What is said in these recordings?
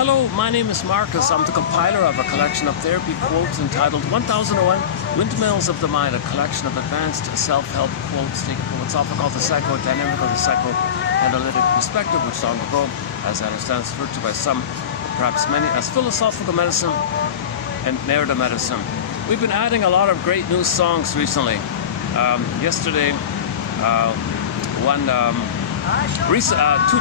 Hello, my name is Marcus. I'm the compiler of a collection of therapy quotes entitled 1001 Windmills of the Mind, a collection of advanced self-help quotes taken from what's often called the psychodynamic or the psychoanalytic perspective, which long ago, as I understand, is referred to by some, perhaps many, as philosophical medicine and narrative medicine. We've been adding a lot of great new songs recently. Yesterday, 2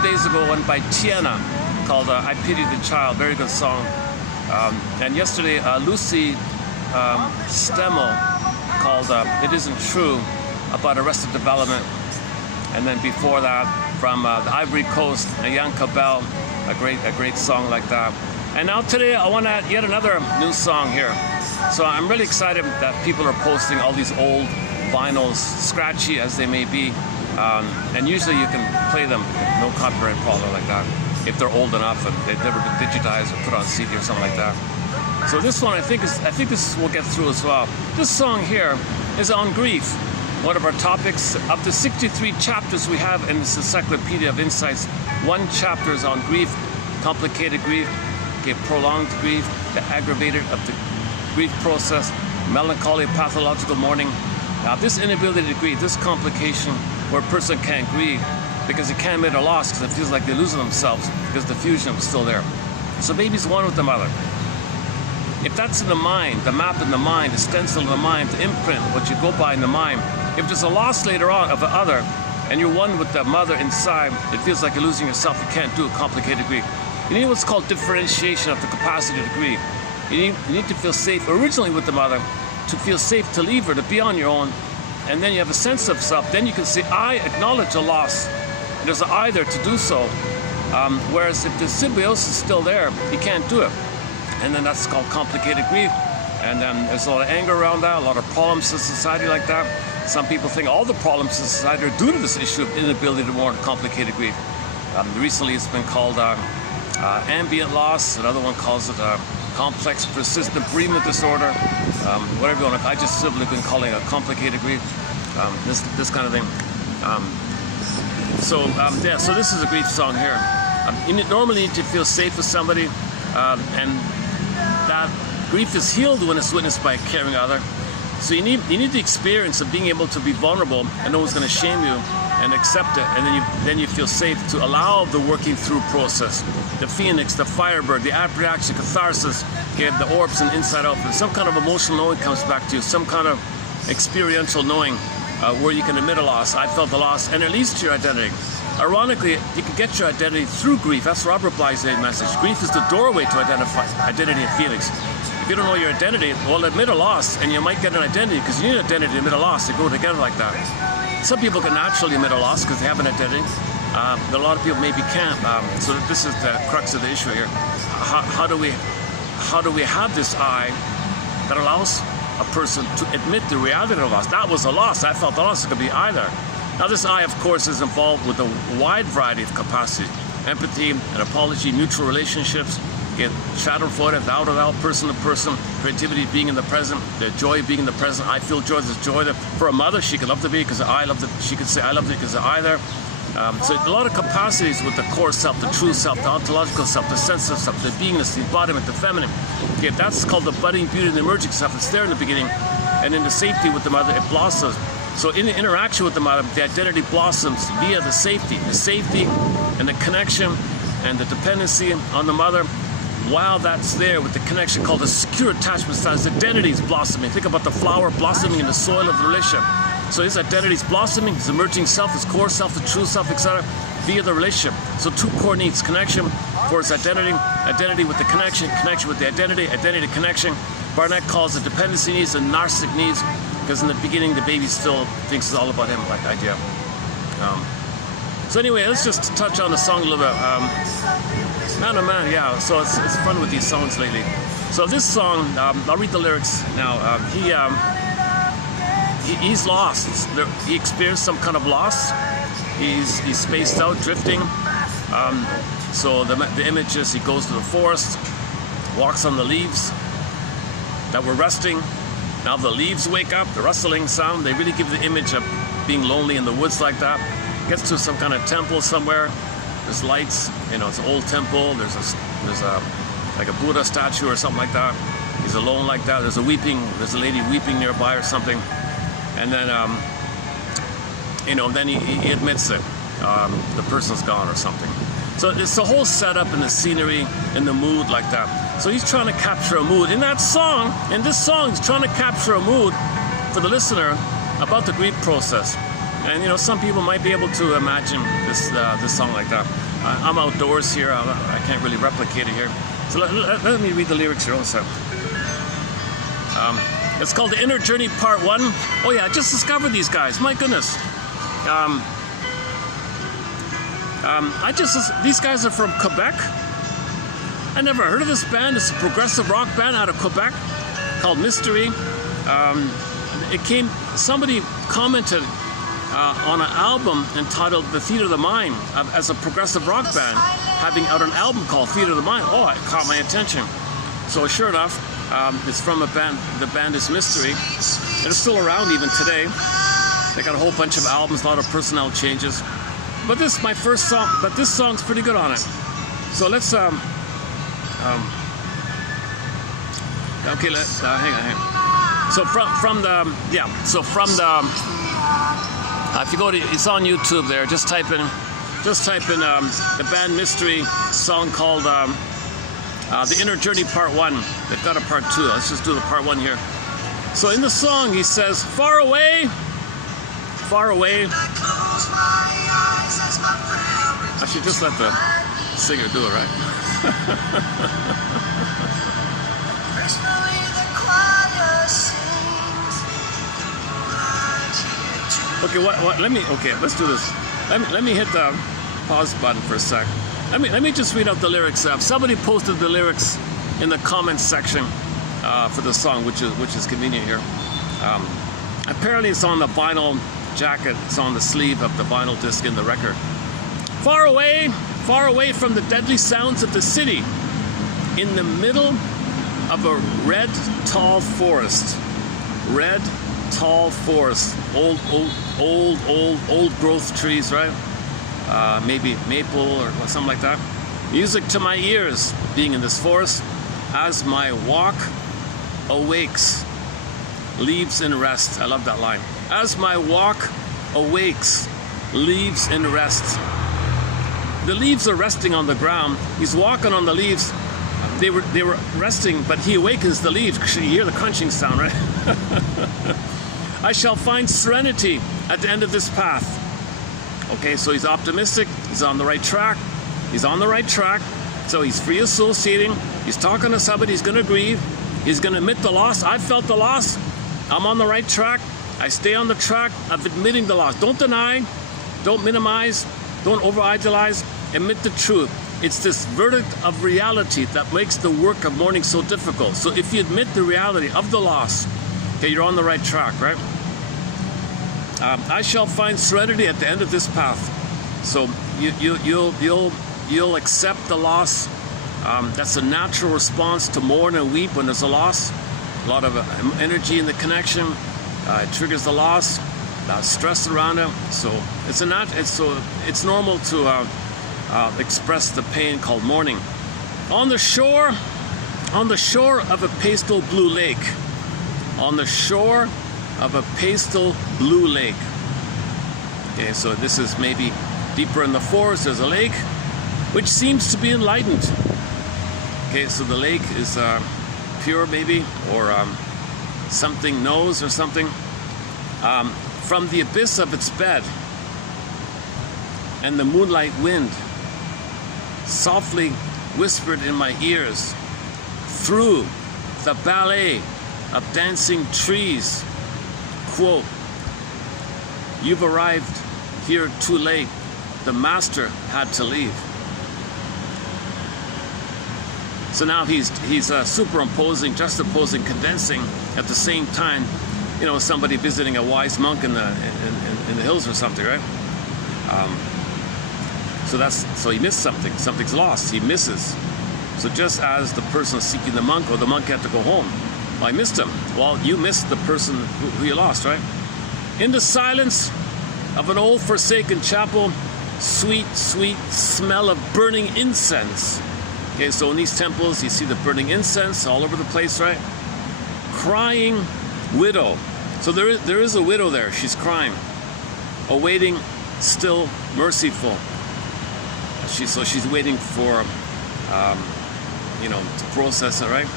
days ago, one by Tiana called I Pity the Child, very good song. And yesterday, Lucy Stemmel called It Isn't True, about Arrested Development. And then before that, from the Ivory Coast, Yanka Bell, a great song like that. And now today, I want to add yet another new song here. So I'm really excited that people are posting all these old vinyls, scratchy as they may be. And usually you can play them, no copyright problem like that, if they're old enough and they've never been digitized or put on CD or something like that. So this one, I think this will get through as well. This song here is on grief, one of our topics. Of the 63 chapters we have in this Encyclopedia of Insights, one chapter is on grief, complicated grief, prolonged grief, the aggravator of the grief process, melancholy, pathological mourning. Now this inability to grieve, this complication where a person can't grieve because they can't admit a loss because it feels like they're losing themselves because the fusion was still there. So baby's one with the mother. If that's in the mind, the map in the mind, the stencil in the mind, the imprint, what you go by in the mind, if there's a loss later on of the other and you're one with the mother inside, it feels like you're losing yourself. You can't do a complicated grief. You need what's called differentiation of the capacity to grieve. You need to feel safe originally with the mother, to feel safe to leave her, to be on your own, and then you have a sense of self. Then you can say, I acknowledge a loss. There's an I there to do so. Whereas if the symbiosis is still there, you can't do it. And then that's called complicated grief. And then there's a lot of anger around that, a lot of problems in society like that. Some people think all the problems in society are due to this issue of inability to mourn complicated grief. Recently it's been called ambient loss. Another one calls it complex persistent bereavement disorder. Whatever you want to, I just simply been calling it a complicated grief. This kind of thing. So this is a grief song here. You normally need to feel safe with somebody, and that grief is healed when it's witnessed by a caring other. So you need the experience of being able to be vulnerable and no one's going to shame you and accept it, and then you feel safe to allow the working through process. The phoenix, the firebird, the reaction, catharsis, the orbs and inside out. Some kind of emotional knowing comes back to you, some kind of experiential knowing where you can admit a loss. I felt the loss, and it leads to your identity. Ironically, you can get your identity through grief. That's Robert Bly's message. Grief is the doorway to identity and feelings. If you don't know your identity, well, admit a loss, and you might get an identity because you need an identity to admit a loss. They go together like that. Some people can naturally admit a loss because they have an identity. But a lot of people maybe can't. So this is the crux of the issue here. How do we have this I that allows a person to admit the reality of the loss? That was a loss. I felt the loss. It could be either. Now this I, of course, is involved with a wide variety of capacity: empathy, an apology, mutual relationships, shadow avoidance, out of out, person to person, creativity, being in the present, the joy of being in the present. I feel joy. There's joy there. For a mother, she could love to be because I love it. She could say I love it because I there. So a lot of capacities with the core self, the true self, the ontological self, the sensitive self, the beingness, the embodiment, the feminine. Okay, that's called the budding beauty and the emerging self. It's there in the beginning, and in the safety with the mother, it blossoms. So in the interaction with the mother, the identity blossoms via the safety and the connection and the dependency on the mother. While that's there with the connection called the secure attachment styles, identity is blossoming. Think about the flower blossoming in the soil of the relationship. So his identity is blossoming, his emerging self, his core self, the true self, etc., via the relationship. So two core needs: connection for his identity, identity with the connection, connection with the identity, identity to connection. Barnett calls it dependency needs and narcissistic needs, because in the beginning the baby still thinks it's all about him, like idea. So anyway, let's just touch on the song a little bit. Man, oh man, yeah. So it's fun with these songs lately. So this song, I'll read the lyrics now. He's lost. He experienced some kind of loss. He's spaced out, drifting. So the image is he goes to the forest, walks on the leaves that were resting. Now the leaves wake up, the rustling sound. They really give the image of being lonely in the woods like that. Gets to some kind of temple somewhere. There's lights. It's an old temple. There's a like a Buddha statue or something like that. He's alone like that. There's a lady weeping nearby or something. And then then he admits that the person's gone or something. So it's the whole setup and the scenery and the mood like that. So he's trying to capture a mood. In this song, he's trying to capture a mood for the listener about the grief process. And some people might be able to imagine this song like that. I'm outdoors here. I can't really replicate it here. So let me read the lyrics here also. It's called The Inner Journey Part 1. Oh yeah, I just discovered these guys. My goodness. These guys are from Quebec. I never heard of this band. It's a progressive rock band out of Quebec called Mystery. Somebody commented on an album entitled The Theater of the Mind as a progressive rock band, having out an album called Theater of the Mind. Oh, it caught my attention. So sure enough, it's from a band. The band is Mystery. It's still around even today. They got a whole bunch of albums, a lot of personnel changes. But this is my first song. But this song's pretty good on it. So let's hang on. So if you go to, it's on YouTube there. Just type in the band Mystery song called The Inner Journey Part 1. They've got a Part 2. Let's just do the Part 1 here. So in the song he says, far away. I should just let the singer do it, right? Okay, let's do this. Let me hit the pause button for a sec. Let me just read out the lyrics. Somebody posted the lyrics in the comments section for the song, which is convenient here. Apparently it's on the vinyl jacket. It's on the sleeve of the vinyl disc in the record. Far away from the deadly sounds of the city, in the middle of a red tall forest. Red tall forest, old growth trees, right? Maybe maple or something like that. Music to my ears, being in this forest, as my walk awakes, leaves in rest. I love that line. As my walk awakes, leaves in rest. The leaves are resting on the ground. He's walking on the leaves. They were resting, but he awakens the leaves. You hear the crunching sound, right? I shall find serenity at the end of this path. Okay, so he's optimistic. He's on the right track. So he's free associating. He's talking to somebody. He's going to grieve. He's going to admit the loss. I felt the loss. I'm on the right track. I stay on the track of admitting the loss. Don't deny. Don't minimize. Don't over-idealize. Admit the truth. It's this verdict of reality that makes the work of mourning so difficult. So if you admit the reality of the loss, okay, you're on the right track, right? I shall find serenity at the end of this path. So you'll accept the loss. That's a natural response to mourn and weep when there's a loss. A lot of energy in the connection. It triggers the loss. Stress around it. So it's normal to express the pain called mourning. On the shore of a pastel blue lake. On the shore of a pastel blue lake. Okay, so this is maybe deeper in the forest. There's a lake which seems to be enlightened. Okay, so the lake is pure maybe, or something knows or something. From the abyss of its bed, and the moonlight wind softly whispered in my ears, through the ballet of dancing trees, quote, you've arrived here too late, the master had to leave. So now he's superimposing, juxtaposing, condensing at the same time, you know, somebody visiting a wise monk in the hills or something, right? So he missed something. Something's lost. He misses. So just as the person seeking the monk, or the monk had to go home, well, I missed him. Well, you missed the person who you lost, right? In the silence of an old forsaken chapel, sweet, sweet smell of burning incense. Okay, so in these temples, you see the burning incense all over the place, right? Crying widow. So there is a widow there. She's crying, awaiting still merciful. So she's waiting for, to process it, right?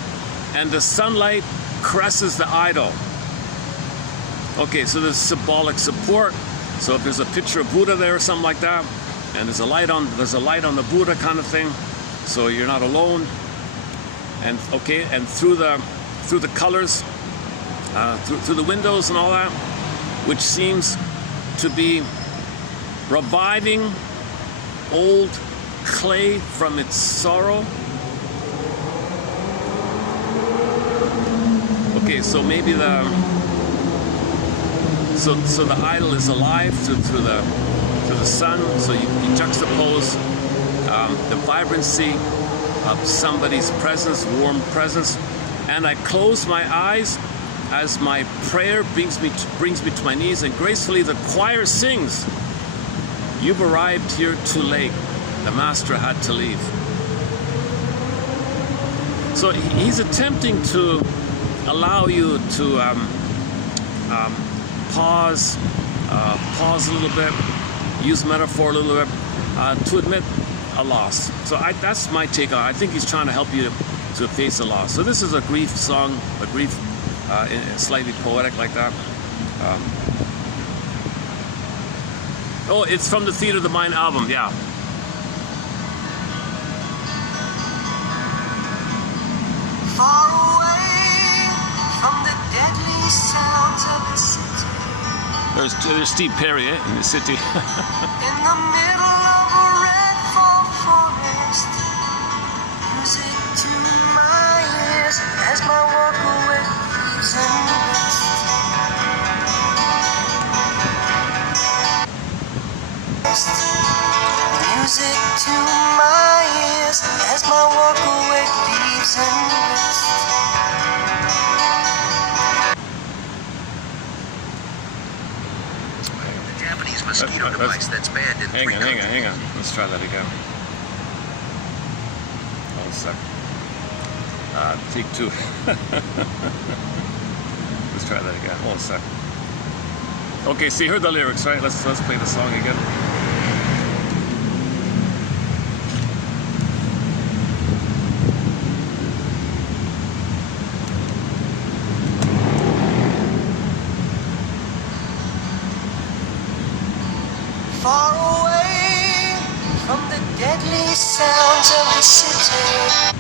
And the sunlight caresses the idol. Okay, so there's symbolic support. So if there's a picture of Buddha there or something like that, and there's a light on the Buddha kind of thing, so you're not alone. And okay, and through the colors, through the windows and all that, which seems to be reviving old clay from its sorrow. Okay, so maybe the idol is alive through the sun. So you juxtapose the vibrancy of somebody's presence, warm presence, and I close my eyes as my prayer brings me to my knees, and gracefully the choir sings, "You've arrived here too late. The master had to leave." So he's attempting to allow you to pause a little bit, use metaphor a little bit, to admit a loss. So that's my take on it. I think he's trying to help you to face a loss. So this is a grief song, slightly poetic like that. Oh, it's from the Theater of the Mind album, yeah. Far away from the deadly sounds of the city. There's Steve Perry in the city. In the middle of a red fall forest, music to my ears as my walk away leaves in mist. Music to my ears as my walk away leaves in mist. The Japanese mosquito device that's banned in Hang on. Let's try that again. Hold a sec. Take two. Let's try that again. Hold a sec. Okay, so you heard the lyrics, right? Let's play the song again. Far away from the deadly sounds of the city.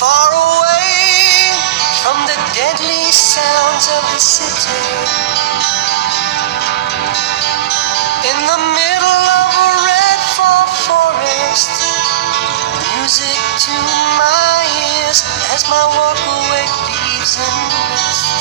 Far away from the deadly sounds of the city. In the middle of a red fall forest, music to my ears as my walk away leaves in mist.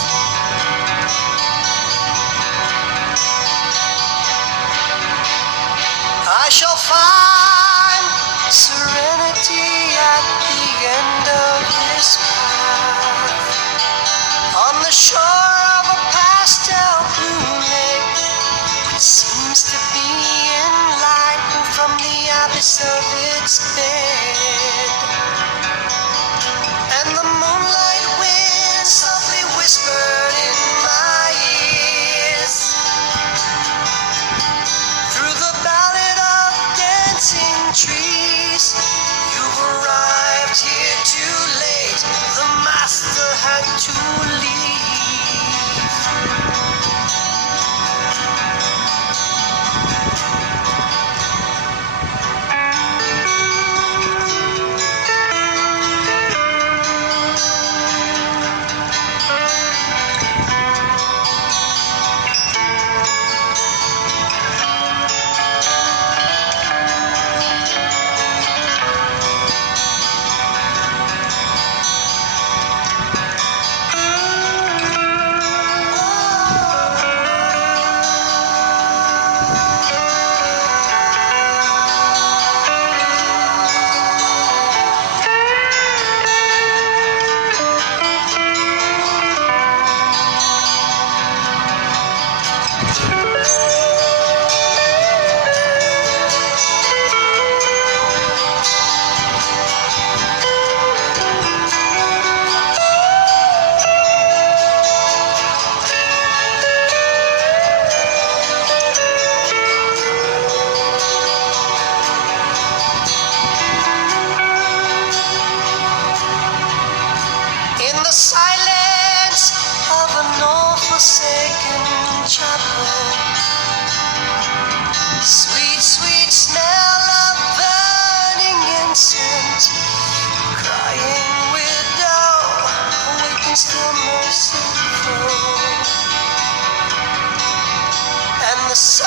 the sunlight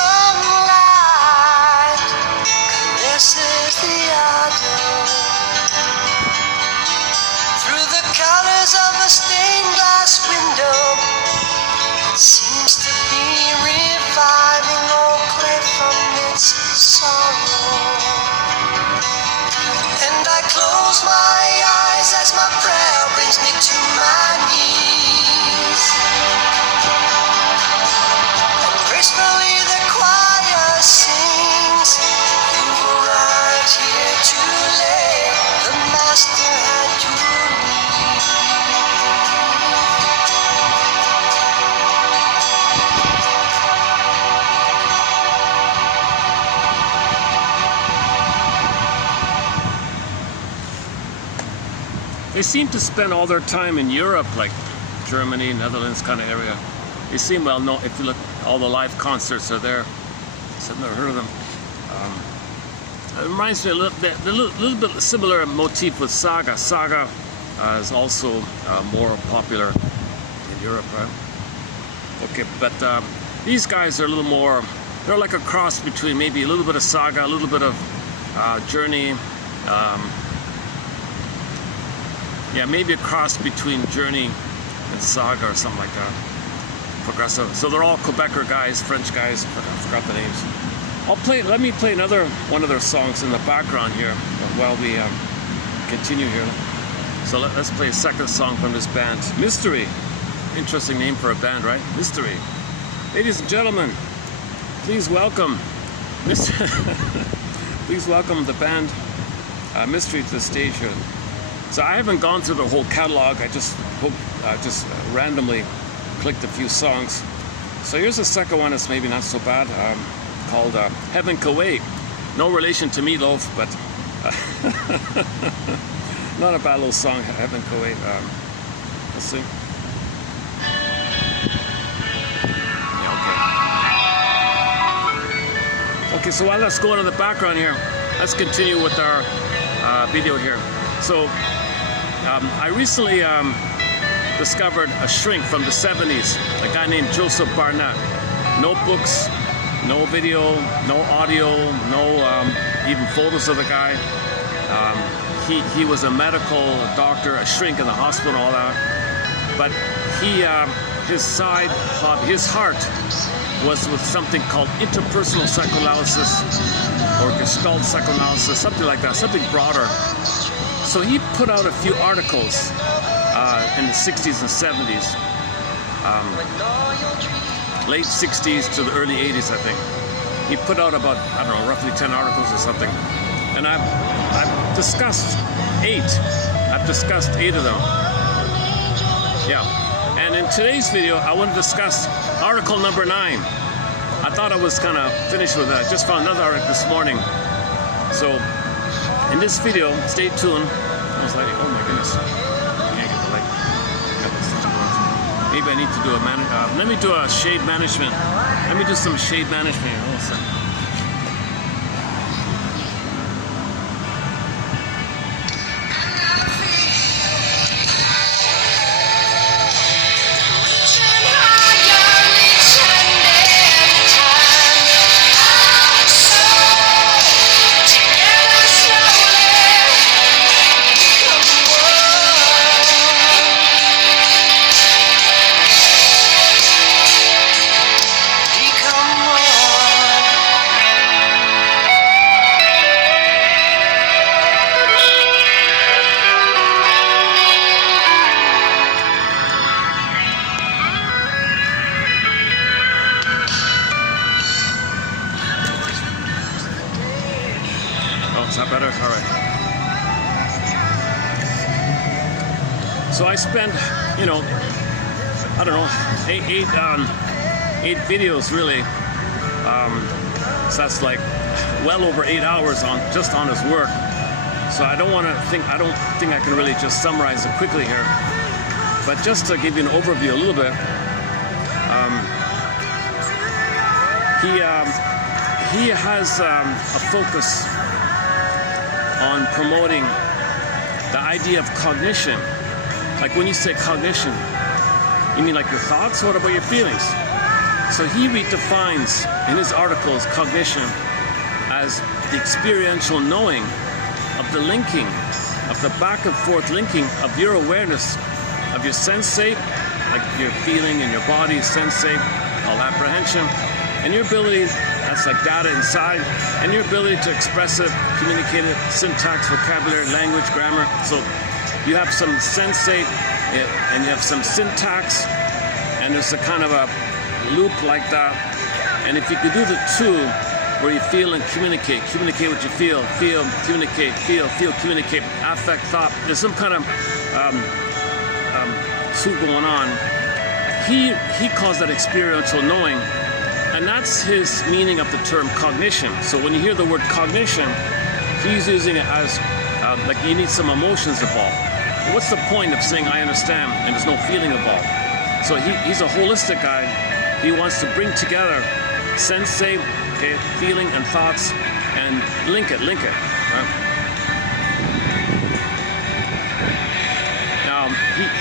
caresses the autumn. Through the colors of the stained glass window, it seems to be reviving old clay from its sorrow. And I close my eyes as my prayer brings me to my knees. And gracefully the choir sings, you arrived here too late, the master had to leave. They seem to spend all their time in Europe, like Germany, Netherlands kind of area. They seem well known. If you look, all the live concerts are there. So I've never heard of them. It reminds me a little bit similar motif with Saga. Saga is also more popular in Europe, right? Okay, but these guys are a little more. They're like a cross between maybe a little bit of Saga, a little bit of Journey. Yeah, maybe a cross between Journey and Saga or something like that. Progressive. So they're all Quebecer guys, French guys. I forgot the names. Let me play another one of their songs in the background here while we continue here. So let's play a second song from this band, Mystery. Interesting name for a band, right? Mystery. Ladies and gentlemen, please welcome please welcome the band Mystery to the stage here. So I haven't gone through the whole catalog. I just randomly clicked a few songs. So here's the second one that's maybe not so bad, called Heaven Kuwait. No relation to Meatloaf, but not a bad little song, Heaven Kuwait. Let's see. Yeah, okay. Okay, so while that's going in the background here, let's continue with our video here. So I recently discovered a shrink from the 70s, a guy named Joseph Barnett. No books, no video, no audio, no even photos of the guy. He was a medical doctor, a shrink in the hospital and all that. But his heart was with something called interpersonal psychoanalysis or Gestalt psychoanalysis, something like that, something broader. So he put out a few articles in the 60s and 70s, late 60s to the early 80s, I think. He put out about, I don't know, roughly 10 articles or something. And I've discussed 8. I've discussed 8 of them. Yeah. And in today's video, I want to discuss article number 9. I thought I was kind of finished with that. I just found another article this morning. So in this video, stay tuned. I was like, oh my goodness. I can't get the light. Maybe I need to do let me do a shade management. Let me do some shade management here. Hold on a second. Is that better? All right. So I spent, I don't know, eight videos really. So that's like well over 8 hours just on his work. So I don't think I can really just summarize it quickly here. But just to give you an overview a little bit, he has a focus on promoting the idea of cognition. Like when you say cognition, you mean like your thoughts? What about your feelings? So he redefines in his articles cognition as the experiential knowing of the linking, of the back and forth linking of your awareness of your sensate, like your feeling in your body, sensate, called apprehension, and your ability, that's like data inside, and your ability to express it, communicate it, syntax, vocabulary, language, grammar. So you have some sensate and you have some syntax, and there's a kind of a loop like that. And if you could do the two, where you feel and communicate what you feel, communicate, feel, communicate, affect, thought, there's some kind of two going on. He calls that experiential knowing, and that's his meaning of the term cognition. So when you hear the word cognition, he's using it as like you need some emotions involved. What's the point of saying I understand and there's no feeling involved? So he's a holistic guy. He wants to bring together sensate, okay, feeling and thoughts, and link it. Right? Now,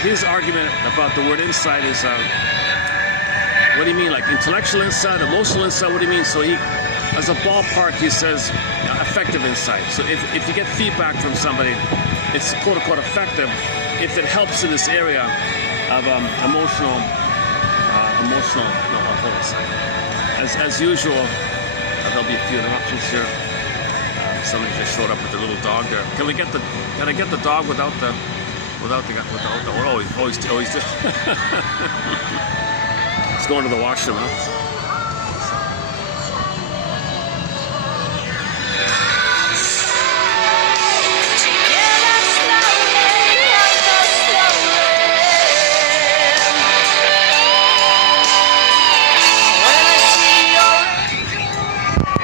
his argument about the word insight is, what do you mean, like intellectual insight, emotional insight, what do you mean? So he, as a ballpark, he says effective insight. So if you get feedback from somebody, it's quote unquote effective if it helps in this area of emotional, no, hold on a second. As usual, there'll be a few interruptions here. Somebody just showed up with their little dog there. Can I get the dog without the always do. It's going to the washroom, huh?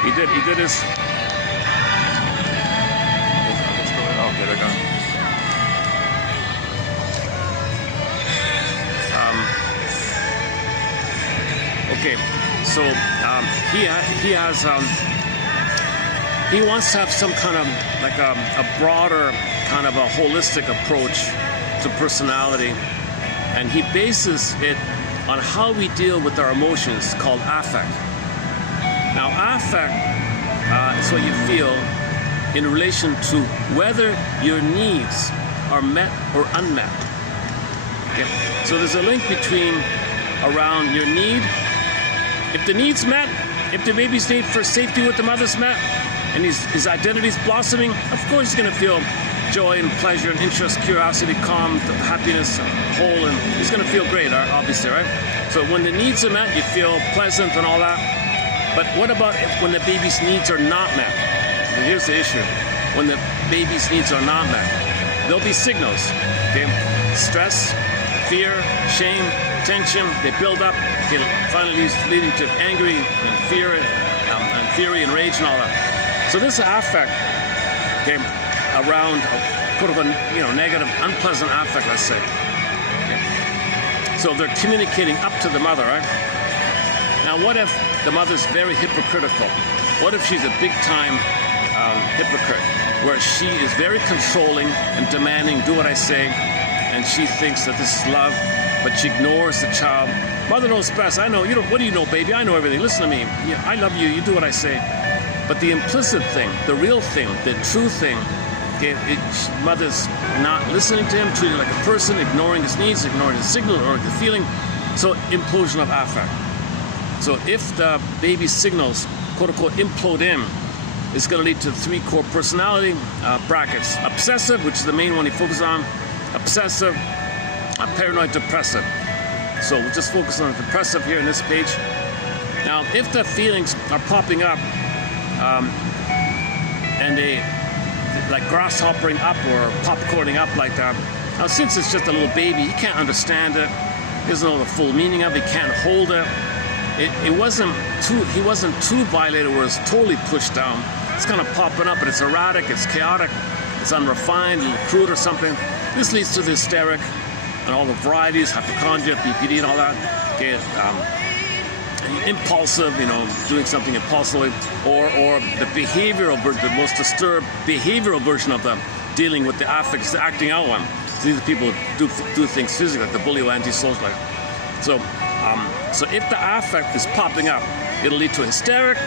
He did his. Okay, they're gone. Okay, so he wants to have some kind of like a broader kind of a holistic approach to personality, and he bases it on how we deal with our emotions, called affect. Now, affect is what you feel in relation to whether your needs are met or unmet. Okay? So there's a link between around your need. If the need's met, if the baby's need for safety with the mother's met, and his identity's blossoming, of course he's going to feel joy and pleasure and interest, curiosity, calm, happiness, whole, and he's going to feel great, obviously, right? So when the needs are met, you feel pleasant and all that. But what about when the baby's needs are not met? And here's the issue. When the baby's needs are not met, there'll be signals. Okay? Stress, fear, shame, tension, they build up. Okay? Finally leading to angry and fear and fury and rage and all that. So this affect, okay, around sort of a negative, unpleasant affect, let's say. Okay? So they're communicating up to the mother, right? Now, what if the mother's very hypocritical? What if she's a big-time hypocrite, where she is very controlling and demanding, do what I say, and she thinks that this is love, but she ignores the child. Mother knows best. I know. What do you know, baby? I know everything. Listen to me. Yeah, I love you. You do what I say. But the implicit thing, the real thing, the true thing, okay, mother's not listening to him, treating him like a person, ignoring his needs, ignoring his signal, ignoring the feeling. So implosion of affect. So if the baby's signals, quote unquote, implode in, it's going to lead to three core personality brackets. Obsessive, which is the main one he focuses on. Obsessive, paranoid, depressive. So we'll just focus on the depressive here in this page. Now, if the feelings are popping up and they like grasshoppering up or popcorning up like that, now since it's just a little baby, he can't understand it. He doesn't know the full meaning of it. He can't hold it. He wasn't too violated where it's totally pushed down. It's kind of popping up, but it's erratic, it's chaotic, it's unrefined, a little crude or something. This leads to the hysteric and all the varieties, hypochondria, BPD and all that. Okay, impulsive, doing something impulsively, or the behavioral, the most disturbed behavioral version of them, dealing with the affect, the acting out one. So these are people who do things physically, like the bully or antisocial. So So if the affect is popping up, it'll lead to hysteric,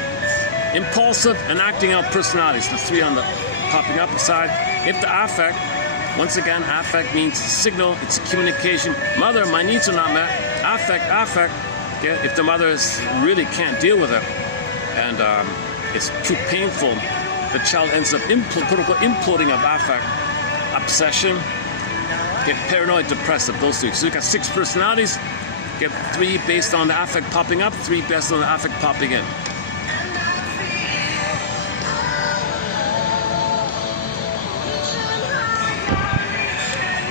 impulsive, and acting out personalities. The three on the popping up side. If the affect, once again, affect means signal, it's communication. Mother, my needs are not met. Affect. Okay? If the mother really can't deal with it, and it's too painful, the child ends up imploding of affect, obsession, get paranoid, depressive, those three. So you got 6 personalities, get 3 based on the affect popping up, 3 based on the affect popping in.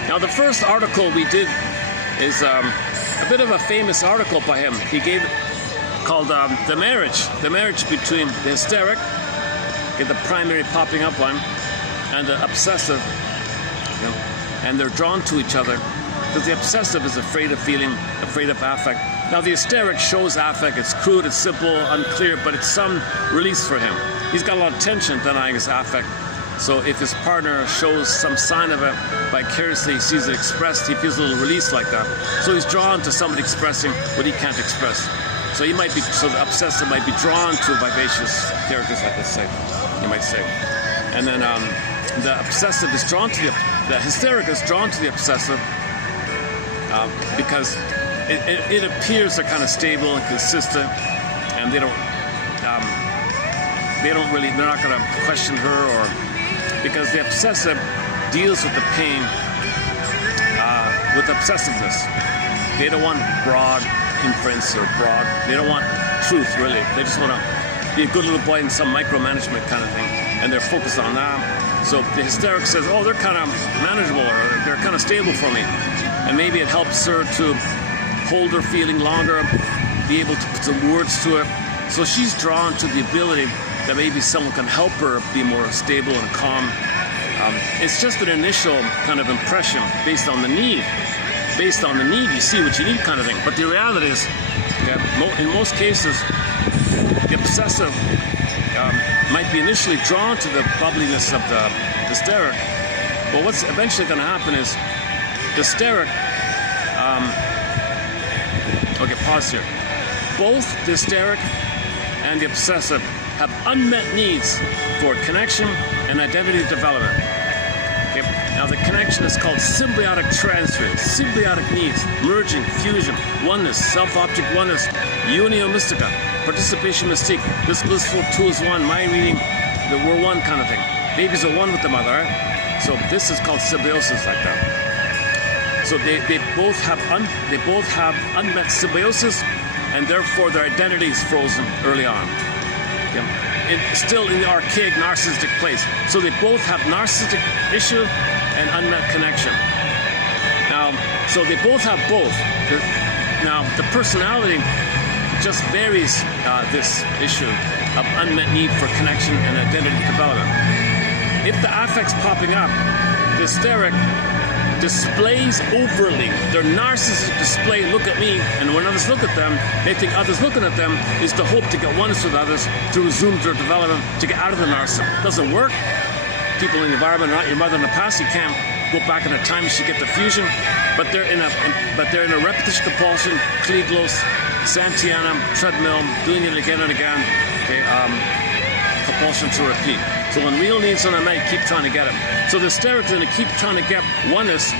Now the first article we did is a bit of a famous article by him. He gave it called the marriage between the hysteric, okay, the primary popping up one, and the obsessive, you know, and they're drawn to each other because the obsessive is afraid of feeling, afraid of affect. Now the hysteric shows affect. It's crude, it's simple, unclear, but it's some release for him. He's got a lot of tension denying his affect. So if his partner shows some sign of it, vicariously sees it expressed, he feels a little release like that. So he's drawn to somebody expressing what he can't express. So the obsessive might be drawn to vivacious characters, like let's say, you might say. And then the obsessive is drawn to the hysteric is drawn to the obsessive because it appears they're kind of stable and consistent, and they're not going to question her, or because the obsessive deals with the pain with obsessiveness. They don't want broad inference or broad. They don't want truth, really. They just want to be a good little boy in some micromanagement kind of thing, and they're focused on that. So the hysteric says, oh, they're kind of manageable, or they're kind of stable for me, and maybe it helps her to hold her feeling longer, be able to put some words to it. So she's drawn to the ability that maybe someone can help her be more stable and calm. It's just an initial kind of impression based on the need. Based on the need, you see what you need kind of thing. But the reality is that in most cases, the obsessive might be initially drawn to the bubbliness of the hysteric. But what's eventually going to happen is the hysteric, okay, pause here. Both the hysteric and the obsessive have unmet needs for connection and identity development. Okay. Now the connection is called symbiotic transfer, symbiotic needs, merging, fusion, oneness, self-object oneness, unio mystica, participation mystique, this blissful two is one, mind reading, that we're one kind of thing. Babies are one with the mother, right? So this is called symbiosis like that. So they both have unmet symbiosis, and therefore their identity is frozen early on. It's still in the archaic narcissistic place. So they both have narcissistic issue and unmet connection. Now, so they both have both. Now, the personality just varies this issue of unmet need for connection and identity development. If the affect's popping up, the hysteric displays overtly. Their narcissistic display, look at me, and when others look at them, they think others looking at them is the hope to get oneness with others, to resume their development, to get out of the narcissism. Doesn't work. People in the environment are not your mother in the past. You can't go back in the time she get the fusion, but they're in a repetition compulsion, Klieglos, Santiana, treadmill, doing it again and again. Okay, compulsion to repeat. So when real needs are not met, you keep trying to get them. So the hysterics are going to keep trying to get oneness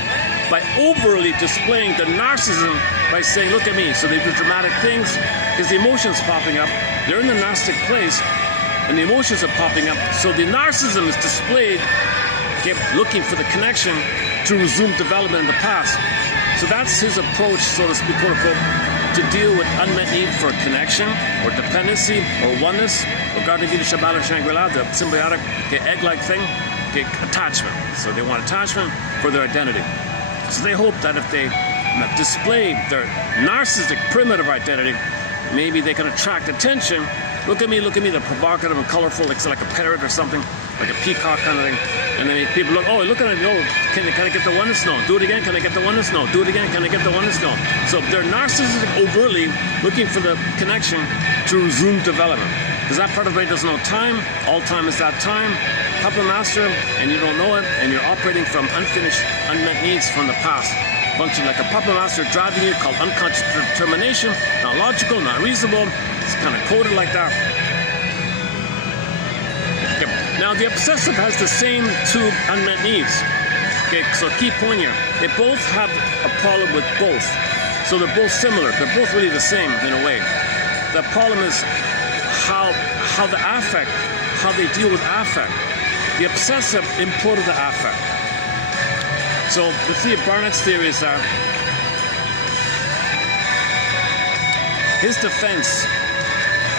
by overly displaying the narcissism by saying, look at me. So they do dramatic things because the emotions popping up. They're in the narcissistic place and the emotions are popping up. So the narcissism is displayed, kept looking for the connection to resume development in the past. So that's his approach, so to speak, quote unquote, to deal with unmet need for connection or dependency or oneness, or Garden Vida Shabbat Shangri-La, the symbiotic egg-like thing, attachment. So they want attachment for their identity. So they hope that if they display their narcissistic primitive identity, maybe they can attract attention. Look at me, they're provocative and colorful, like a parrot or something, like a peacock kind of thing. And then people look, oh, look at it, oh, can I get the oneness? No. Do it again, can I get the oneness? No. Do it again, can I get the oneness? No. So they're narcissistic overtly looking for the connection to resume development. Because that part of the brain doesn't know time, all time is that time. Puppet master, and you don't know it, and you're operating from unfinished, unmet needs from the past. function like a puppet master driving you, called unconscious determination, not logical, not reasonable. It's kind of coded like that. Okay. Now the obsessive has the same two unmet needs. Okay, so key point here, they both have a problem with both. So they're both similar, they're both really the same in a way. The problem is how the affect, how they deal with affect. The obsessive imploded the affect. So the theory, Barnett's theory is that his defense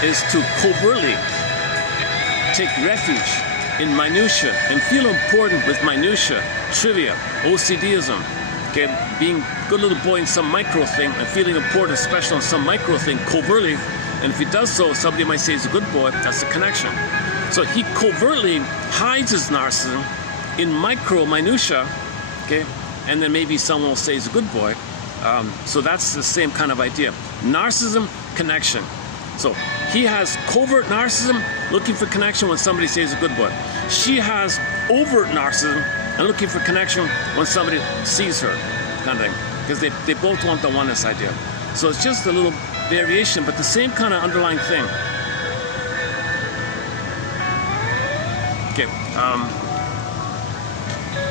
is to covertly take refuge in minutia and feel important with minutia, trivia, OCDism, okay, being a good little boy in some micro thing and feeling important, special in some micro thing covertly. And if he does so, somebody might say he's a good boy. That's the connection. So he covertly hides his narcissism in micro minutia, okay, and then maybe someone will say he's a good boy. So that's the same kind of idea. Narcissism, connection. So he has covert narcissism, looking for connection when somebody says he's a good boy. She has overt narcissism and looking for connection when somebody sees her, kind of thing. Because they both want the oneness idea. So it's just a little variation, but the same kind of underlying thing. Okay.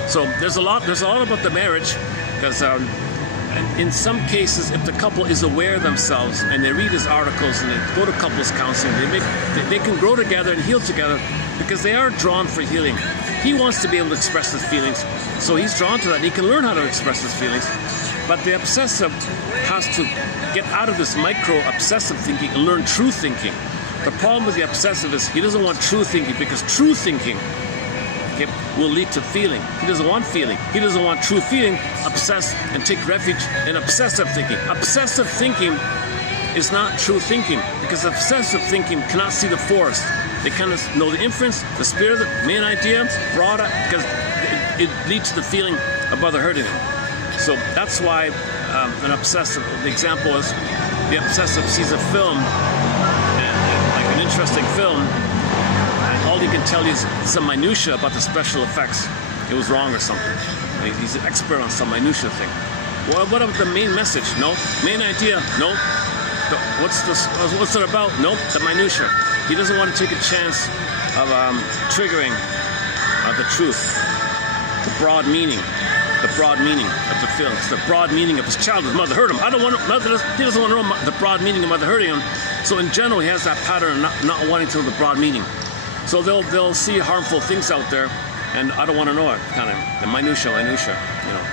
So there's a lot about the marriage, because in some cases, if the couple is aware of themselves and they read his articles and they go to couples counseling, they can grow together and heal together because they are drawn for healing. He wants to be able to express his feelings, so he's drawn to that. And he can learn how to express his feelings, but the obsessive has to get out of this micro obsessive thinking and learn true thinking. The problem with the obsessive is he doesn't want true thinking, because true thinking, okay, will lead to feeling. He doesn't want feeling. He doesn't want true feeling. Obsess and take refuge in obsessive thinking. Obsessive thinking is not true thinking, because obsessive thinking cannot see the forest. They cannot know the inference, the spirit, the main idea, broader, because it leads to the feeling of other hurting him. So that's why an obsessive, the example is the obsessive sees a film, and like an interesting film, all he can tell you is some minutia about the special effects. It was wrong or something. He's an expert on some minutia thing. Well, what about the main message? No. Main idea? No. What's it about? Nope. The minutia. He doesn't want to take a chance of triggering the truth, the broad meaning of the feelings, the broad meaning of his childhood. Mother hurt him. He doesn't want to know the broad meaning of mother hurting him. So in general, he has that pattern of not wanting to know the broad meaning. So they'll see harmful things out there, and I don't want to know it, kind of the minutia, you know.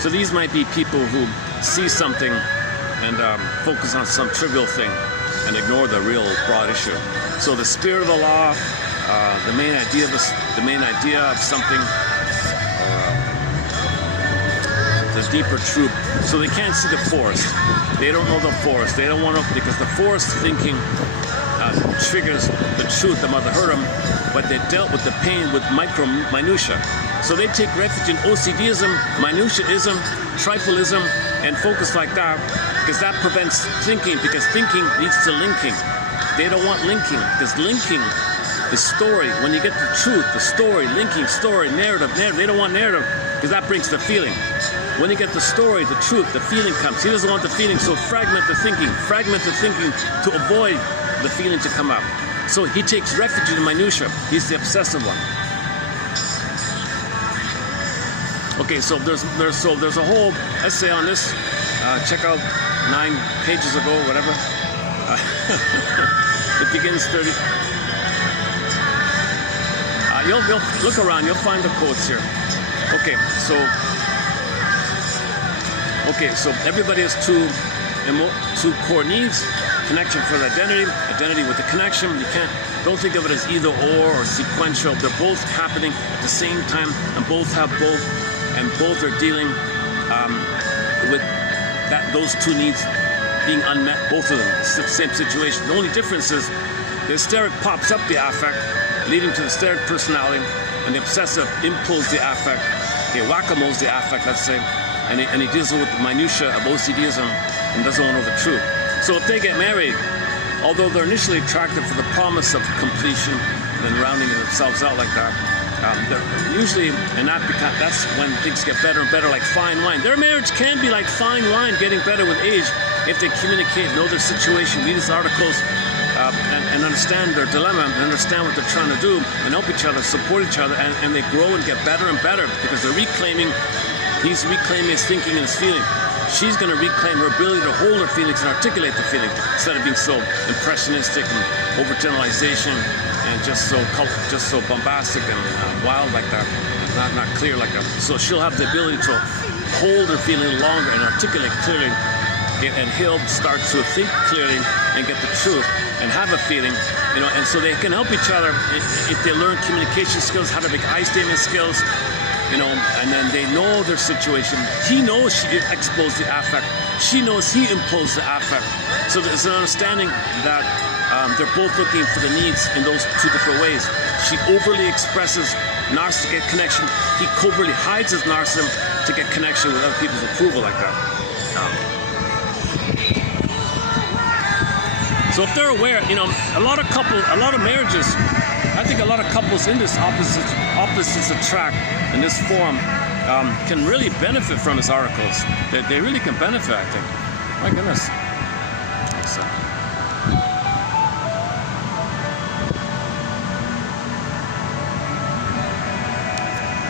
So these might be people who see something and focus on some trivial thing and ignore the real broad issue. So the spirit of the law, the main idea of something, the deeper truth. So they can't see the forest. They don't know the forest. They don't want to, because the forest thinking triggers the truth that mother hurt them, but they dealt with the pain with minutia. So they take refuge in OCDism, minutiaism, trifleism, and focus like that, because that prevents thinking, because thinking leads to linking. They don't want linking, because linking is story. When you get the truth, the story, linking, story, narrative, they don't want narrative, because that brings the feeling. When you get the story, the truth, the feeling comes. He doesn't want the feeling, so fragment the thinking to avoid the feeling to come out. So he takes refuge in minutia. He's the obsessive one. Okay, so there's a whole essay on this. Check out 9 pages ago, whatever. It begins 30. You'll look around. You'll find the quotes here. Okay, so everybody has two core needs: connection for the identity with the connection. Don't think of it as either or sequential. They're both happening at the same time, and both have both, and both are dealing with those two needs being unmet. Both of them, same situation. The only difference is the hysteric pops up the affect, leading to the hysteric personality, and the obsessive implodes the affect. Okay, whack-a-moles the affect, let's say, and he deals with the minutia of OCDism and doesn't want to know the truth. So if they get married, although they're initially attracted for the promise of completion and then rounding themselves out like that, Usually, and that's when things get better and better, like fine wine. Their marriage can be like fine wine, getting better with age, if they communicate, know their situation, read his articles, and understand their dilemma, and understand what they're trying to do, and help each other, support each other, and they grow and get better and better, because he's reclaiming his thinking and his feeling. She's going to reclaim her ability to hold her feelings and articulate the feeling, instead of being so impressionistic and overgeneralization and just so bombastic and wild like that, not clear like that. So she'll have the ability to hold her feeling longer and articulate clearly, and he'll start to think clearly and get the truth and have a feeling, and so they can help each other if they learn communication skills, how to make I statement skills, and then they know their situation. He knows she exposed the affect. She knows he imposed the affect. So there's an understanding that they're both looking for the needs in those two different ways. She overly expresses narcissistic connection. He covertly hides his narcissism to get connection with other people's approval like that. So if they're aware, a lot of marriages, I think a lot of couples in this opposites attract in this form can really benefit from his articles. They really can benefit, I think. My goodness. So.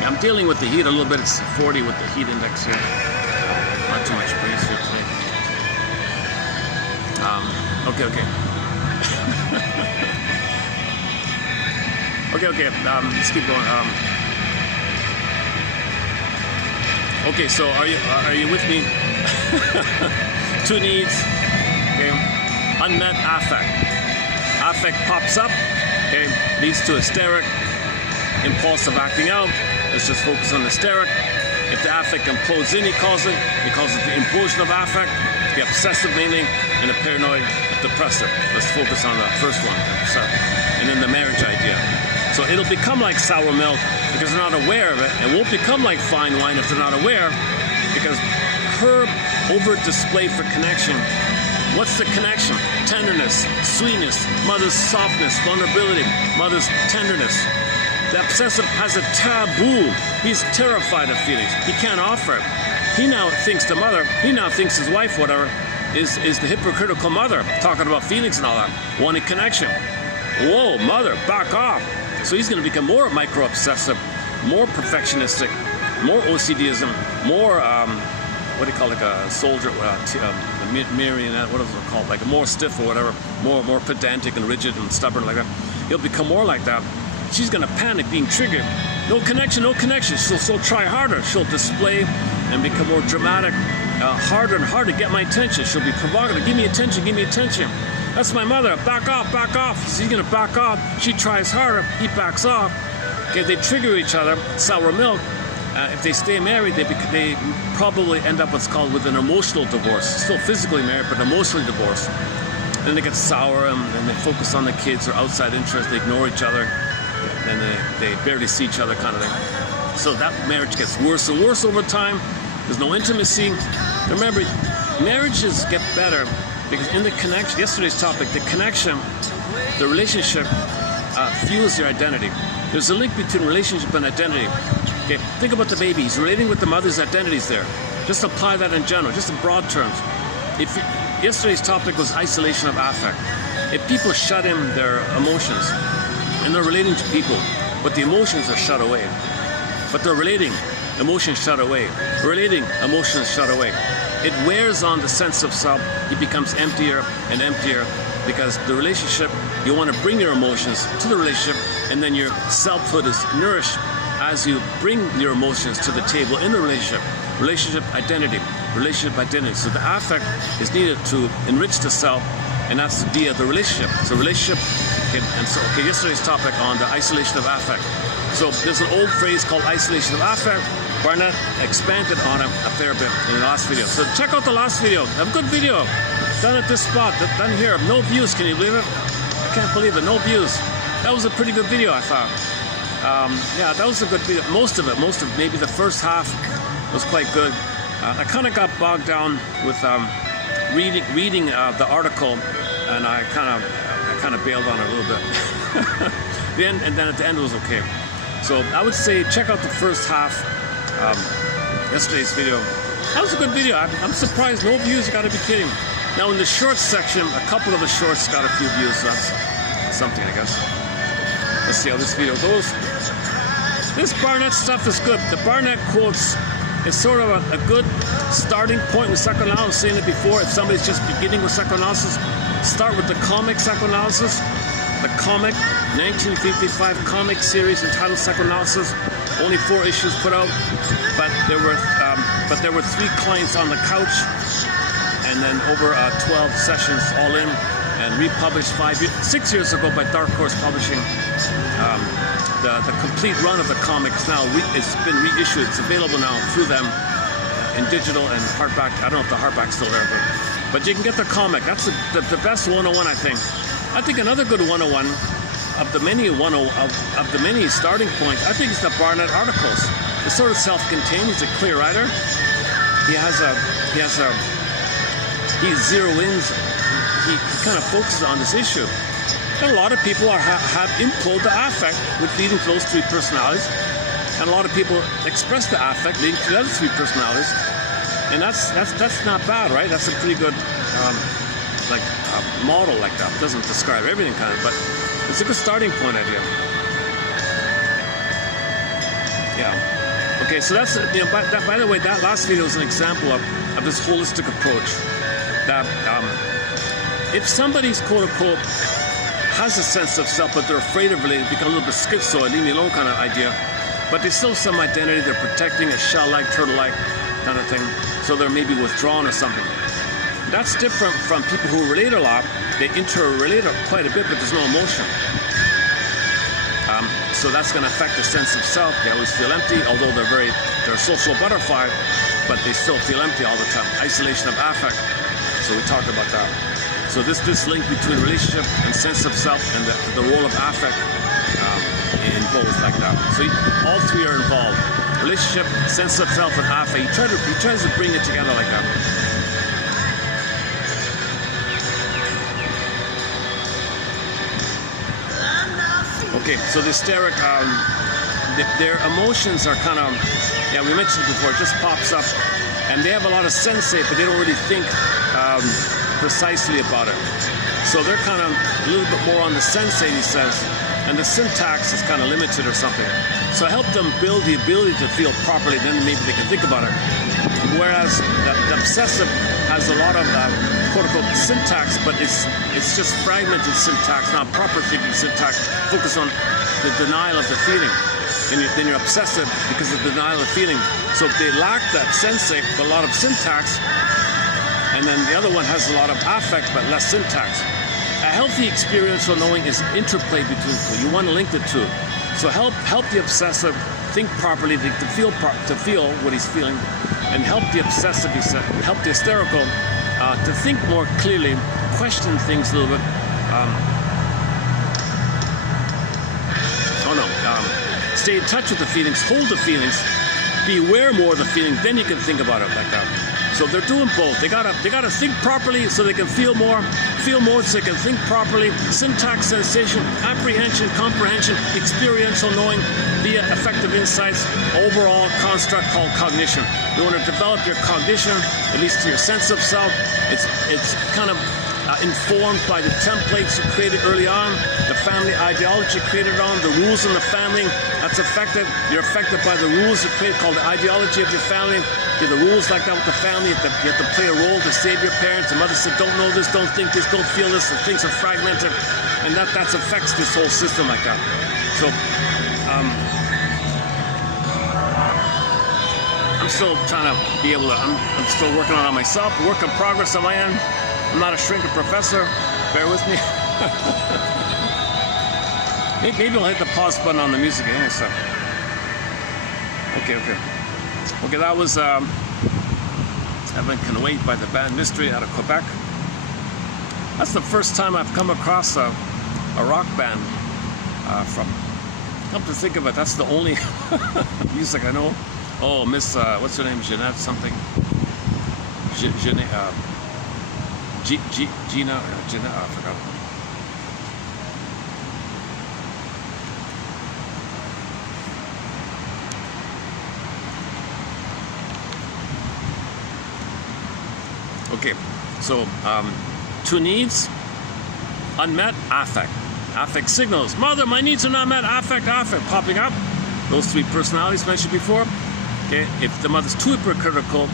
I'm dealing with the heat a little bit. It's 40 with the heat index here. Not too much breeze here today. Okay. Okay. Let's keep going. Okay, so are you with me? Two needs. Okay. Unmet affect. Affect pops up. Okay, leads to hysteric, impulsive acting out. Let's just focus on the hysteric. If the affect implodes in, he calls it the implosion of affect, the obsessive mainly, and the paranoid depressive. Let's focus on the first one, and then the marriage idea. So it'll become like sour milk because they're not aware of it, and won't become like fine wine if they're not aware, because her overt display for connection. What's the connection? Tenderness, sweetness, mother's softness, vulnerability, mother's tenderness. The obsessive has a taboo. He's terrified of feelings. He can't offer it. He now thinks the mother, his wife, whatever, is the hypocritical mother, talking about feelings and all that, wanting connection. Whoa, mother, back off. So he's going to become more micro-obsessive, more perfectionistic, more OCDism, more, what do you call it, like a soldier, marionette, what is it called, like more stiff or whatever, more pedantic and rigid and stubborn like that. He'll become more like that. She's going to panic being triggered. No connection. She'll try harder. She'll display and become more dramatic, harder and harder to get my attention. She'll be provocative. Give me attention. That's my mother. Back off. So he's going to back off. She tries harder. He backs off. Okay, they trigger each other. Sour milk. If they stay married, they probably end up what's called with an emotional divorce. Still physically married, but emotionally divorced. Then they get sour and they focus on the kids or outside interests. They ignore each other. And they barely see each other kind of thing. So that marriage gets worse and worse over time. There's no intimacy. Remember, marriages get better because in the connection, yesterday's topic, the connection, the relationship fuels your identity. There's a link between relationship and identity. Okay, think about the baby. He's relating with the mother's identities there. Just apply that in general, just in broad terms. Yesterday's topic was isolation of affect. If people shut in their emotions, and they're relating to people, but the emotions are shut away. But they're relating, emotions shut away. Relating, emotions shut away. It wears on the sense of self. It becomes emptier and emptier because the relationship, you want to bring your emotions to the relationship, and then your selfhood is nourished as you bring your emotions to the table in the relationship. Relationship identity. So the affect is needed to enrich the self, and that's via the relationship. So relationship, yesterday's topic on the isolation of affect. So there's an old phrase called isolation of affect. Barnett expanded on it a fair bit in the last video. So check out the last video. A good video. Done at this spot, done here. No views, can you believe it? I can't believe it, no views. That was a pretty good video, I thought. Yeah, that was a good video. Most of maybe the first half was quite good. I kind of got bogged down with reading the article, and I kind of bailed on it a little bit. And then at the end it was okay. So I would say check out the first half. Yesterday's video. That was a good video. I'm surprised no views. You got to be kidding. Now in the shorts section, a couple of the shorts got a few views. So that's something, I guess. Let's see how this video goes. This Barnett stuff is good. The Barnett quotes is sort of a good starting point with psychoanalysis. I was saying it before. If somebody's just beginning with psychoanalysis, start with the comic psychoanalysis. The comic 1955 comic series entitled Psychoanalysis. Only 4 issues put out, but there were 3 clients on the couch, and then over 12 sessions all in, and republished 6 years ago by Dark Horse Publishing. The complete run of the comics now it's been reissued. It's available now through them in digital and hardback. I don't know if the hardback's still there, but you can get the comic. That's the best 101, I think. I think another good 101 of the many starting points, I think it's the Barnett articles. It's sort of self-contained. He's a clear writer. He zero ins. He kind of focuses on this issue. And a lot of people have imploded the affect with leading to those 3 personalities, and a lot of people express the affect leading to the other 3 personalities, and that's not bad, right? That's a pretty good model like that. It doesn't describe everything, kind of, but it's a good starting point idea. Yeah. Okay, so that's by the way, that last video is an example of this holistic approach. That if somebody's quote unquote has a sense of self, but they're afraid of relating, become a little bit schizoid, leave me alone kind of idea, but there's still some identity they're protecting, a shell-like, turtle-like kind of thing, so they're maybe withdrawn or something. That's different from people who relate a lot. They interrelate quite a bit, but there's no emotion. So that's going to affect the sense of self. They always feel empty, although they're a social butterfly, but they still feel empty all the time. Isolation of affect. So we talked about that. So this link between relationship and sense of self and the role of affect in both like that. So all 3 are involved. Relationship, sense of self, and affect. He tries to bring it together like that. Okay, so the hysteric, their emotions are kind of, we mentioned it before, it just pops up. And they have a lot of sensate, but they don't really think precisely about it. So they're kind of a little bit more on the sensate, he says, and the syntax is kind of limited or something. So help them build the ability to feel properly, then maybe they can think about it. Whereas the obsessive has a lot of quote-unquote syntax, but it's just fragmented syntax, not proper thinking syntax, focus on the denial of the feeling. Then you're obsessive because of the denial of feeling. So if they lack that sensate, a lot of syntax, and then the other one has a lot of affect but less syntax. A healthy experiential knowing is interplay between the 2. You want to link the 2. So help the obsessive think properly, to feel what he's feeling, and help the obsessive, help the hysterical to think more clearly, question things a little bit. Stay in touch with the feelings, hold the feelings, be aware more of the feeling, then you can think about it like that. So they're doing both. They gotta think properly so they can feel more so they can think properly. Syntax, sensation, apprehension, comprehension, experiential knowing via effective insights, overall construct called cognition. You want to develop your cognition, at least to your sense of self. It's kind of informed by the templates you created early on, the family ideology created on, the rules in the family. That's affected. You're affected by the rules you created called the ideology of your family. The rules like that with the family. You have to play a role to save your parents. The mother said, don't know this, don't think this, don't feel this. And things are fragmented. And that affects this whole system like that. So, I'm still trying to be able to, I'm still working on it myself. Work in progress on my end. I'm not a shrinking professor. Bear with me. Maybe I'll hit the pause button on the music anyway. So. Okay, that was Evan Can Wait by the band Mystery out of Quebec. That's the first time I've come across a rock band from. Come to think of it, that's the only music I know. Oh, Miss, what's her name? Jeanette something. Gina, I forgot. Okay, so 2 needs, unmet, affect. Affect signals. Mother, my needs are not met. Affect, popping up. Those 3 personalities mentioned before. Okay, if the mother's too hypocritical,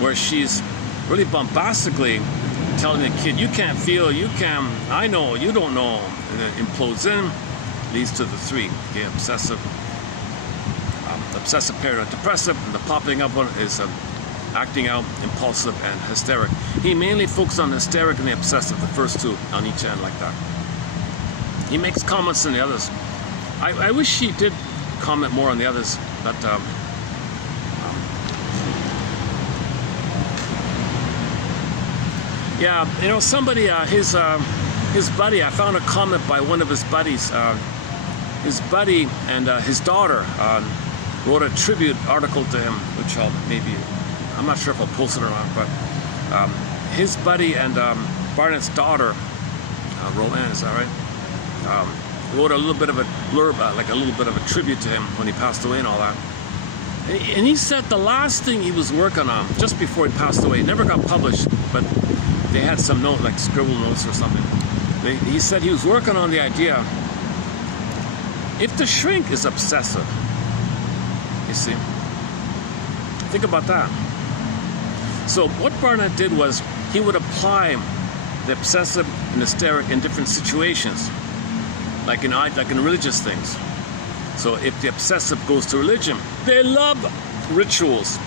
where she's really bombastically telling the kid, you can't feel, you can, I know, you don't know, and it implodes in, leads to the 3. Okay, obsessive paranoid depressive, and the popping up one is acting out, impulsive, and hysteric. He mainly focused on hysteric and the obsessive, the first 2 on each end like that. He makes comments on the others. I wish he did comment more on the others, but yeah, you know, somebody, his buddy, I found a comment by one of his buddies. His buddy and his daughter wrote a tribute article to him, which I'll maybe, I'm not sure if I'll post it or not, but his buddy and Barnett's daughter, Roanne, is that right? Wrote a little bit of a blurb, like a little bit of a tribute to him when he passed away and all that. And he said the last thing he was working on, just before he passed away, never got published, but they had some note, like scribble notes or something. He said he was working on the idea, if the shrink is obsessive, you see, think about that. So what Barnett did was, he would apply the obsessive and hysteric in different situations, like in religious things. So if the obsessive goes to religion, they love rituals,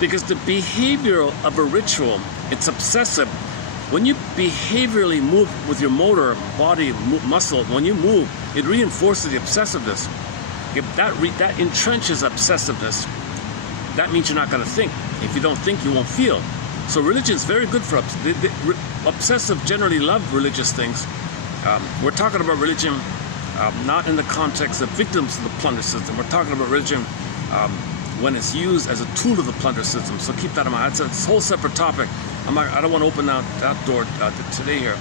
because the behavior of a ritual, it's obsessive. When you behaviorally move with your motor, body, muscle, when you move, it reinforces the obsessiveness. If that entrenches obsessiveness, that means you're not going to think. If you don't think, you won't feel. So religion is very good for obsessive. Generally love religious things. We're talking about religion not in the context of victims of the plunder system. We're talking about religion when it's used as a tool of the plunder system. So keep that in mind. It's a whole separate topic. I don't want to open that door today here,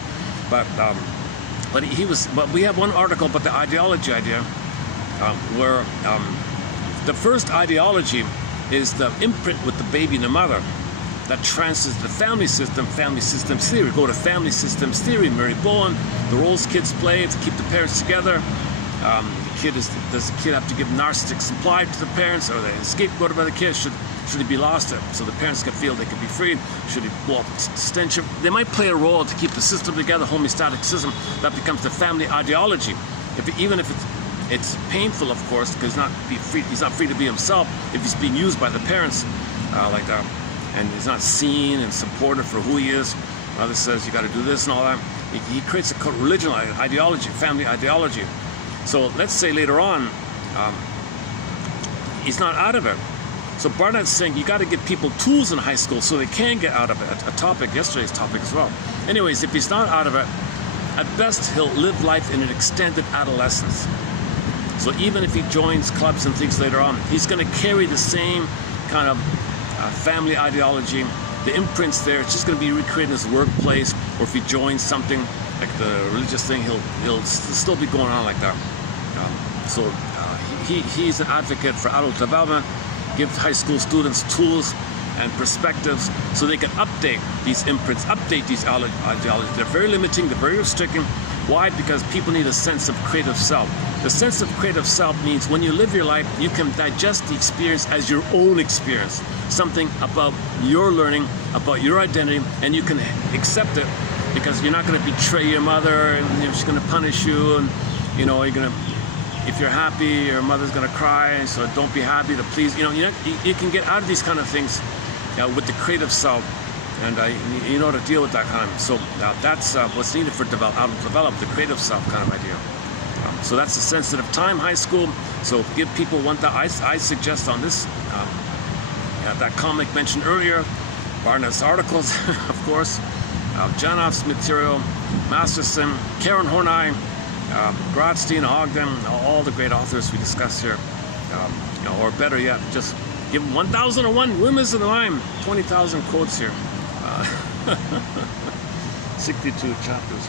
but we have one article about the ideology idea, where the first ideology is the imprint with the baby and the mother that transcends the family systems theory. Go to family systems theory, Mary Bowen, the roles kids play to keep the parents together. Does the kid have to give narcissistic supply to the parents, or the scapegoat by the kid? Should he be lost so the parents can feel they can be freed? Should he go off extension? They might play a role to keep the system together, homeostatic system. That becomes the family ideology. Even if it's painful, of course, because he's not free to be himself if he's being used by the parents like that, and he's not seen and supported for who he is. Mother says you got to do this and all that. He creates a religion ideology, family ideology. So let's say later on, he's not out of it. So Barnett's saying you got to give people tools in high school so they can get out of it. Yesterday's topic as well. Anyways, if he's not out of it, at best he'll live life in an extended adolescence. So even if he joins clubs and things later on, he's going to carry the same kind of family ideology. The imprints there, it's just going to be recreated in his workplace, or if he joins something like the religious thing, he'll still be going on like that. He's an advocate for adult development, give high school students tools and perspectives so they can update these imprints, update these ideologies. They're very limiting, they're very restricting. Why? Because people need a sense of creative self. The sense of creative self means when you live your life, you can digest the experience as your own experience, something about your learning, about your identity, and you can accept it because you're not going to betray your mother and she's going to punish you, and you're going to, if you're happy, your mother's going to cry, so don't be happy to please. You can get out of these kind of things with the creative self, and you know how to deal with that kind of. So that's what's needed for adult develop the creative self kind of idea. So that's a sensitive time, high school. So give people one that I suggest on this, that comic mentioned earlier, Barnett's articles, of course, Janoff's material, Masterson, Karen Horney, Gradstein, Ogden, all the great authors we discussed here. Or better yet, just give them 1001 Women's in the Line, 20,000 quotes here. 62 chapters.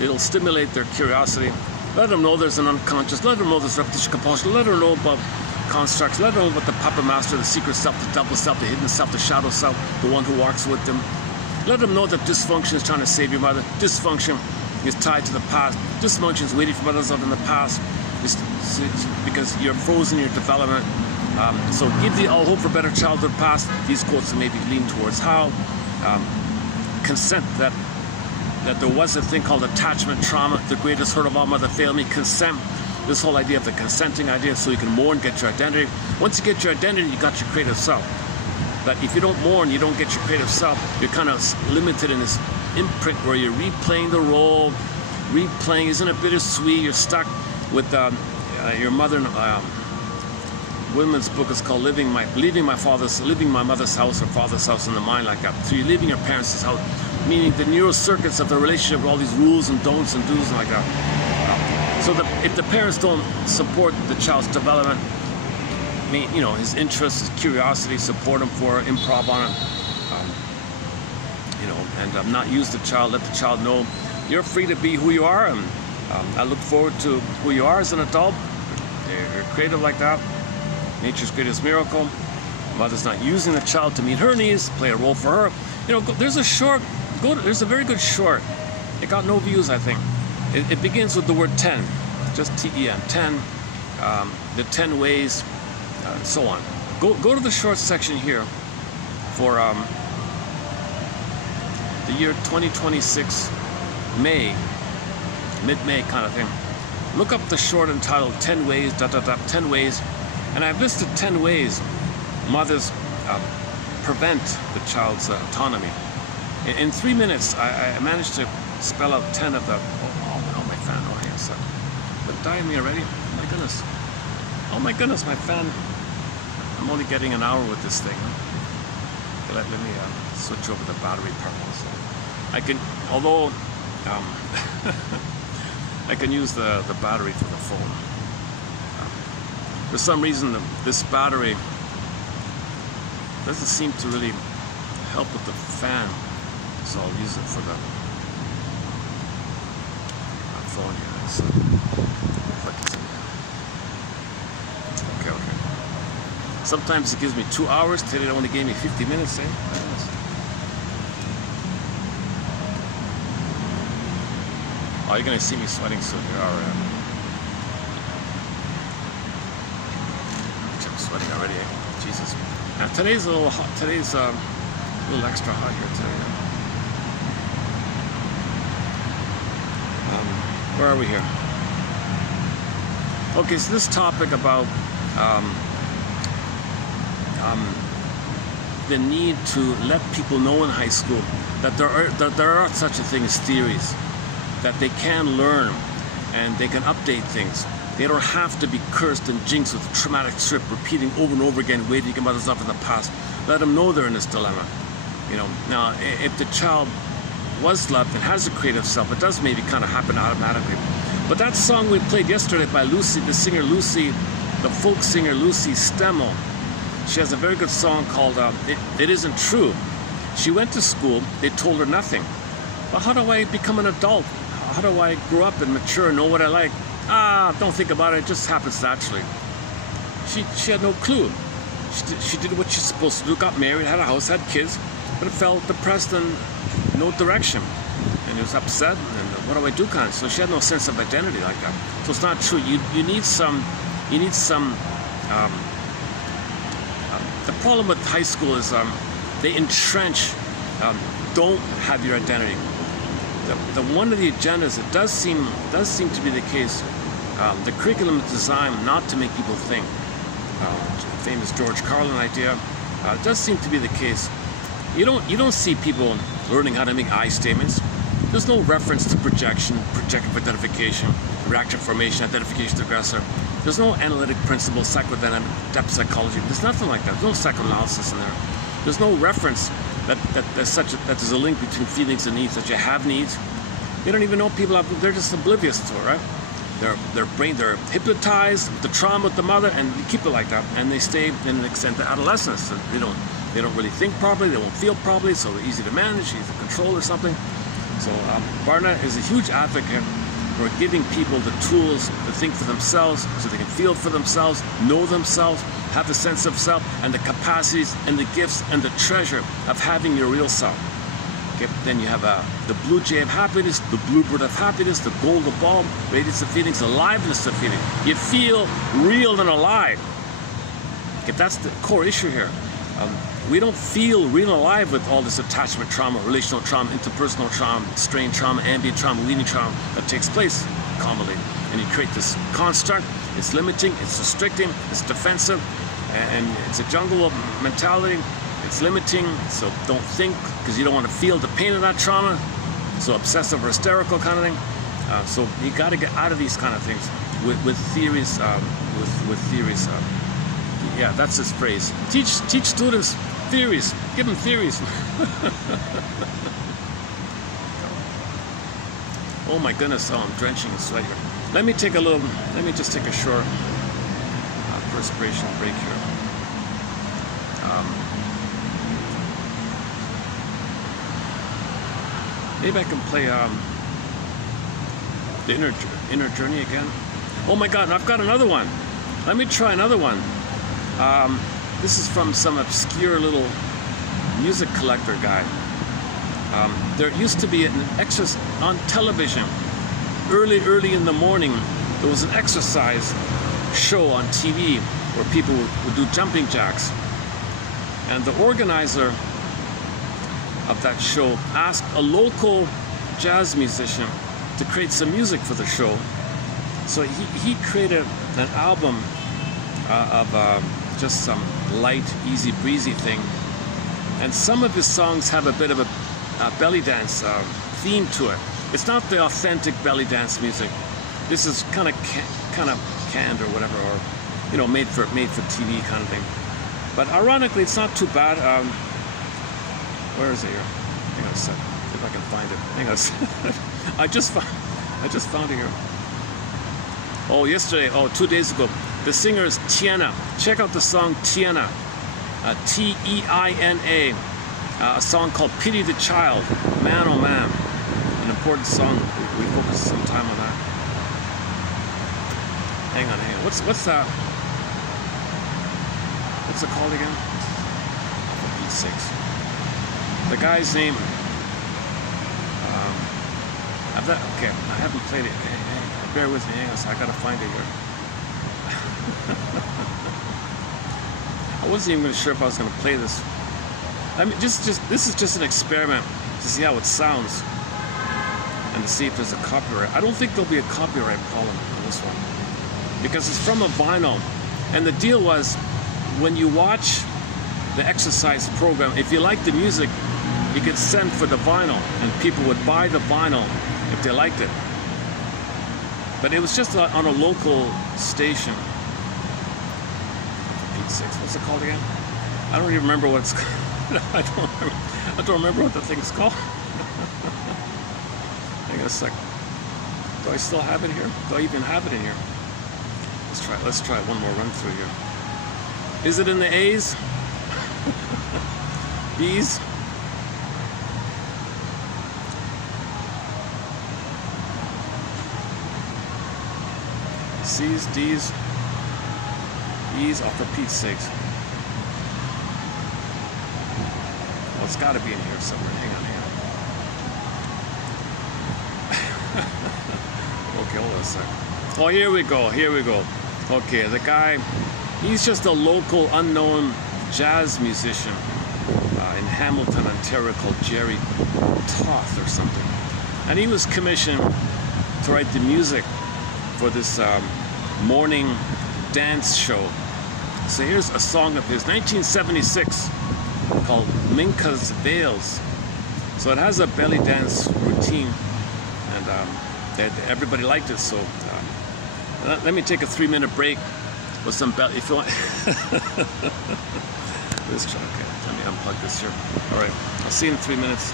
It'll stimulate their curiosity. Let them know there's an unconscious. Let them know there's repetition compulsion. Let them know about constructs. Let them know about the puppet master, the secret self, the double self, the hidden self, the shadow self, the one who walks with them. Let them know that dysfunction is trying to save your mother. Dysfunction is tied to the past. Dysfunction is waiting for mother's love in the past. It's because you're frozen in your development. So give the all hope for better childhood past. These quotes maybe lean towards how. Consent, that there was a thing called attachment trauma, the greatest hurt of all, mother failed me. Consent, this whole idea of the consenting idea, so you can mourn, get your identity. Once you get your identity, you got your creative self. But if you don't mourn, you don't get your creative self, you're kind of limited in this imprint where you're replaying the role, isn't it bittersweet? You're stuck with your mother. Windmills' book is called leaving my mother's house or father's house in the mind, like that. So you're leaving your parents' house, meaning the neural circuits of the relationship with all these rules and don'ts and do's and like that. So if the parents don't support the child's development, his interests, his curiosity, support him for improv on it, and not use the child, let the child know you're free to be who you are, and I look forward to who you are as an adult. You're creative like that. Nature's greatest miracle. Mother's not using the child to meet her needs, play a role for her. There's a very good short. It got no views, I think. It begins with the word 10, just T-E-N, 10, the 10 ways, and so on. Go to the short section here for the year 2026, May, mid-May kind of thing. Look up the short entitled 10 ways, 10 ways. And I've listed 10 ways mothers prevent the child's autonomy. In 3 minutes, I managed to spell out 10 of the... Oh, my fan. Oh, yes. But dying me already? Oh, my goodness. Oh, my goodness, my fan. I'm only getting an hour with this thing. Let me switch over the battery part also. I can, although I can use the battery for the phone. For some reason, this battery doesn't seem to really help with the fan, so I'll use it for the phone here. So, okay. Sometimes it gives me 2 hours. Today it only gave me 50 minutes. Oh, you're gonna see me sweating soon. Here, all right. Sweating already, eh? Jesus. Now today's a little hot. Today's a little extra hot here today. Where are we here? Okay, so this topic about the need to let people know in high school that there are such a thing as theories, that they can learn and they can update things. They don't have to be cursed and jinxed with a traumatic trip, repeating over and over again, waiting about stuff in the past. Let them know they're in this dilemma. Now, if the child was loved and has a creative self, it does maybe kind of happen automatically. But that song we played yesterday by Lucy, the singer Lucy, the folk singer Lucy Stemmel, she has a very good song called It Isn't True. She went to school, they told her nothing. Well, how do I become an adult? How do I grow up and mature and know what I like? Don't think about it, it just happens naturally. She had no clue. She did what she's supposed to do, got married, had a house, had kids, but it felt depressed and no direction. And it was upset, and what do I do kind of? So she had no sense of identity like that. So it's not true. You need some, the problem with high school is they entrench, don't have your identity. The one of the agendas, it does seem to be the case. The curriculum is designed not to make people think. Famous George Carlin idea. It does seem to be the case. You don't see people learning how to make I statements. There's no reference to projection, projective identification, reaction formation, identification of the aggressor. There's no analytic principle, psychodynamic, depth psychology. There's nothing like that. There's no psychoanalysis in there. There's no reference that there's a link between feelings and needs, that you have needs. They don't even know people have, they're just oblivious to it, right? They're hypnotized with the trauma with the mother, and they keep it like that, and they stay in an extent to adolescence. And they don't really think properly, they won't feel properly, so they're easy to manage, easy to control or something. So Barnett is a huge advocate We're giving people the tools to think for themselves so they can feel for themselves, know themselves, have the sense of self, and the capacities and the gifts and the treasure of having your real self. Okay, then you have the blue jay of happiness, the bluebird of happiness, the golden ball, radiance of feelings, aliveness of feeling. You feel real and alive. Okay, that's the core issue here. We don't feel real and alive with all this attachment trauma, relational trauma, interpersonal trauma, strain trauma, ambient trauma, leading trauma that takes place commonly. And you create this construct. It's limiting, it's restricting, it's defensive, and it's a jungle mentality. It's limiting, so don't think because you don't want to feel the pain of that trauma. So obsessive or hysterical kind of thing. So you got to get out of these kind of things with theories. With theories. Yeah, that's his phrase. Teach students theories. Give them theories. Oh my goodness! Oh, I'm drenching in sweat here. Let me just take a short perspiration break here. Maybe I can play the inner journey again. Oh my God! I've got another one. Let me try another one. This is from some obscure little music collector guy. There used to be an exercise on television. Early in the morning, there was an exercise show on TV where people would do jumping jacks. And the organizer of that show asked a local jazz musician to create some music for the show. So he created an album of just some light, easy breezy thing. And some of his songs have a bit of a belly dance theme to it. It's not the authentic belly dance music. This is kind of canned or whatever, or made for TV kind of thing. But ironically, it's not too bad. Where is it here? Hang on a sec. If I can find it. Hang on a sec. I just found it here. Oh, 2 days ago. The singer is Tiana. Check out the song Tiana. T-E-I-N-A. A song called Pity the Child. Man, oh man. An important song. We focused some time on that. Hang on. What's that? What's it called again? For Pete's sakes. The guy's name. Okay, I haven't played it. Bear with me. Hang on. I gotta find it here. I wasn't even sure if I was going to play this. I mean, this is just an experiment to see how it sounds and to see if there's a copyright. I don't think there'll be a copyright problem on this one because it's from a vinyl. And the deal was, when you watch the exercise program, if you like the music, you could send for the vinyl, and people would buy the vinyl if they liked it. But it was just on a local station. What's it called again? I don't even remember what it's called. I don't remember what the thing's called. Hang on a sec. Do I still have it here? Do I even have it in here? Let's try one more run through here. Is it in the A's? B's? C's, D's, E's, oh, for Pete's sakes. Well, it's got to be in here somewhere. Hang on. Okay, hold on a sec. Oh, here we go. Okay, the guy, he's just a local unknown jazz musician in Hamilton, Ontario, called Jerry Toth or something. And he was commissioned to write the music for this morning dance show. So here's a song of his, 1976, called Minka's Veils. So it has a belly dance routine, and everybody liked it. So let me take a 3-minute break with some belly. If you want, let's try. Okay, let me unplug this here. All right, I'll see you in 3 minutes.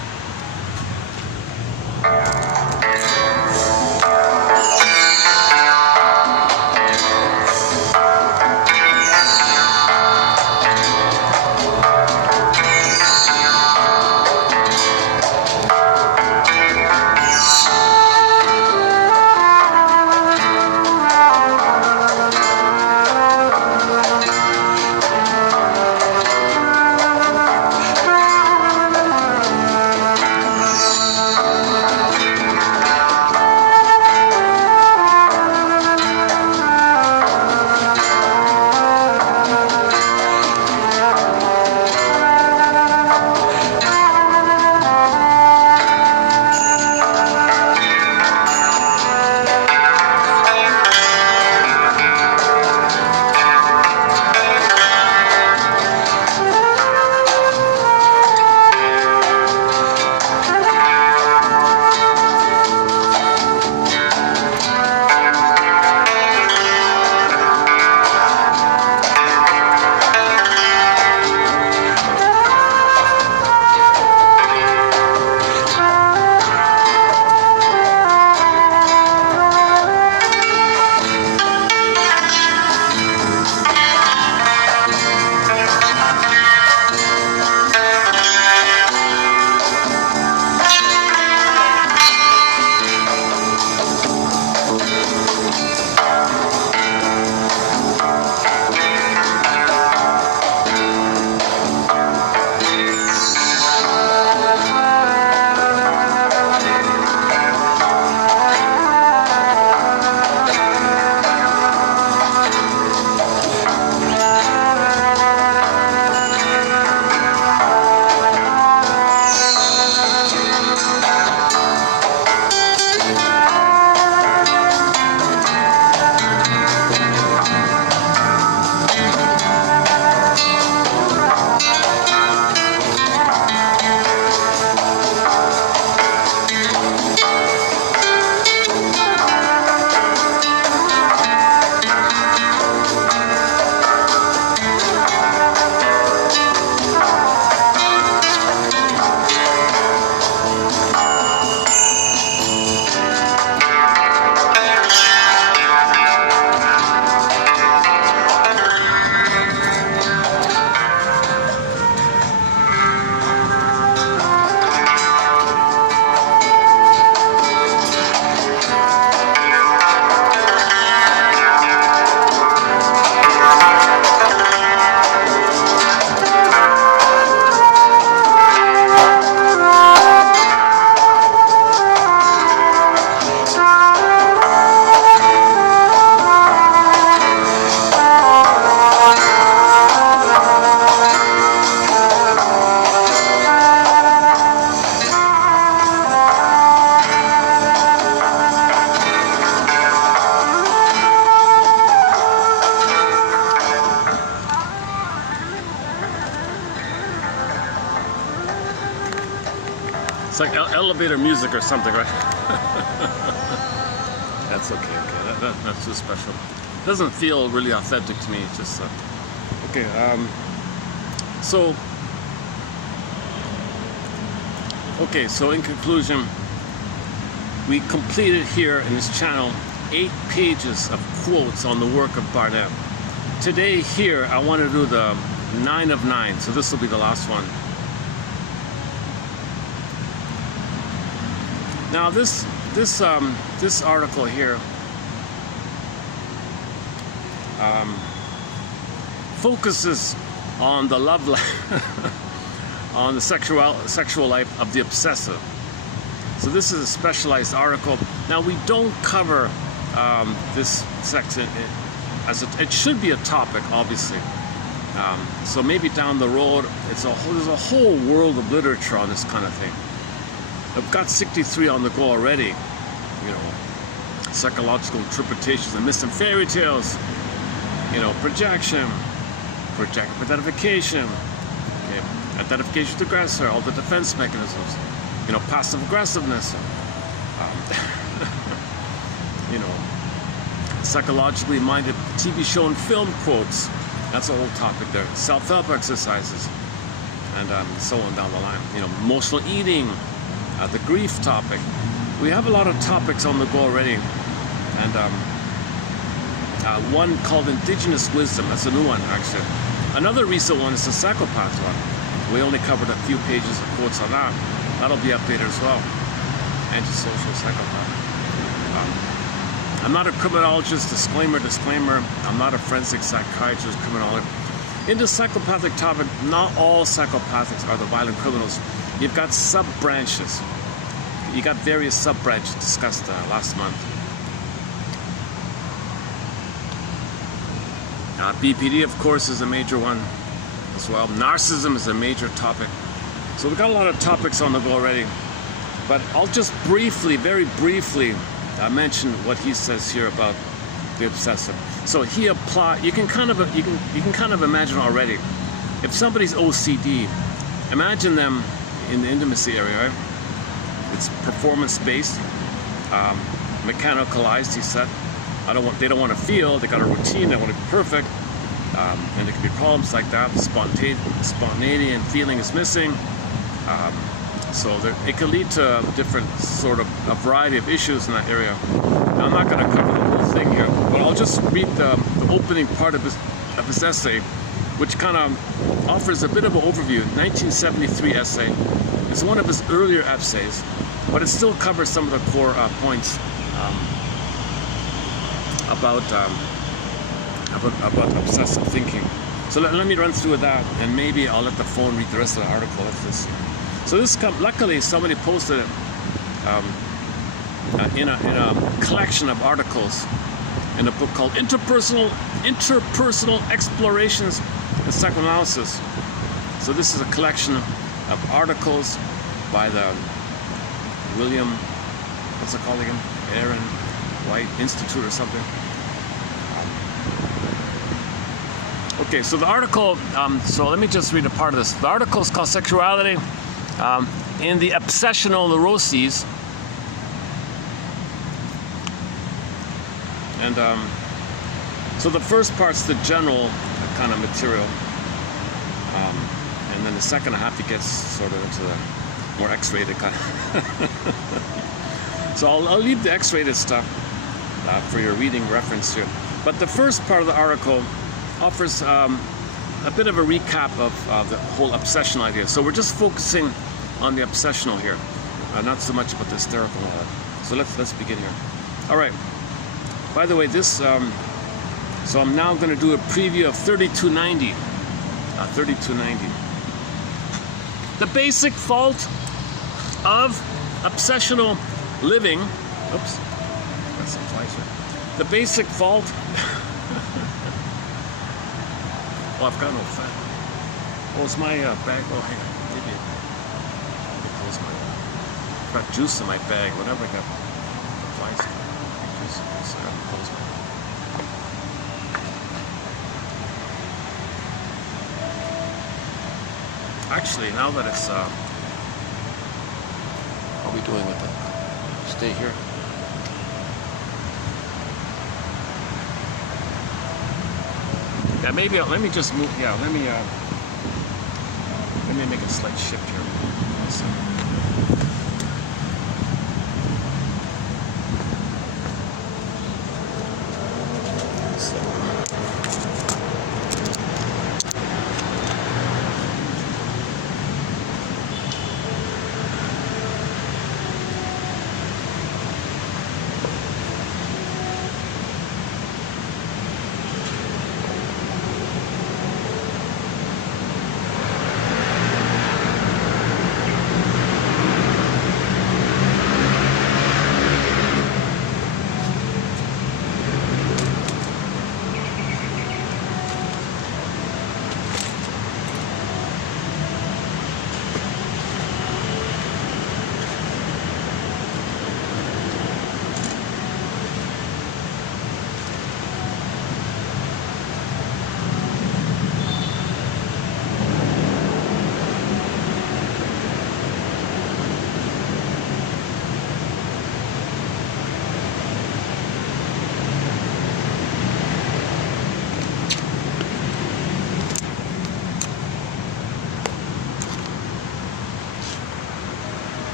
elevator music or something, right? That's okay. That's too special. It doesn't feel really authentic to me. It's just okay. So in conclusion, we completed here in this channel 8 pages of quotes on the work of Barnett. Today here, I want to do the 9 of 9, so this will be the last one. Now this article here focuses on the love life, on the sexual life of the obsessive. So this is a specialized article. Now we don't cover this section as it should be a topic, obviously. So maybe down the road, there's a whole world of literature on this kind of thing. I've got 63 on the go already. You know, psychological interpretations of myths and fairy tales. You know, projection, identification, okay, identification with aggressor, all the defense mechanisms. You know, passive aggressiveness. You know, psychologically minded TV show and film quotes. That's a whole topic there. Self-help exercises, and so on down the line. You know, emotional eating, the grief topic. We have a lot of topics on the go already, and one called Indigenous Wisdom. That's a new one, actually. Another recent one is the psychopath one. We only covered a few pages of quotes on that. That'll be updated as well. Antisocial psychopath. I'm not a criminologist, disclaimer. I'm not a forensic psychiatrist, criminologist. In the psychopathic topic, not all psychopathics are the violent criminals. You've got sub-branches. You got various sub-branches discussed last month. BPD, of course, is a major one as well. Narcissism is a major topic. So we've got a lot of topics on the go already. But I'll just briefly, very briefly, mention what he says here about the obsessive. So he you can kind of imagine already. If somebody's OCD, imagine them in the intimacy area, right? It's performance-based, mechanicalized, he said. They don't want to feel, they got a routine, they want to be perfect, and there can be problems like that. Spontaneity and feeling is missing. So it can lead to different a variety of issues in that area. Now, I'm not going to cover the whole thing here, but I'll just read the opening part of his essay, which kind of offers a bit of an overview. 1973 essay. It's one of his earlier essays, but it still covers some of the core points about obsessive thinking. So let me run through that, and maybe I'll let the phone read the rest of the article. So this luckily somebody posted it in a collection of articles in a book called Interpersonal Explorations and Psychoanalysis. So this is a collection of articles by the William, what's it called again? Aaron White Institute or something. Okay, so the article, so let me just read a part of this. The article is called Sexuality in the Obsessional Neuroses. And so the first part's the general kind of material. And then the second half, it gets sort of into the more X-rated kind of. So I'll leave the X-rated stuff for your reading reference here. But the first part of the article offers a bit of a recap of the whole obsession idea. So we're just focusing on the obsessional here, not so much about the hysterical and all that. So let's begin here. All right. By the way, this so I'm now going to do a preview of 3290. 3290. The basic fault of obsessional living. Oops. Got some flies here. The basic fault. Oh, I've got no fat. Oh, it's my bag. Oh, hang on. Maybe close my. I've got juice in my bag. Whenever I got flies, juice. So I have to close my. Actually, now that it's we doing with it? Stay here. Yeah, maybe let me just move. Yeah, let me make a slight shift here. So.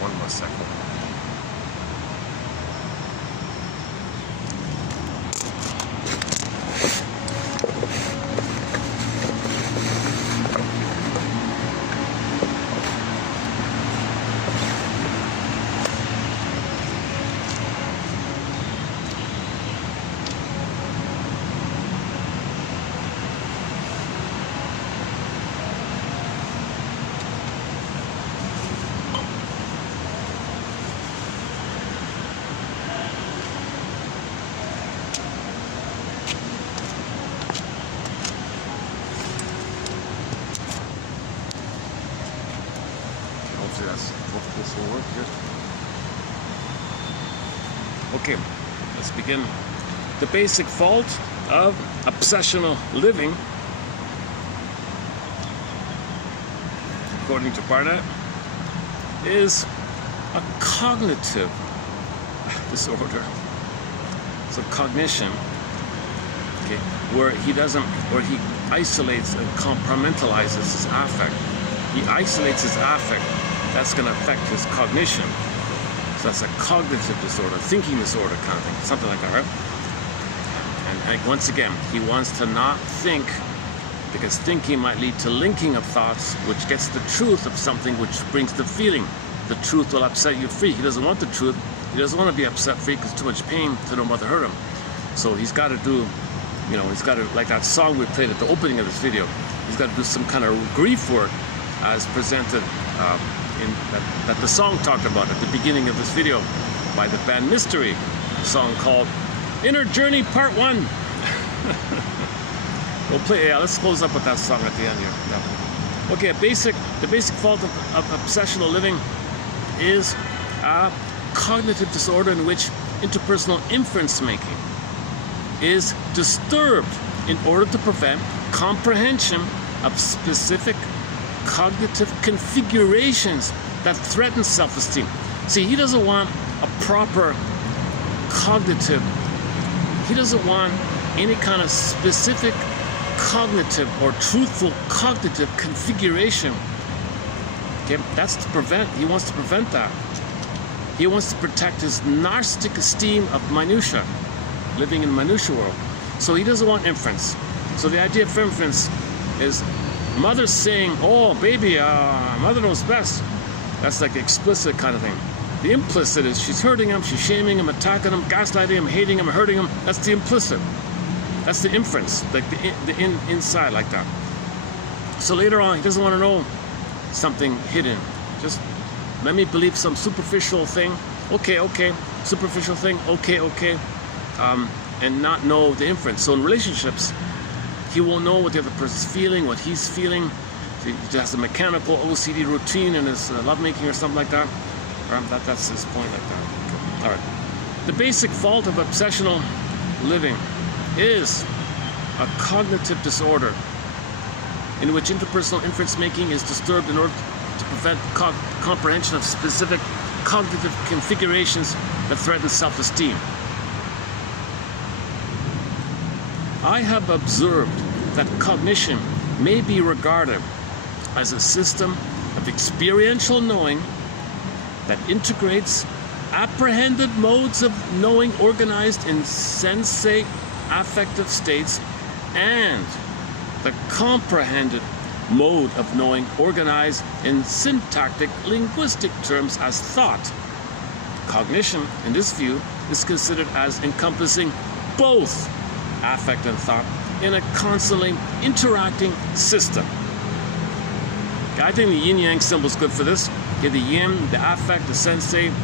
One more second. Hopefully this will work here. Okay, let's begin. The basic fault of obsessional living, according to Barnett, is a cognitive disorder. So cognition, okay, where he isolates and compartmentalizes his affect. He isolates his affect. That's going to affect his cognition. So that's a cognitive disorder, thinking disorder kind of thing, something like that, right? And once again, he wants to not think, because thinking might lead to linking of thoughts, which gets the truth of something, which brings the feeling. The truth will upset you free. He doesn't want the truth. He doesn't want to be upset free because too much pain to no mother hurt him. So he's got to do, he's got to, like that song we played at the opening of this video, he's got to do some kind of grief work as presented that the song talked about at the beginning of this video by the band Mystery, a song called Inner Journey Part 1. We'll play, yeah, let's close up with that song at the end here. Yeah. Okay, the basic fault of obsessional living is a cognitive disorder in which interpersonal inference making is disturbed in order to prevent comprehension of specific cognitive configurations that threaten self-esteem. See, he doesn't want a proper cognitive, he doesn't want any kind of specific cognitive or truthful cognitive configuration. Okay, that's to prevent, he wants to prevent that. He wants to protect his narcissistic esteem of minutia, living in the minutia world. So he doesn't want inference. So the idea of inference is mother saying, oh baby, mother knows best. That's like the explicit kind of thing. The implicit is she's hurting him, she's shaming him, attacking him, gaslighting him, hating him, hurting him. That's the implicit. That's the inference, like the inside, like that. So later on, he doesn't want to know something hidden. Just let me believe some superficial thing. Okay, superficial thing. Okay, and not know the inference. So in relationships, he won't know what the other person's feeling, what he's feeling. He has a mechanical OCD routine in his lovemaking or something like that. That's his point, like that. Okay. All right. The basic fault of obsessional living is a cognitive disorder in which interpersonal inference making is disturbed in order to prevent comprehension of specific cognitive configurations that threaten self-esteem. I have observed that cognition may be regarded as a system of experiential knowing that integrates apprehended modes of knowing organized in sensate affective states and the comprehended mode of knowing organized in syntactic linguistic terms as thought. Cognition, in this view, is considered as encompassing both affect and thought in a constantly interacting system. Okay, I think the yin-yang symbol is good for this. Okay, the yin, the affect, the sensate,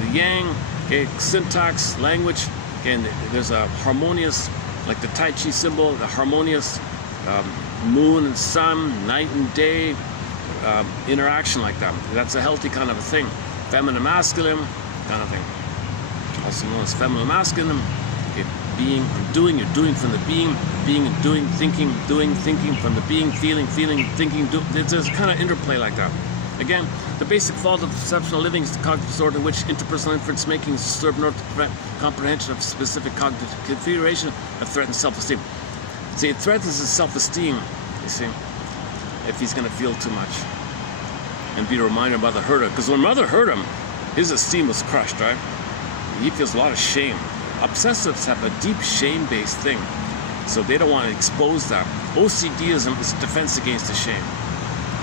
the yang, okay, syntax, language, okay, and there's a harmonious, like the Tai Chi symbol, the harmonious moon and sun, night and day interaction like that. That's a healthy kind of a thing. Feminine, masculine kind of thing. Also known as feminine, masculine. Okay, being and doing, you're doing from the being and doing, thinking from the being, feeling, thinking, there's kind of interplay like that. Again, the basic fault of obsessional living is the cognitive disorder in which interpersonal inference making is disturbed in order to prevent comprehension of specific cognitive configuration that threatens self-esteem. See, it threatens his self-esteem, you see, if he's going to feel too much and be reminded of Mother hurt him. Because when Mother hurt him, his esteem was crushed, right? He feels a lot of shame. Obsessives have a deep shame-based thing, so they don't want to expose that. OCDism is a defense against the shame.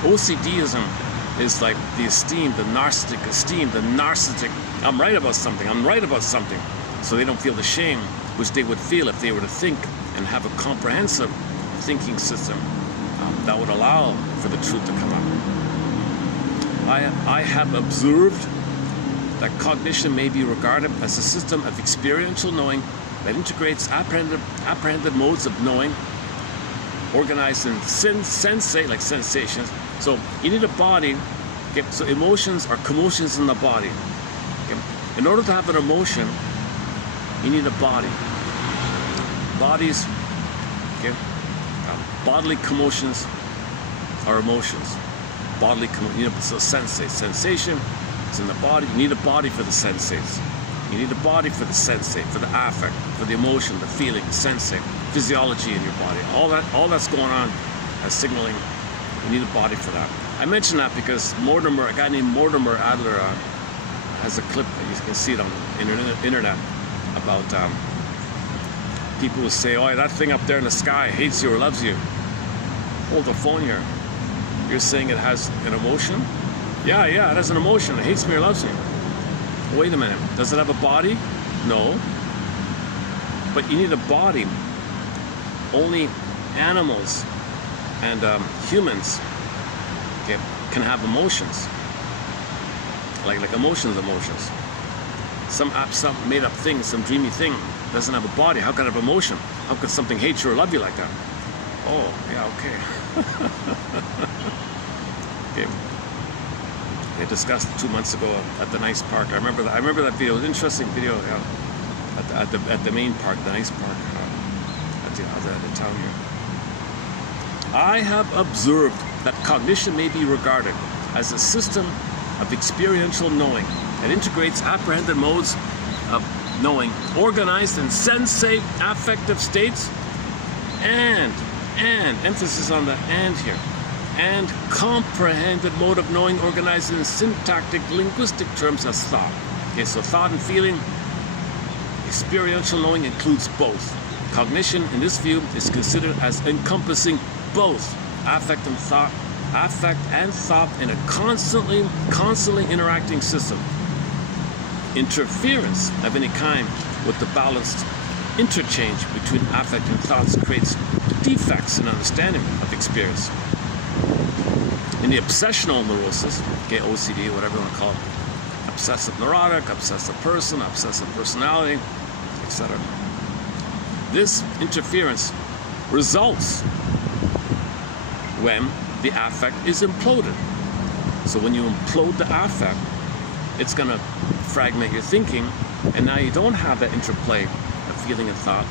OCDism is like the esteem, the narcissistic, I'm right about something. So they don't feel the shame, which they would feel if they were to think and have a comprehensive thinking system that would allow for the truth to come up. I have observed that cognition may be regarded as a system of experiential knowing that integrates apprehended modes of knowing organized in sensate, like sensations. So you need a body. Okay, so emotions are commotions in the body. Okay? In order to have an emotion, you need a body. Bodies, okay, bodily commotions are emotions. Bodily so sensation is in the body. You need a body for the sensates. You need a body for the sensate, for the affect, for the emotion, the feeling, the sensate, physiology in your body. All that's going on as signaling. You need a body for that. I mention that because a guy named Mortimer Adler has a clip, you can see it on the internet, about people who say, oh, that thing up there in the sky hates you or loves you. Hold the phone here. You're saying it has an emotion? Yeah, it has an emotion. It hates me or loves me. Wait a minute. Does it have a body? No. But you need a body. Only animals and humans, okay, can have emotions. Like emotions. Some made up thing, some dreamy thing doesn't have a body. How can it have emotion? How could something hate you or love you like that? Oh, yeah, okay. Okay. They discussed 2 months ago at the nice park. I remember that video. It was an interesting video, yeah, at the main park, the nice park, at the town here. I have observed that cognition may be regarded as a system of experiential knowing that integrates apprehended modes of knowing organized in sensate affective states and emphasis on the and here, and comprehended mode of knowing organized in syntactic linguistic terms as thought. Okay, so thought and feeling, experiential knowing includes both. Cognition, in this view, is considered as encompassing both affect and thought in a constantly interacting system. Interference of any kind with the balanced interchange between affect and thoughts creates defects in understanding of experience. In the obsessional neurosis, okay, OCD, whatever you want to call it, obsessive neurotic, obsessive person, obsessive personality, etc. This interference results when the affect is imploded. So when you implode the affect, it's going to fragment your thinking And now you don't have that interplay of feeling and thought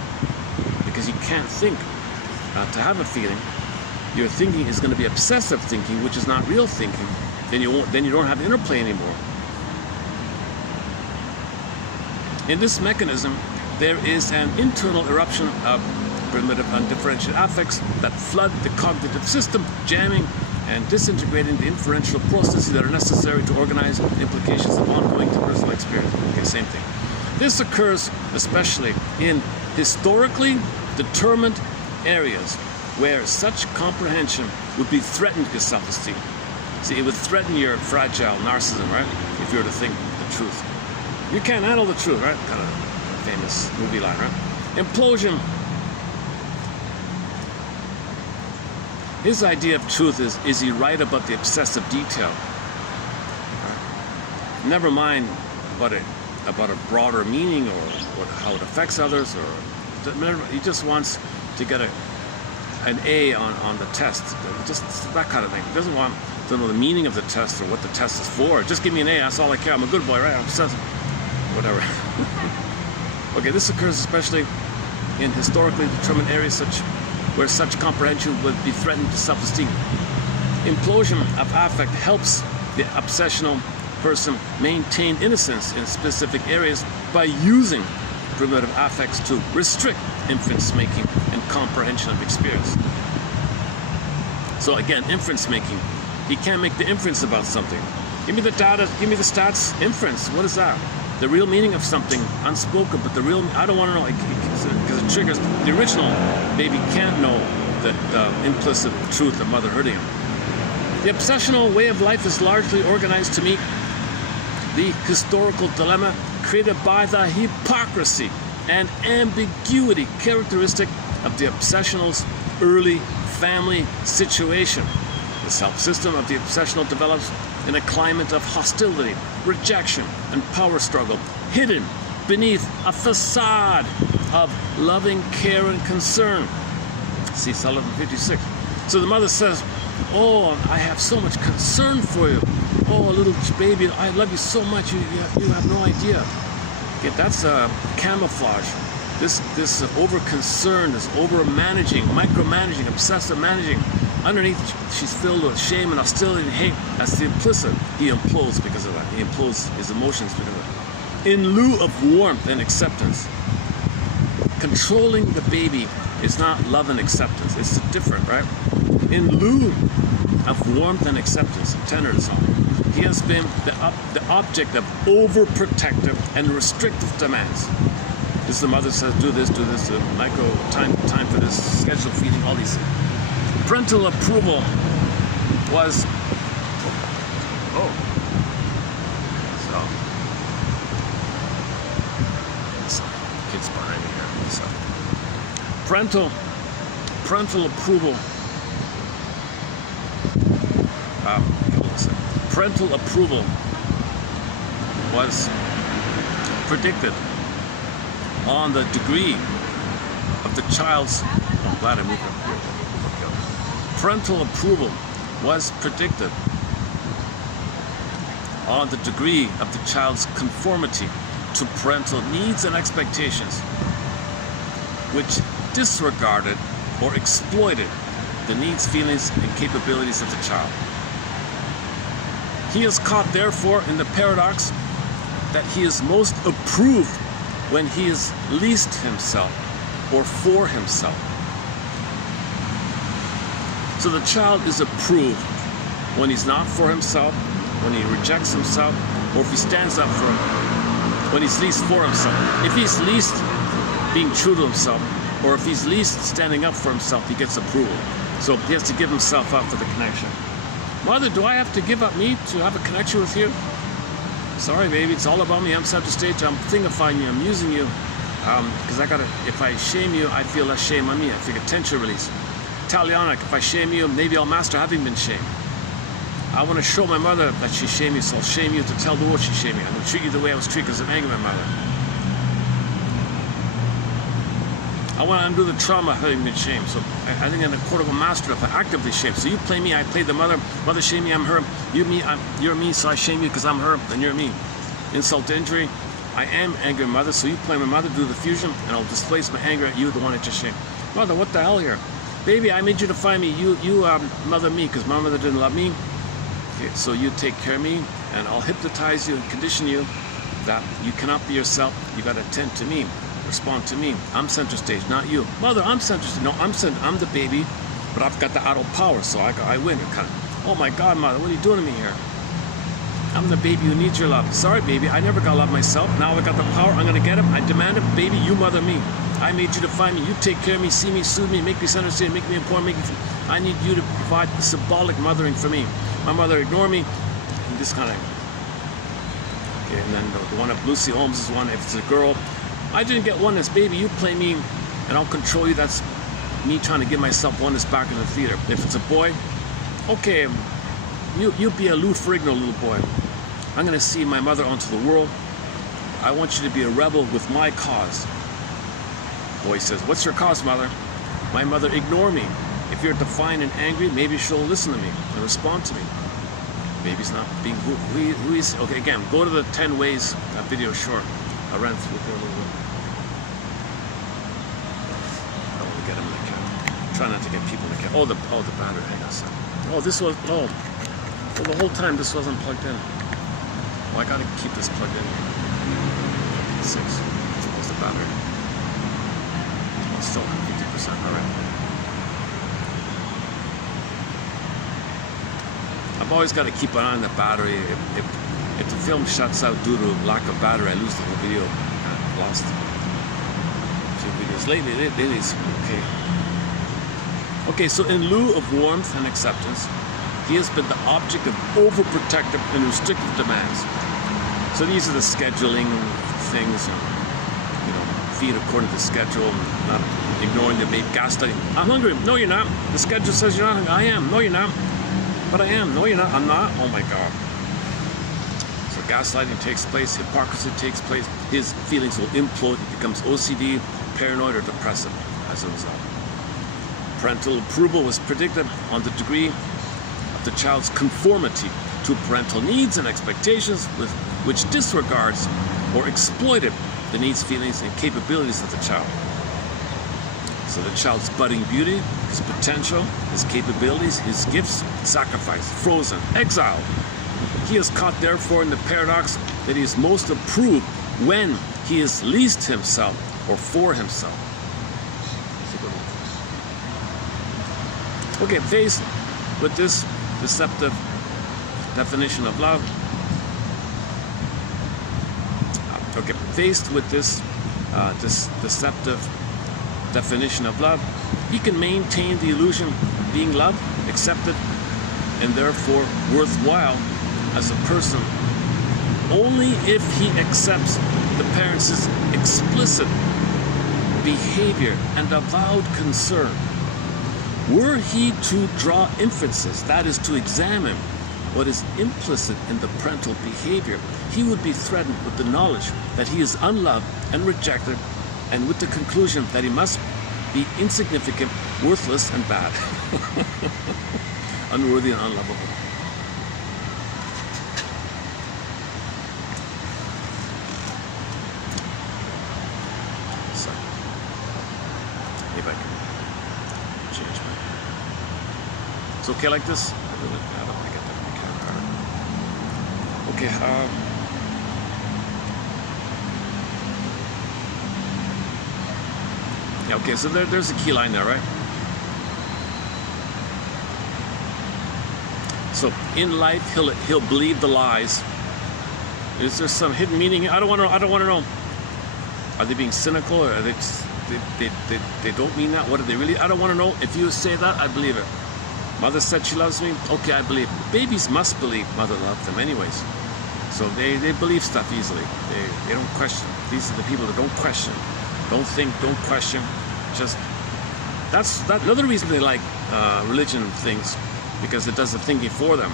because you can't think to have a feeling. Your thinking is going to be obsessive thinking, which is not real thinking. Then you don't have the interplay anymore. In this mechanism, there is an internal eruption of primitive undifferentiated affects that flood the cognitive system, jamming and disintegrating the inferential processes that are necessary to organize the implications of ongoing personal experience. Okay, same thing. This occurs especially in historically determined areas where such comprehension would be threatened to self-esteem. See, it would threaten your fragile narcissism, right? If you were to think the truth. You can't handle the truth, right? Kind of famous movie line, right? Implosion. His idea of truth is he right about the obsessive detail? Right? Never mind about a broader meaning or how it affects others, or he just wants to get an A on the test, just that kind of thing. He doesn't want to know the meaning of the test or what the test is for. Just give me an A, that's all I care. I'm a good boy, right? I'm obsessive. Whatever. Okay, this occurs especially in historically determined areas where such comprehension would be threatened to self-esteem. Implosion of affect helps the obsessional person maintain innocence in specific areas by using primitive affects to restrict inference making and comprehension of experience. So again, inference making. He can't make the inference about something. Give me the data, give me the stats, inference. What is that? The real meaning of something, unspoken, but the real, I don't want to know, because it triggers, the original baby can't know the implicit truth of mother hurting him. The obsessional way of life is largely organized to meet the historical dilemma created by the hypocrisy and ambiguity characteristic of the obsessional's early family situation. The self-system of the obsessional develops in a climate of hostility, rejection, and power struggle, hidden beneath a facade of loving care and concern. See Sullivan 56. So the mother says, "Oh, I have so much concern for you. Oh, little baby, I love you so much. You have no idea." Okay, that's camouflage. This over concern, this over managing, micromanaging, obsessive managing. Underneath, she's filled with shame and hostility and hate. That's the implicit. He implodes because of that. He implodes his emotions because of that. In lieu of warmth and acceptance, controlling the baby is not love and acceptance. It's different, right? In lieu of warmth and acceptance, and tenderness, he has been the object of overprotective and restrictive demands. This the mother says, do this, micro time for this, schedule feeding, all these things. Parental approval was, so kids behind me here. So parental approval. Parental approval was predicted on the degree of the child's. I'm glad I moved up here. Parental approval was predicted on the degree of the child's conformity to parental needs and expectations, which disregarded or exploited the needs, feelings, and capabilities of the child. He is caught, therefore, in the paradox that he is most approved when he is least himself or for himself. So the child is approved when he's not for himself, when he rejects himself, or if he stands up for him, when he's least for himself. If he's least being true to himself, or if he's least standing up for himself, he gets approval. So he has to give himself up for the connection. Mother, do I have to give up me to have a connection with you? Sorry, baby, it's all about me. I'm center stage. I'm thingifying you. I'm using you. Because if I shame you, I feel less shame on me. I feel a tension release. Talionic, if I shame you, maybe I'll master having been shamed. I want to show my mother that she shamed me, so I'll shame you to tell the world she shamed me. I'm going to treat you the way I was treated because I'm angry at my mother. I want to undo the trauma of having been shamed. So I think in the court of a master, if I actively shame, so you play me, I play the mother. Mother shame me, I'm her. You're me, so I shame you because I'm her, and you're me. Insult to injury. I am angry, mother, so you play my mother, do the fusion, and I'll displace my anger at you, the one at your shame. Mother, what the hell here? Baby, I made you to find me. You mother me, because my mother didn't love me. Okay, so you take care of me, and I'll hypnotize you and condition you that you cannot be yourself. You got to attend to me, respond to me. I'm center stage, not you. Mother, I'm center stage. No, I'm the baby, but I've got the adult power, so I win. Kind of, oh my God, mother, what are you doing to me here? I'm the baby who needs your love. Sorry, baby, I never got love myself. Now I got the power. I'm gonna get him. I demand it. Baby, you mother me. I made you to find me. You take care of me, see me, soothe me, make me center stage, make me important, make me. I need you to provide symbolic mothering for me. My mother ignored me. And this kind of. Okay, and then the one of Lucy Holmes is one. If it's a girl, I didn't get oneness, baby. You play me, and I'll control you. That's me trying to give myself oneness back in the theater. If it's a boy, okay, you be a Lou Ferrigno little boy. I'm gonna see my mother onto the world. I want you to be a rebel with my cause. Boy says, what's your cause, mother? My mother ignored me. If you're defiant and angry, maybe she'll listen to me and respond to me. Baby's not being who is. Okay, again, go to the 10 ways video short. I ran through there a little bit. I don't want to get him in the camera. Try not to get people in the camera. Oh, the battery. Hang on a second. Oh, this was. Oh, well, the whole time this wasn't plugged in. Well, I gotta keep this plugged in. 6. What's the battery? Oh, still 50%. All right. I've always got to keep an eye on the battery. If the film shuts out due to lack of battery, I lose the whole video. I lost a few videos lately. It's okay. Okay, so in lieu of warmth and acceptance, he has been the object of overprotective and restrictive demands. So these are the scheduling things, feed according to schedule, not ignoring the baby, gaslighting. I'm hungry. No, you're not. The schedule says you're not hungry. I am. No, you're not. But I am. No, you're not. I'm not. Oh my God. So gaslighting takes place. Hypocrisy takes place. His feelings will implode. He becomes OCD, paranoid, or depressive as a result. Parental approval was predicted on the degree of the child's conformity to parental needs and expectations, which disregards or exploited the needs, feelings, and capabilities of the child. So the child's budding beauty, his potential, his capabilities, his gifts, sacrificed, frozen, exiled. He is caught, therefore, in the paradox that he is most approved when he is least himself or for himself. Okay, faced with this deceptive definition of love. Okay, faced with this deceptive definition of love, he can maintain the illusion of being loved, accepted, and therefore worthwhile as a person only if he accepts the parents' explicit behavior and avowed concern. Were he to draw inferences, that is, to examine what is implicit in the parental behavior, he would be threatened with the knowledge that he is unloved and rejected, and with the conclusion that he must be insignificant, worthless, and bad. Unworthy and unlovable. So, maybe I can change my... It's okay like this? I don't want to get that in the camera. Okay, yeah, okay, so there's a key line there, right? So in life, he'll believe the lies. Is there some hidden meaning? I don't want to know. Are they being cynical, or are they don't mean that? What are they really? I don't want to know. If you say that, I believe it. Mother said she loves me. Okay, I believe it. Babies must believe mother loved them anyways. So they believe stuff easily. They don't question. These are the people that don't question. Don't think, don't question. Just that's another reason they like religion things, because it does the thinking for them,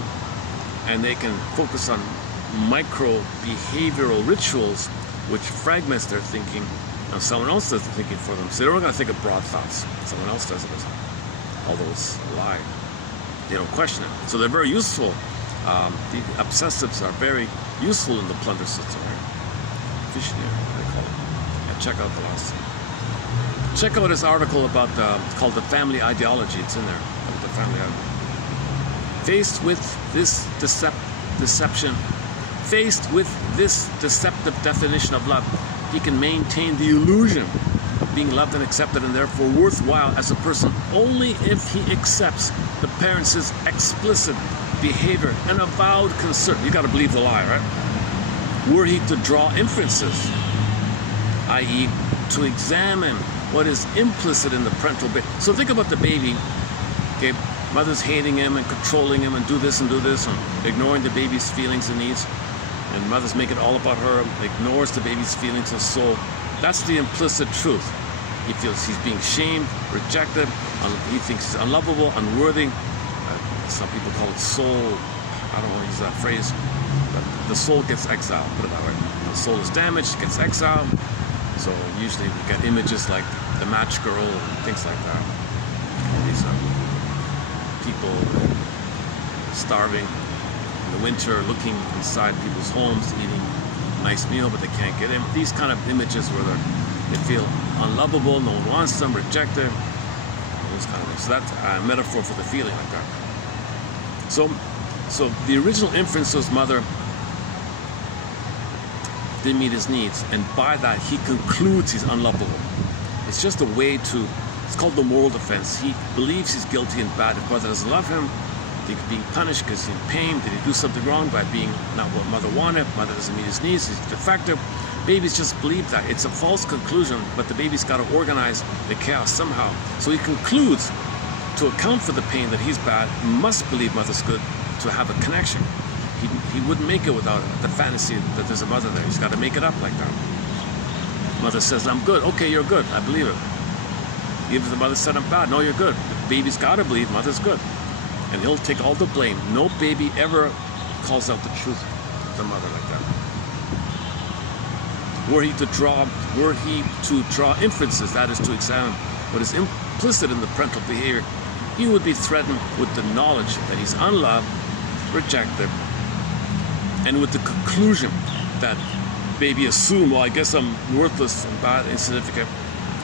and they can focus on micro behavioral rituals, which fragments their thinking. Now someone else does the thinking for them, so they're not going to think of broad thoughts. Someone else does it, although it's a lie. They don't question it, so they're very useful. The obsessives are very useful in the plunder system. Right? visionary, they call it. Yeah, check out the last. Check out this article about called the family ideology. It's in there. The family ideology. Faced with this deception, faced with this deceptive definition of love, he can maintain the illusion of being loved and accepted and therefore worthwhile as a person only if he accepts the parents' explicit behavior and avowed concern. You got to believe the lie, right? Were he to draw inferences, i.e. to examine what is implicit in the parental behavior. So think about the baby, okay? Mother's hating him and controlling him and do this and ignoring the baby's feelings and needs. And mother's making it all about her, ignores the baby's feelings and soul. That's the implicit truth. He feels he's being shamed, rejected, he thinks he's unlovable, unworthy. Some people call it soul. I don't want to use that phrase. But the soul gets exiled, put it that way. The soul is damaged, gets exiled. So usually we get images like the match girl and things like that. All these people starving in the winter, looking inside people's homes, eating a nice meal, but they can't get in. These kind of images where they feel unlovable, no one wants them, rejected, those kind of things. So that's a metaphor for the feeling like that. So the original inference was mother didn't meet his needs, and by that he concludes he's unlovable. It's just a way to, it's called the moral defense. He believes he's guilty and bad. If mother doesn't love him, he's being punished because he's in pain. Did he do something wrong by being not what mother wanted? Mother doesn't meet his needs, he's defective. Babies just believe that. It's a false conclusion, but the baby's got to organize the chaos somehow. So he concludes, to account for the pain that he's bad, must believe mother's good to have a connection. He wouldn't make it without the fantasy that there's a mother there. He's got to make it up like that. Mother says, I'm good. Okay, you're good. I believe it. Even if the mother said, I'm bad. No, you're good. The baby's got to believe mother's good. And he'll take all the blame. No baby ever calls out the truth to the mother like that. Were he to draw inferences, that is to examine what is implicit in the parental behavior, he would be threatened with the knowledge that he's unloved, rejected, and with the conclusion that baby assumed, well, I guess I'm worthless and bad, insignificant.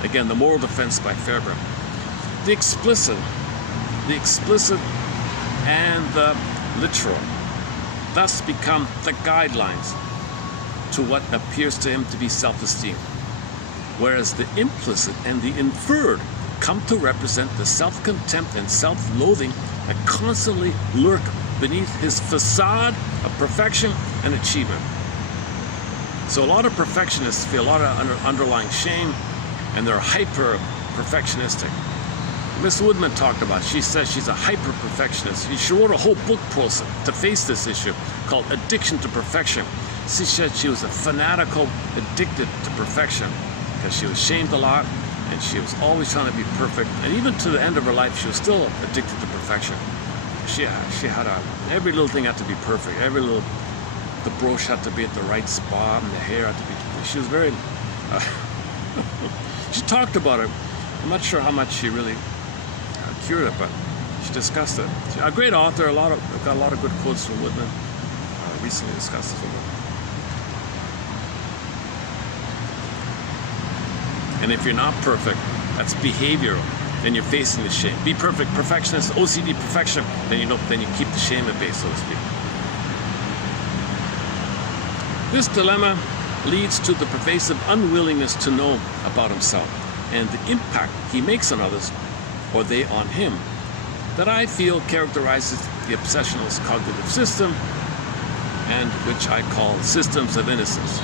Again, the moral defense by Fairbairn. The explicit and the literal thus become the guidelines to what appears to him to be self-esteem, whereas the implicit and the inferred come to represent the self-contempt and self-loathing that constantly lurk beneath his facade of perfection and achievement. So a lot of perfectionists feel a lot of underlying shame, and they're hyper-perfectionistic. Miss Woodman talked about it. She says she's a hyper-perfectionist. She wrote a whole book process to face this issue called Addiction to Perfection. She said she was a fanatical addicted to perfection because she was shamed a lot and she was always trying to be perfect. And even to the end of her life, she was still addicted to perfection. She had every little thing had to be perfect. The brooch had to be at the right spot and the hair had to be, she was very, she talked about it. I'm not sure how much she really cured it, but she discussed it. She's a great author, got a lot of good quotes from Woodman. Recently discussed this with her. And if you're not perfect, that's behavioral. Then you're facing the shame. Be perfect, perfectionist, OCD, perfection. Then you keep the shame at bay, so to speak. This dilemma leads to the pervasive unwillingness to know about himself and the impact he makes on others, or they on him, that I feel characterizes the obsessionalist cognitive system, and which I call systems of innocence.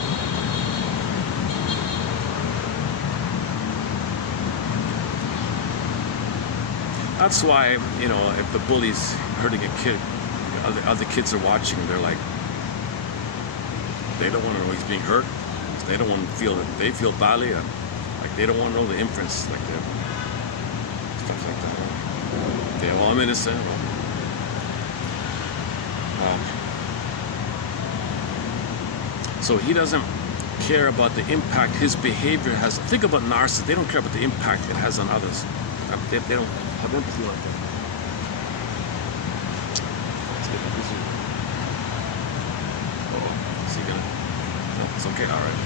That's why, if the bully's hurting a kid, other kids are watching, they're like, they don't want to know he's being hurt. They don't want to feel that they feel badly. Like they don't want to know the inference, like that, stuff like that. I'm innocent. So he doesn't care about the impact his behavior has. Think about narcissists. They don't care about the impact it has on others. They don't have empathy like that. Let's get that busy. Is he gonna? No, it's okay. All right.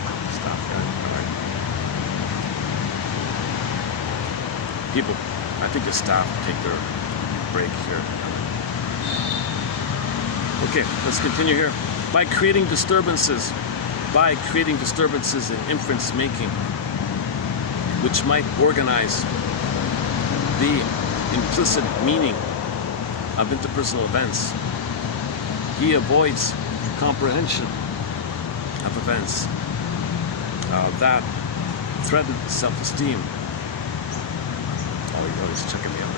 staff. Yeah, all right. People, I think the staff take their break here. Okay, let's continue here. By creating disturbances in inference making, which might organize the implicit meaning of interpersonal events, he avoids comprehension of events that threaten self-esteem. Oh, he's always checking me out.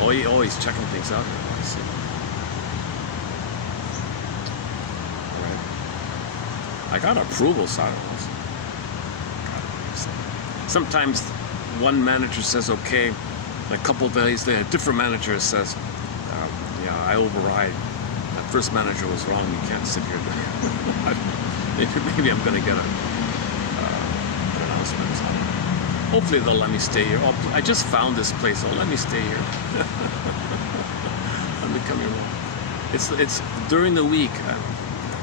Oh, he's always checking things out. I see. All right. I got approval, so I don't know. Sometimes one manager says okay, a couple of days later, a different manager says, yeah, I override. That first manager was wrong. You can't sit here. Maybe I'm going to get an announcement or something. Hopefully they'll let me stay here. Oh, I just found this place. Oh, let me stay here. Let me come here more. It's during the week.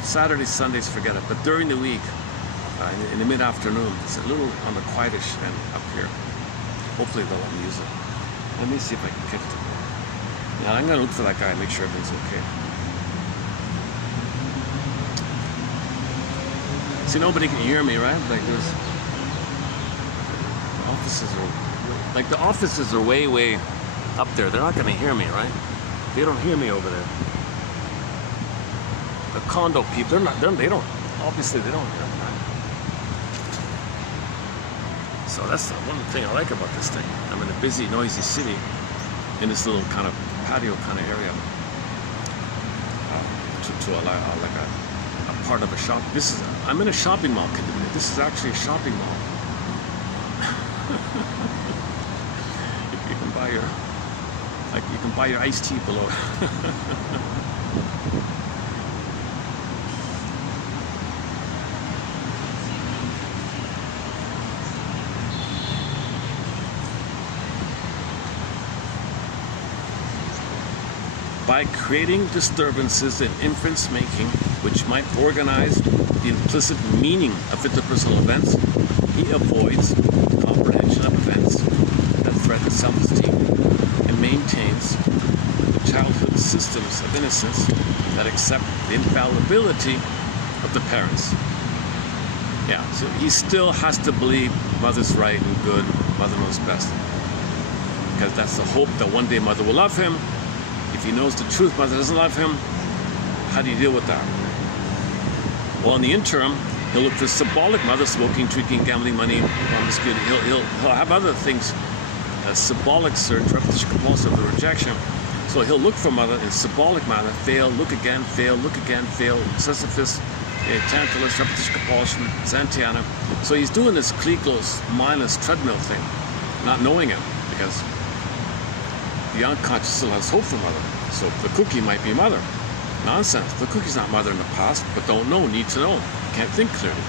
Saturdays, Sundays, forget it. But during the week, in the mid-afternoon, it's a little on the quietish end up here. Hopefully they'll let me use it. Let me see if I can catch it. Yeah, I'm going to look for that guy and make sure everything's okay. See, nobody can hear me, right? Like there's the offices are way, way up there. They're not going to hear me, right? They don't hear me over there. The condo people, they don't, obviously they don't hear me, right? So that's the one thing I like about this thing. I'm in a busy, noisy city in this little kind of patio kind of area to allow like a part of a shop. I'm in a shopping mall. This is actually a shopping mall. you can buy your iced tea below. By creating disturbances in inference making, which might organize the implicit meaning of interpersonal events, he avoids comprehension of events that threaten self-esteem and maintains the childhood systems of innocence that accept the infallibility of the parents. Yeah, so he still has to believe mother's right and good, mother knows best. Because that's the hope that one day mother will love him. If he knows the truth, mother doesn't love him, how do you deal with that? Well, in the interim, he'll look for symbolic mother, smoking, drinking, gambling, money, promiscuity. He'll have other things, symbolic search, repetition, compulsive, or rejection. So he'll look for mother in symbolic manner, fail, look again, fail, obsessivist, tantalus, repetition, compulsion, Santiana. So he's doing this Kliegler's mindless treadmill thing, not knowing it, because the unconscious still has hope for mother. So the cookie might be mother. Nonsense. The cookie's not mother in the past, but don't know, need to know. Can't think clearly.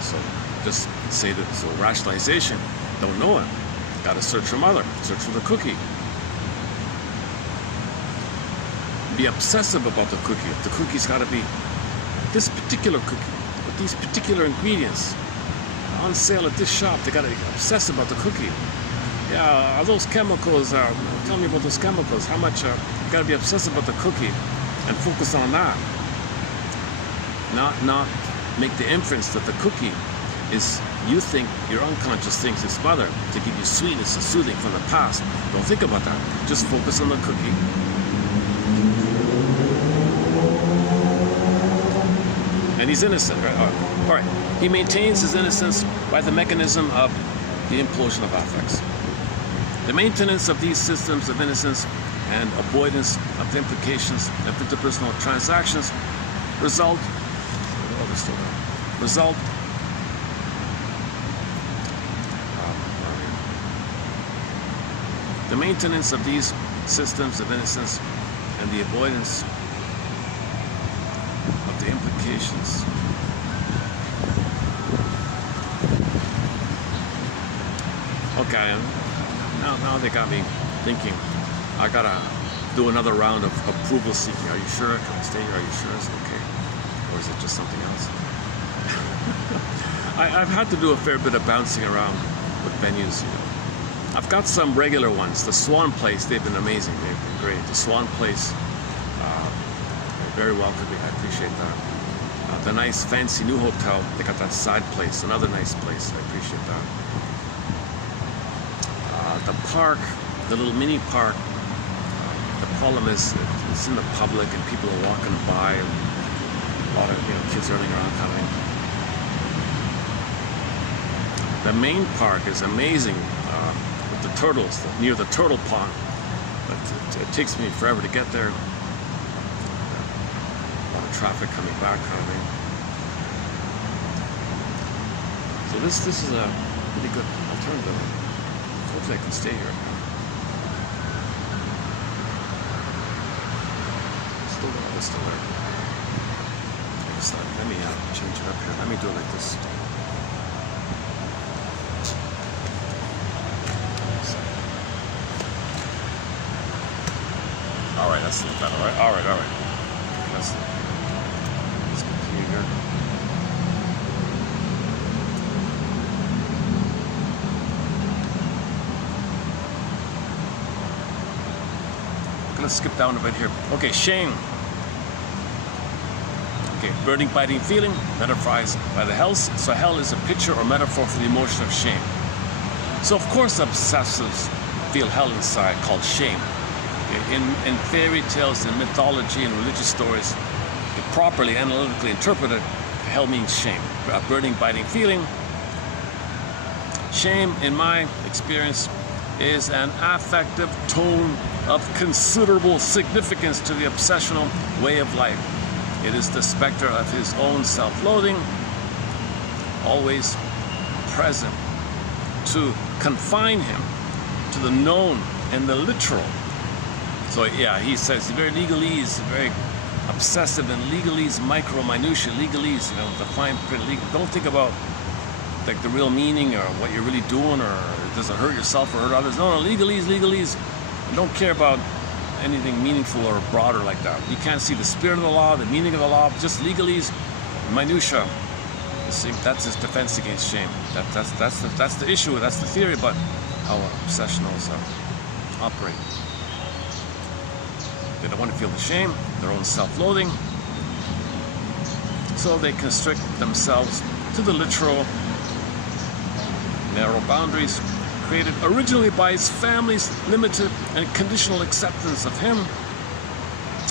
So just say that, so rationalization, don't know it. Gotta search for mother, search for the cookie. Be obsessive about the cookie. The cookie's gotta be this particular cookie, with these particular ingredients, on sale at this shop. They gotta be obsessive about the cookie. Yeah, are those chemicals, tell me about those chemicals, how much, you gotta be obsessive about the cookie and focus on that. Not make the inference that the cookie is, you think, your unconscious thinks it's mother to give you sweetness and soothing from the past. Don't think about that, just focus on the cookie. And he's innocent, right? All right, he maintains his innocence by the mechanism of the implosion of affects. The maintenance of these systems of innocence and avoidance of the implications of interpersonal transactions result. The maintenance of these systems of innocence and the avoidance of the implications. Okay. Now they got me thinking, I gotta do another round of approval seeking. Are you sure? Can I stay here? Are you sure it's okay? Or is it just something else? I've had to do a fair bit of bouncing around with venues, you know. I've got some regular ones. The Swan Place, they've been amazing. They've been great. The Swan Place, very welcoming. I appreciate that. The nice fancy new hotel, they got that side place, another nice place. I appreciate that. The park, the little mini park, the problem is it's in the public and people are walking by and a lot of kids running around kind of thing. The main park is amazing with the turtles near the turtle pond, but it takes me forever to get there. A lot of traffic coming back kind of thing. So this is a really good alternative. Hopefully I can stay here. Still there. Let me change it up here. Let me do it like this. All right, that's a little better, right? All right. Let's continue here. Let's skip down a bit here. Okay, shame. Okay, burning, biting feeling, metaphorized by the hells. So hell is a picture or metaphor for the emotion of shame. So of course obsessives feel hell inside, called shame. In fairy tales, in mythology, and religious stories, properly analytically interpreted, hell means shame. A burning, biting feeling. Shame, in my experience, is an affective tone of considerable significance to the obsessional way of life. It is the specter of his own self-loathing, always present, to confine him to the known and the literal. So yeah, he says very legalese, very obsessive and legalese, micro minutiae legalese, the fine print legal. Don't think about like the real meaning or what you're really doing, or does it hurt yourself or hurt others. No, legalese. And don't care about anything meaningful or broader like that. You can't see the spirit of the law, the meaning of the law, just legalese, minutia. See, that's his defense against shame. That's the issue, that's the theory about how obsessionals operate. They don't want to feel the shame, their own self-loathing, so they constrict themselves to the literal, narrow boundaries created originally by his family's limited and conditional acceptance of him.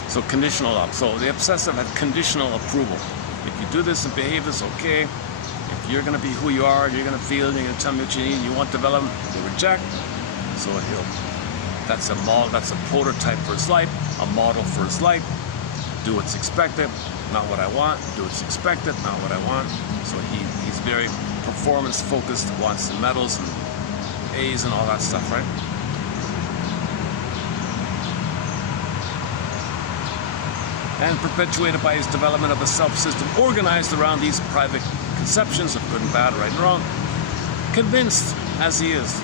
So conditional love. So the obsessive have conditional approval. If you do this and behave this, okay. If you're going to be who you are, you're going to feel, you're going to tell me what you need, you want development, they reject. So that's a model, that's a prototype for his life, a model for his life. Do what's expected, not what I want. Do what's expected, not what I want. So he's very performance focused, wants the medals and A's and all that stuff, right? And perpetuated by his development of a self-system organized around these private conceptions of good and bad, right and wrong, convinced as he is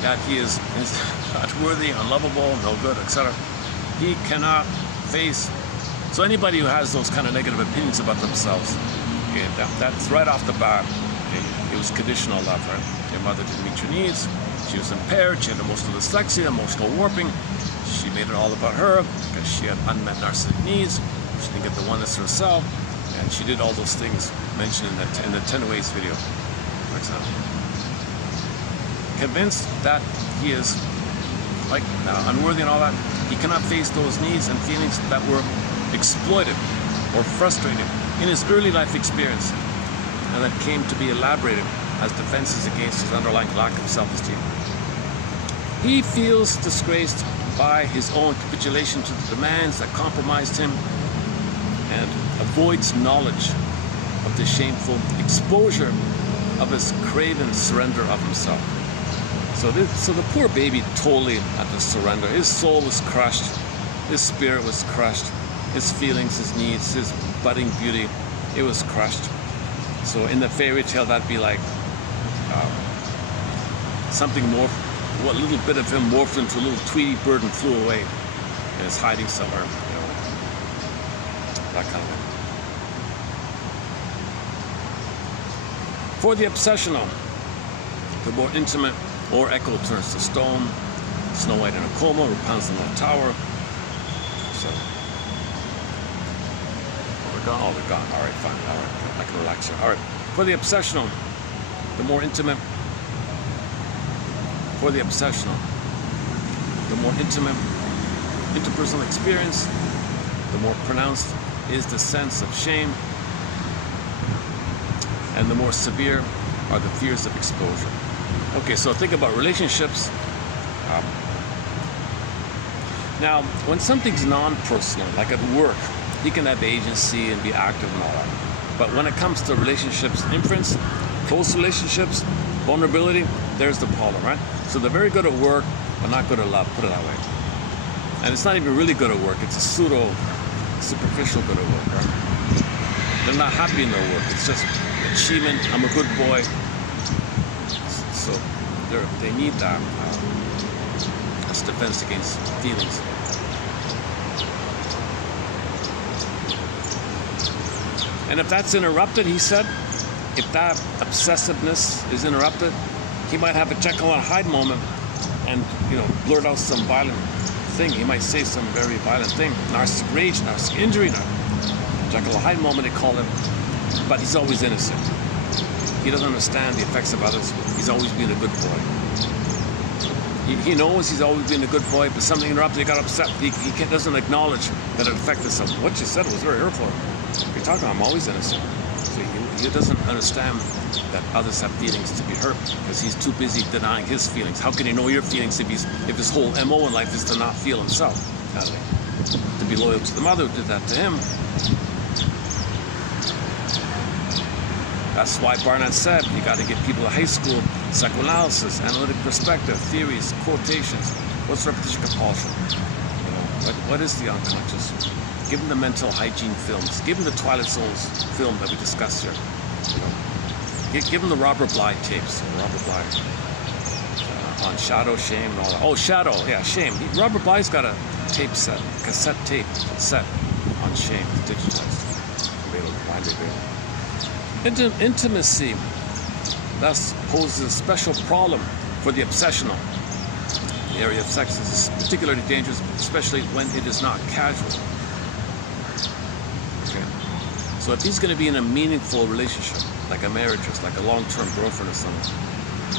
that he is not worthy, unlovable, no good, etc. He cannot face. So anybody who has those kind of negative opinions about themselves, that's right off the bat. It was conditional love, right? Your mother didn't meet your needs. She was impaired. She had emotional dyslexia, emotional warping. She made it all about her because she had unmet narcissistic needs. She didn't get the oneness herself, and she did all those things mentioned in the 10 Ways video, for example. Convinced that he is unworthy and all that, he cannot face those needs and feelings that were exploited or frustrated in his early life experience, and that came to be elaborated as defenses against his underlying lack of self-esteem. He feels disgraced by his own capitulation to the demands that compromised him, and avoids knowledge of the shameful exposure of his craven surrender of himself. So the poor baby totally had to surrender. His soul was crushed, his spirit was crushed, his feelings, his needs, his budding beauty, it was crushed. So in the fairy tale, that'd be like something more, what little bit of him morphed into a little Tweety bird and flew away and is hiding somewhere, that kind of thing. For the obsessional, the more intimate or echo turns to stone, Snow White in a coma, Rapunzel in a tower. So, we're gone? Oh, we're gone. All right, fine. All right, I can relax here. All right. For the obsessional, the more intimate. For the obsessional, the more intimate interpersonal experience, the more pronounced is the sense of shame, and the more severe are the fears of exposure. Okay, so think about relationships. Now, when something's non-personal, like at work, he can have agency and be active and all that. But when it comes to relationships, imprints, close relationships, vulnerability, there's the problem, right? So they're very good at work, but not good at love, put it that way. And it's not even really good at work, it's a superficial good at work, right? They're not happy in their work, it's just achievement, I'm a good boy. So they need that as defense against feelings. And if that's interrupted, he said, if that obsessiveness is interrupted, he might have a Jekyll and Hyde moment and, blurt out some violent thing. He might say some very violent thing. Narcissistic rage, narcissistic injury, Jekyll and Hyde moment, they call him. But he's always innocent. He doesn't understand the effects of others. He's always been a good boy. He knows he's always been a good boy, but something interrupted, he got upset. He doesn't acknowledge that it affected someone. What you said was very hurtful. You're talking about, I'm always innocent. So he doesn't understand that others have feelings to be hurt because he's too busy denying his feelings. How can he know your feelings if his whole MO in life is to not feel himself? To be loyal to the mother who did that to him. That's why Barnett said you got to give people a high school psychoanalysis, analytic perspective, theories, quotations. What's repetition compulsion? What is the unconscious? Give them the mental hygiene films. Give them the Twilight Zones film that we discussed here. Give them the Robert Bly tapes. Robert Bly on shadow, shame, and all that. Oh, shadow, yeah, shame. Robert Bly's got a tape set, cassette tape set on shame, digitized. Intimacy thus poses a special problem for the obsessional. The area of sex is particularly dangerous, especially when it is not casual. Okay. So if he's going to be in a meaningful relationship, like a marriage or like a long-term girlfriend or something,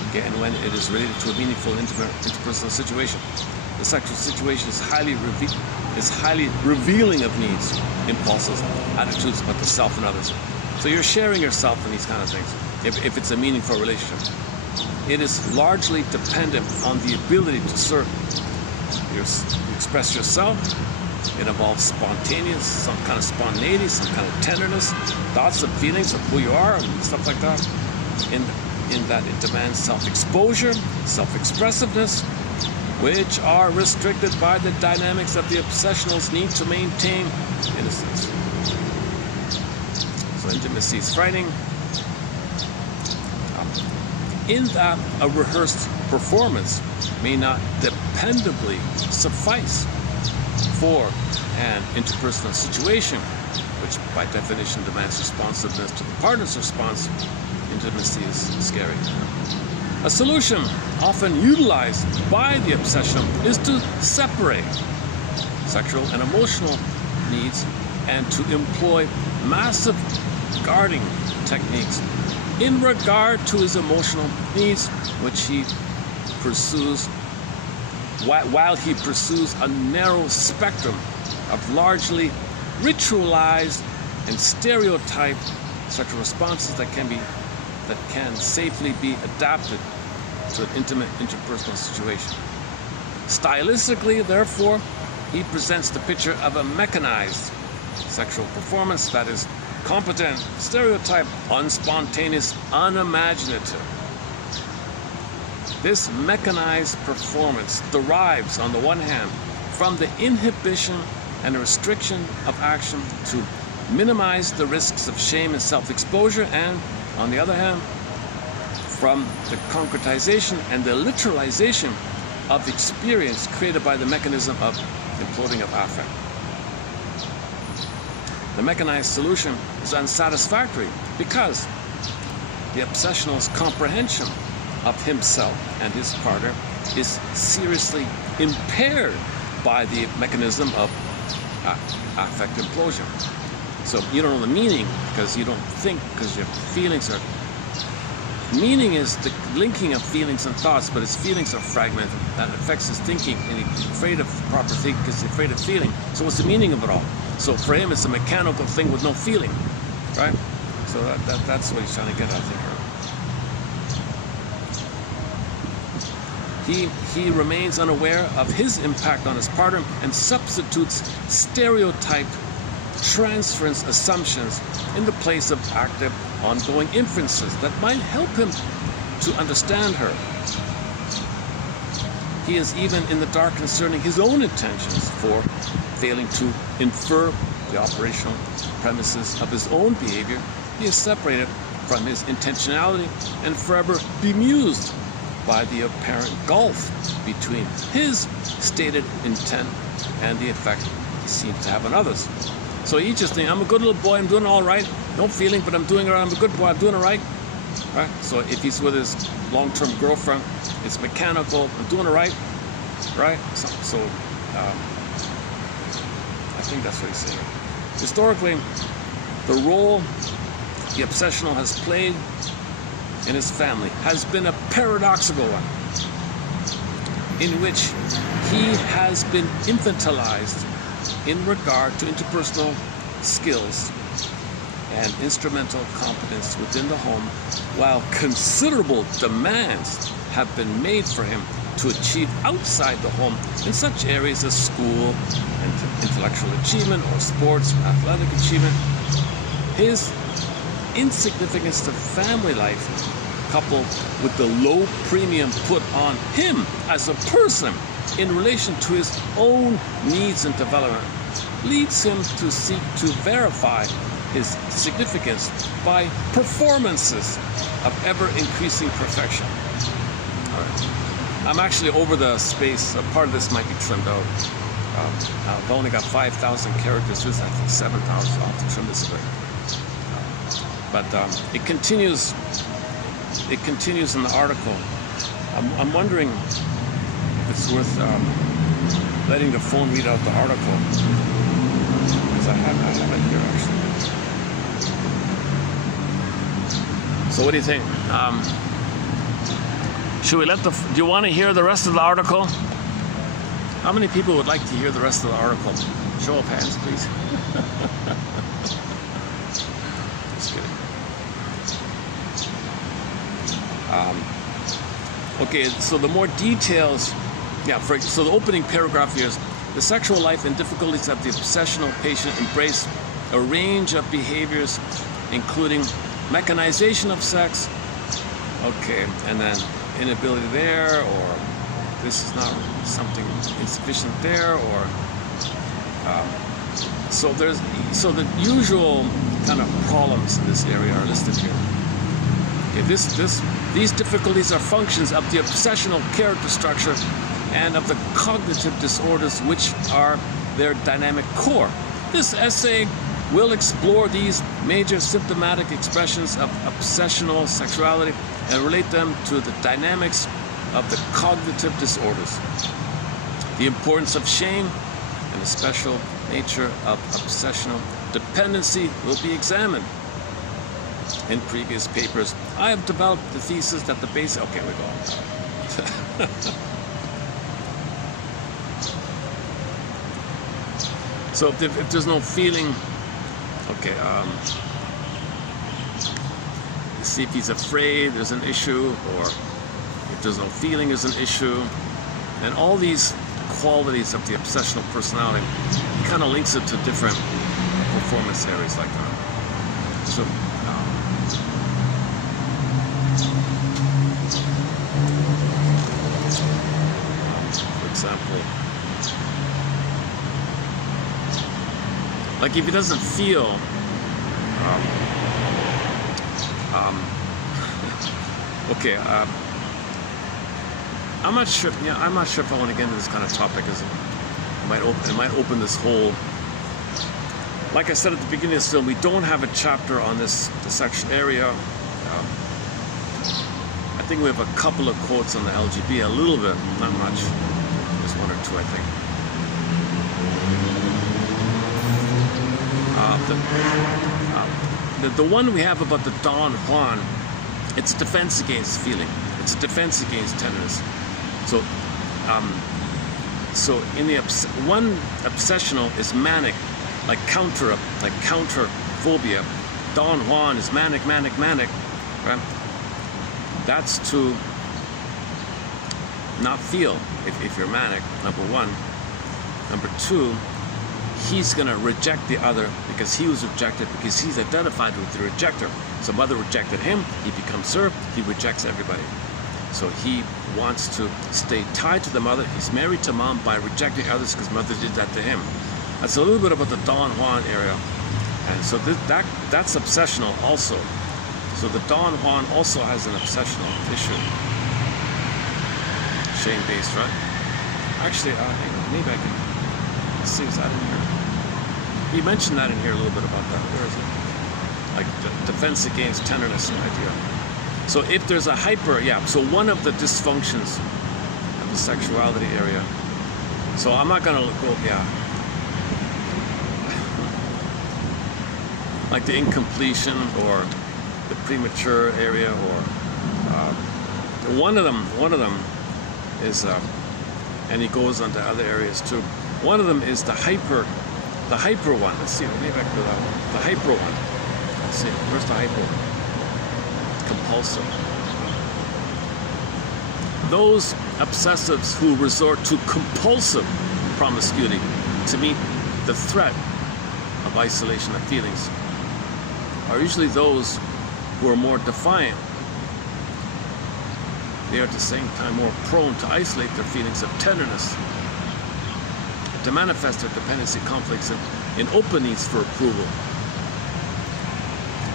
okay, and when it is related to a meaningful interpersonal situation, the sexual situation is highly revealing of needs, impulses, attitudes about the self and others. So you're sharing yourself in these kind of things, if it's a meaningful relationship. It is largely dependent on the ability to express yourself. It involves spontaneous, some kind of spontaneity, some kind of tenderness, thoughts and feelings of who you are and stuff like that. In that it demands self-exposure, self-expressiveness, which are restricted by the dynamics of the obsessional's need to maintain innocence. So intimacy is frightening. In that a rehearsed performance may not dependably suffice for an interpersonal situation, which by definition demands responsiveness to the partner's response. Intimacy is scary. A solution often utilized by the obsession is to separate sexual and emotional needs and to employ massive guarding techniques in regard to his emotional needs, which he pursues while he pursues a narrow spectrum of largely ritualized and stereotyped sexual responses that can safely be adapted to an intimate interpersonal situation. Stylistically, therefore, he presents the picture of a mechanized sexual performance that is competent, stereotyped, unspontaneous, unimaginative. This mechanized performance derives, on the one hand, from the inhibition and restriction of action to minimize the risks of shame and self-exposure, and, on the other hand, from the concretization and the literalization of experience created by the mechanism of imploding of affect. The mechanized solution is unsatisfactory because the obsessional's comprehension of himself and his partner is seriously impaired by the mechanism of affect implosion. So you don't know the meaning because you don't think, because your feelings are... Meaning is the linking of feelings and thoughts, but his feelings are fragmented. That affects his thinking, and he's afraid of proper thinking because he's afraid of feeling. So what's the meaning of it all? So for him, it's a mechanical thing with no feeling, right? So that's what he's trying to get at, I think. He remains unaware of his impact on his partner and substitutes stereotype transference assumptions in the place of active, ongoing inferences that might help him to understand her. He is even in the dark concerning his own intentions for failing to infer the operational premises of his own behavior. He is separated from his intentionality and forever bemused by the apparent gulf between his stated intent and the effect he seems to have on others. So he just thinks, I'm a good little boy, I'm doing all right, no feeling, but I'm doing it right, I'm a good boy, I'm doing it right. Right? So if he's with his long-term girlfriend, it's mechanical, I'm doing it right, right? So I think that's what he's saying. Historically, the role the obsessional has played in his family has been a paradoxical one, in which he has been infantilized in regard to interpersonal skills and instrumental competence within the home, while considerable demands have been made for him to achieve outside the home in such areas as school and intellectual achievement or sports or athletic achievement. His insignificance to family life, coupled with the low premium put on him as a person in relation to his own needs and development, leads him to seek to verify his significance by performances of ever-increasing perfection. All right. I'm actually over the space. Part of this might be trimmed out. I've only got 5,000 characters. This is, I think, 7,000. So I'll have to trim this a bit. But it continues. It continues in the article. I'm wondering if it's worth letting the phone read out the article, because I have it here actually. So what do you think? Should we let do you want to hear the rest of the article? How many people would like to hear the rest of the article? Show of hands, please. Just kidding. Okay, so the more details, so the opening paragraph here is, the sexual life and difficulties of the obsessional patient embrace a range of behaviors, including mechanization of sex, okay, and then inability there, or this is not something insufficient there, or so the usual kind of problems in this area are listed here. Okay, these difficulties are functions of the obsessional character structure and of the cognitive disorders which are their dynamic core. This essay will explore these major symptomatic expressions of obsessional sexuality and relate them to the dynamics of the cognitive disorders. The importance of shame and the special nature of obsessional dependency will be examined. In previous papers, I have developed the thesis that the basic... Okay, we go. So if there's no feeling, okay, see if he's afraid, there's an issue, or if there's no feeling, there's an issue. And all these qualities of the obsessional personality kind of links it to different performance areas like that. So, for example, like if he doesn't feel okay, I'm not sure if I want to get into this kind of topic, because it might open this whole, like I said at the beginning of this film, we don't have a chapter on the sexual area, think we have a couple of quotes on the LGB, a little bit, not much. Just one or two, I think. The one we have about the Don Juan, it's defense against feeling. It's a defense against tenderness. So, in the one obsessional is manic, like counterphobia. Don Juan is manic, right? That's to not feel if you're manic, number one. Number two, he's going to reject the other because he was rejected, because he's identified with the rejecter. So mother rejected him, he becomes her, he rejects everybody. So he wants to stay tied to the mother. He's married to mom by rejecting others because mother did that to him. That's a little bit about the Don Juan area. And so that's obsessional also. So the Don Juan also has an obsessional issue. Shame-based, right? Actually, hang on, maybe I can see that in here. He mentioned that in here a little bit about that. Where is it? Like the defense against tenderness idea. So if there's a hyper, so one of the dysfunctions of the sexuality area. So I'm not gonna go, like the incompletion or the premature area, or one of them is, and he goes on to other areas too. One of them is the hyper one. Let's see, maybe I can do that one. The hyper one. Let's see, where's the hyper one? Compulsive. Those obsessives who resort to compulsive promiscuity to meet the threat of isolation of feelings are usually those who are more defiant. They are at the same time more prone to isolate their feelings of tenderness, to manifest their dependency conflicts in open needs for approval.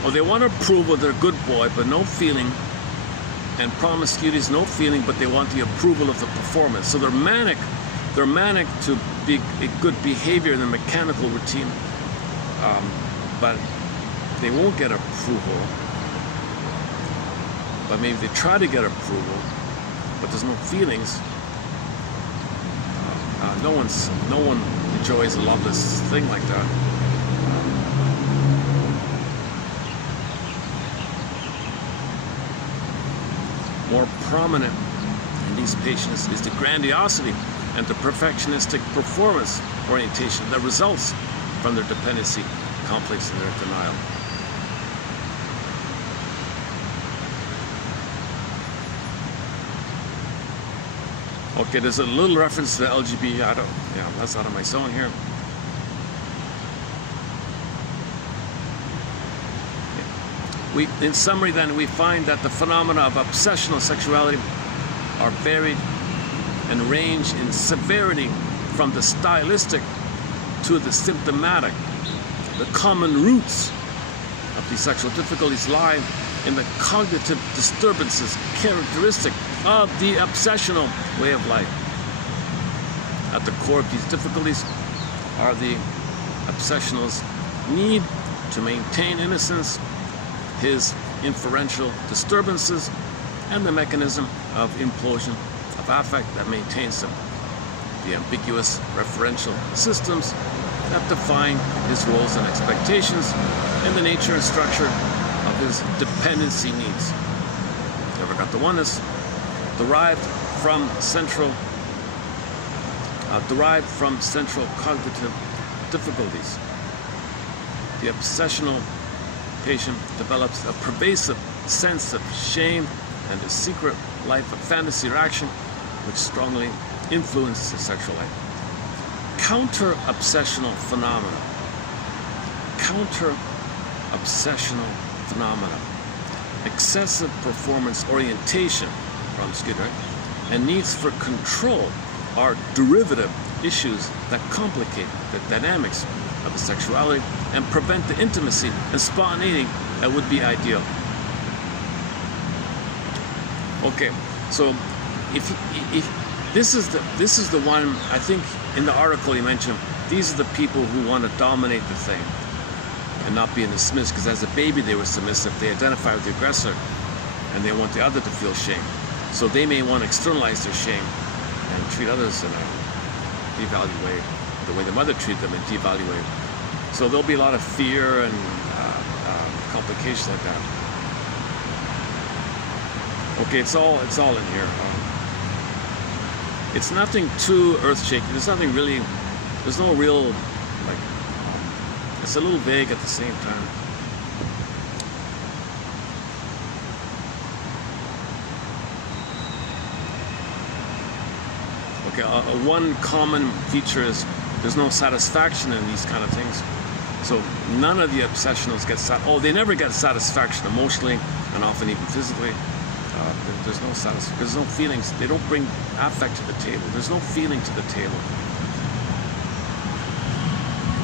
Well, they want approval, they're a good boy, but no feeling, and promiscuity is no feeling, but they want the approval of the performance. So they're manic to be a good behavior in the mechanical routine, but they won't get approval. But maybe they try to get approval, but there's no feelings. No one enjoys a loveless thing like that. More prominent in these patients is the grandiosity and the perfectionistic performance orientation that results from their dependency complex and their denial. Okay, there's a little reference to the LGB. That's out of my zone here. In summary then, we find that the phenomena of obsessional sexuality are varied and range in severity from the stylistic to the symptomatic. The common roots of these sexual difficulties lie in the cognitive disturbances characteristic of the obsessional way of life. At the core of these difficulties are the obsessional's need to maintain innocence, his inferential disturbances, and the mechanism of implosion of affect that maintains them, the ambiguous referential systems that define his roles and expectations, and the nature and structure of his dependency needs. Never got the oneness. Derived from central cognitive difficulties. The obsessional patient develops a pervasive sense of shame and a secret life of fantasy or action which strongly influences his sexual life. Counter-obsessional phenomena. Counter-obsessional phenomena. Excessive performance orientation, promiscuity, and needs for control are derivative issues that complicate the dynamics of the sexuality and prevent the intimacy and spontaneity that would be ideal. Okay, so if this is the one, I think in the article he mentioned, these are the people who want to dominate the thing and not being dismissed, because as a baby they were submissive, they identify with the aggressor. and they want the other to feel shame. So they may want to externalize their shame and treat others in a devalue way, the way the mother treated them and devaluate. So there'll be a lot of fear and complications like that. Okay, it's all in here. It's nothing too earth-shaking. There's nothing really. There's no real like. It's a little vague at the same time. Okay, one common feature is there's no satisfaction in these kind of things. So none of the obsessionals get they never get satisfaction emotionally and often even physically. There's no satisfaction. There's no feelings. They don't bring affect to the table. There's no feeling to the table.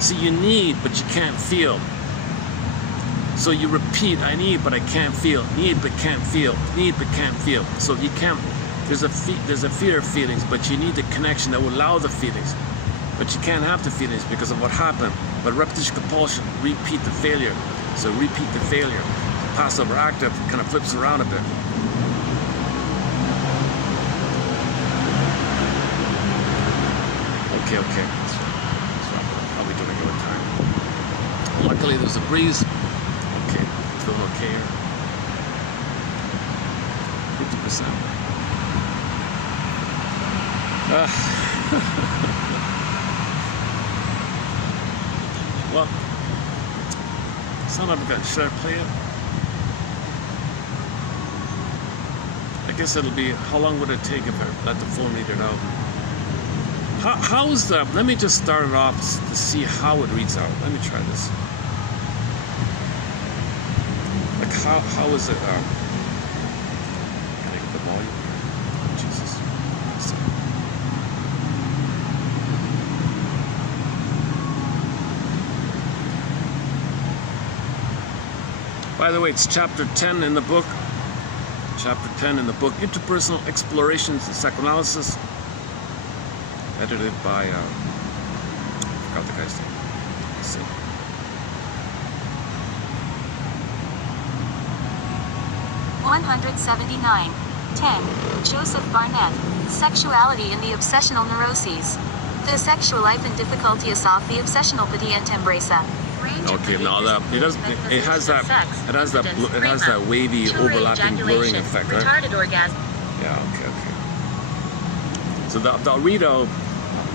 See, you need, but you can't feel. So you repeat, I need, but I can't feel. Need, but can't feel. Need, but can't feel. So you can't. There's a fear of feelings, but you need the connection that will allow the feelings. But you can't have the feelings because of what happened. But repetition compulsion, repeat the failure. So repeat the failure. Passive or active kind of flips around a bit. Okay. Let's wrap it up. Probably doing it with time. Luckily there's a breeze. Okay, feeling okay here. 50%. Well, son of a gun, should I play it? I guess it'll be, how long would it take if I let the phone read it out? How's the, let me just start it off to see how it reads out. Let me try this. Like how is it, can I get the volume here? Jesus. By the way, it's chapter 10 in the book. Chapter 10 in the book, Interpersonal Explorations and Psychoanalysis. Edited by, I forgot the guy's name. Let's see. $179. 10. Joseph Barnett. Sexuality and the Obsessional Neuroses. The sexual life and difficulties of the obsessional and embracer. Okay, now that it has that wavy overlapping blurring effect, right? Retarded orgasm. Yeah, okay. So the readout,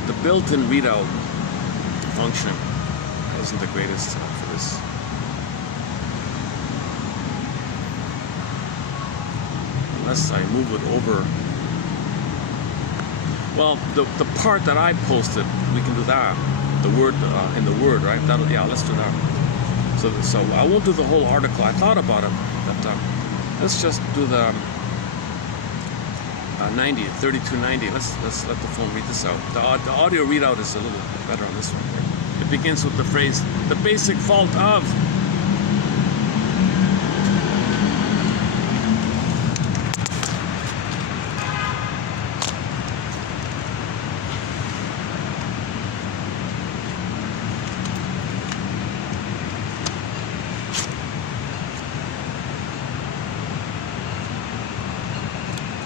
the built-in readout function isn't the greatest for this. Unless I move it over. Well, the part that I posted, we can do that. The word in the word, right? Let's do that. So I won't do the whole article. I thought about it, but let's just do the 3290. Let's let the phone read this out. The audio readout is a little better on this one. It begins with the phrase, the basic fault of.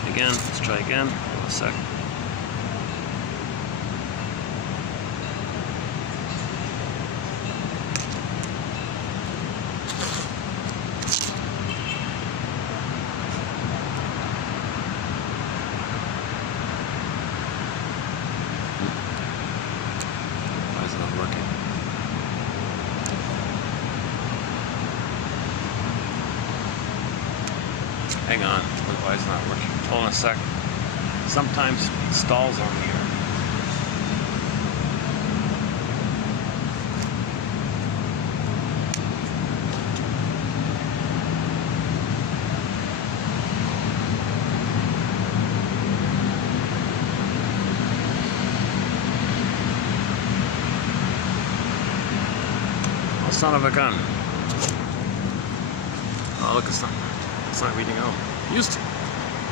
Again, let's try again. Hold on a sec. Why is it not working? Hang on. Why is it not working? Hold on a sec. Sometimes it stalls on me here. Oh, son of a gun. Oh, look, it's not reading out. Used to.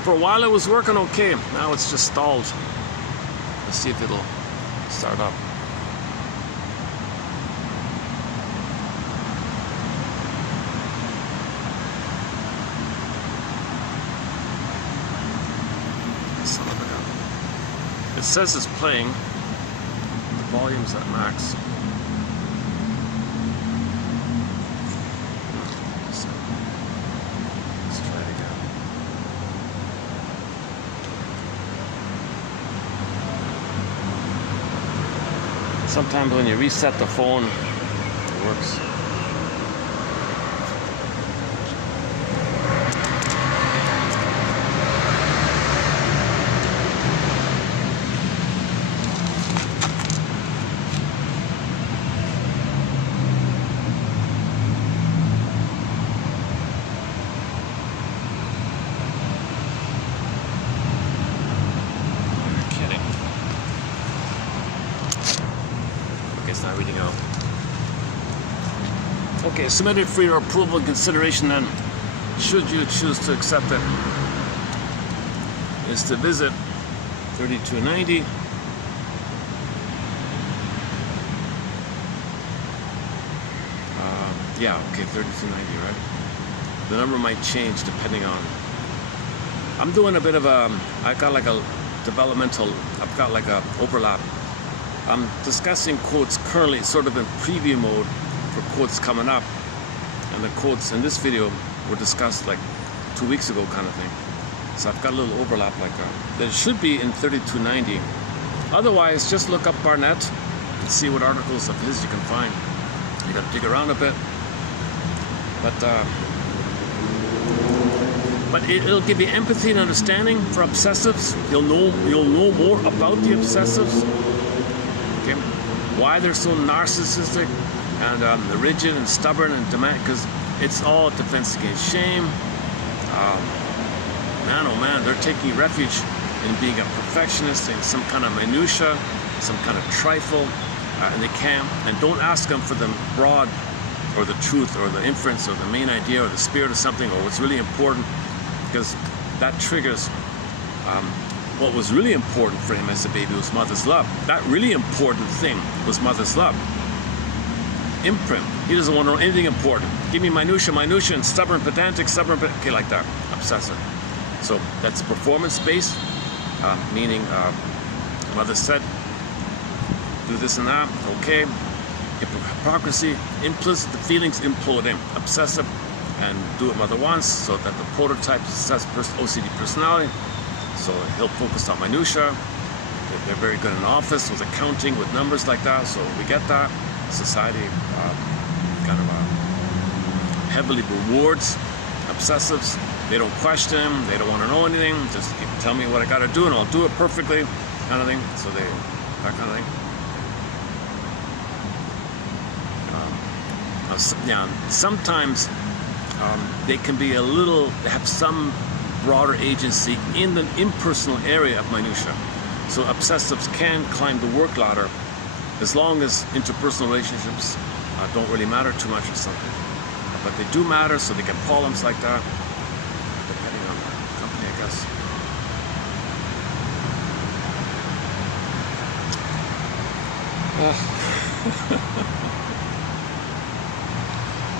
For a while it was working okay. Now it's just stalled. Let's see if it'll start up. says it's playing. The volume's at max. Let's try it again. Sometimes when you reset the phone, it works. Not reading out. Okay, submitted for your approval and consideration then, should you choose to accept it, is to visit 3290 yeah, okay, 3290, right? The number might change depending on, I'm doing a bit of a, I've got like a developmental, I've got like a overlap. I'm discussing quotes currently sort of in preview mode for quotes coming up, and the quotes in this video were discussed like 2 weeks ago kind of thing. So I've got a little overlap like that. There should be in 3290. Otherwise, just look up Barnett and see what articles of his you can find. You gotta dig around a bit. But it'll give you empathy and understanding for obsessives. You'll know more about the obsessives. Okay, why they're so narcissistic and rigid and stubborn and demand, because it's all a defense against shame. Man, oh man, they're taking refuge in being a perfectionist in some kind of minutia, some kind of trifle, and they can't. And don't ask them for the broad, or the truth, or the inference, or the main idea, or the spirit of something, or what's really important, because that triggers. What was really important for him as a baby was mother's love. That really important thing was mother's love. Imprint. He doesn't want to know anything important. Give me minutia, and stubborn, pedantic, okay, like that. Obsessive. So that's performance-based, meaning mother said, do this and that, okay. Hypocrisy, implicit, the feelings implode in. Obsessive, and do what mother wants, so that the prototype OCD personality. So he'll focus on minutia. They're very good in office with accounting, with numbers like that. So we get that. Society kind of heavily rewards obsessives. They don't question. They don't want to know anything. Just tell me what I got to do, and I'll do it perfectly, kind of thing. So that kind of thing. Yeah. Sometimes they can be they have some broader agency in the impersonal area of minutia. So obsessives can climb the work ladder as long as interpersonal relationships don't really matter too much or something. But they do matter, so they get problems like that, depending on the company, I guess.